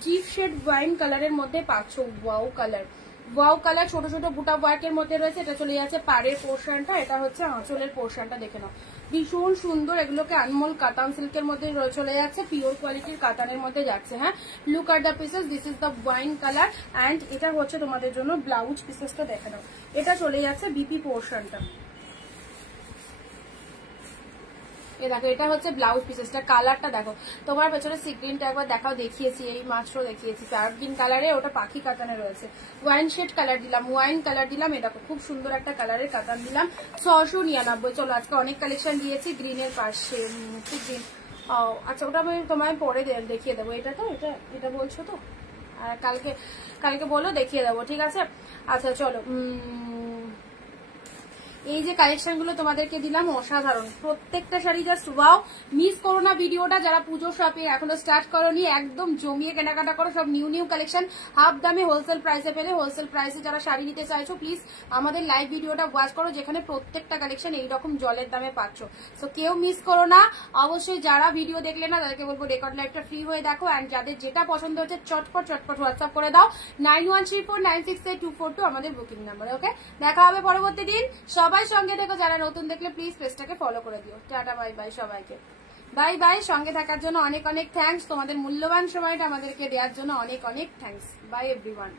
ডিপ শেড ওয়াইন কালারের মধ্যে পাচ্ছ, ওয়াও কালার, ওয়াও কালার, ছোট ছোট বুটা ওয়ার্কের মধ্যে রয়েছে। এটা চলে যাচ্ছে পাড়ের পোর্শনটা, এটা হচ্ছে আঁচলের পোর্শনটা দেখে নাও, ভীষণ সুন্দর। এগুলোকে আনমোল কাতান সিল্কের মধ্যে চলে যাচ্ছে, পিওর কোয়ালিটির কাতানের মধ্যে যাচ্ছে। হ্যাঁ, look are the pieces, this is the wine colour and এটা হচ্ছে তোমাদের জন্য ব্লাউজ পিসেসটা দেখে নাও, এটা চলে যাচ্ছে বিপি পোর্শনটা। দেখো এটা হচ্ছে ব্লাউজ পিসেসটা, কালারটা দেখো, তোমার পেছনে সিগ্রিনটা একবার দেখাও, দেখিয়েছি এই মাত্র দেখিয়েছি, প্যারগ্রিন কালারে, ওটা পাখি কাতানে রয়েছে। ওয়াইন শেড কালার দিলাম, ওয়াইন কালার দিলাম, এটা খুব সুন্দর একটা কালারের কাতান দিলাম, 699। চলো আজকে অনেক কালেকশন দিয়েছি। গ্রিনের পাশে গ্রিন, আচ্ছা ওটা আমি তোমায় পরে দেখিয়ে দেবো। এটা তো এটা বলছো তো, আর কালকে বলো দেখিয়ে দেবো, ঠিক আছে। আচ্ছা চলো, এই যে কালেকশন গুলো তোমাদেরকে দিলাম অসাধারণ, প্রত্যেকটা শাড়ি জাস্ট ওয়াও। মিস করো না ভিডিওটা, যারা পুজো শপিং এখনো স্টার্ট করোনি একদম জমিয়ে কেনাকাটা করো, সব নিউ নিউ কালেকশন হাফ দামে হোলসেল প্রাইসে পেলে। হোলসেল প্রাইসে যারা শাড়ি নিতে চাইছো প্লিজ আমাদের লাইভ ভিডিওটা ওয়াচ করো, যেখানে প্রত্যেকটা কালেকশন এইরকম জলের দামে পাচ্ছ। সো কেউ মিস করো না। অবশ্যই যারা ভিডিও দেখলে না তাদেরকে বলবো রেকর্ড লাইভটা ফ্রি হয়ে দেখো, অ্যান্ড যাদের যেটা পছন্দ হচ্ছে চটপট হোয়াটসঅ্যাপ করে দাও 9134968242 আমাদের বুকিং নাম্বার। ওকে, দেখা হবে পরবর্তী দিন। সবাই সঙ্গে থেকো, যারা নতুন দেখলে প্লিজ পেজটাকে ফলো করে দিও। টাটা বাই বাই সবাইকে, বাই বাই। সঙ্গে থাকার জন্য অনেক অনেক থ্যাঙ্কস, তোমাদের মূল্যবান সময়টা আমাদেরকে দেওয়ার জন্য অনেক অনেক থ্যাঙ্কস। By everyone.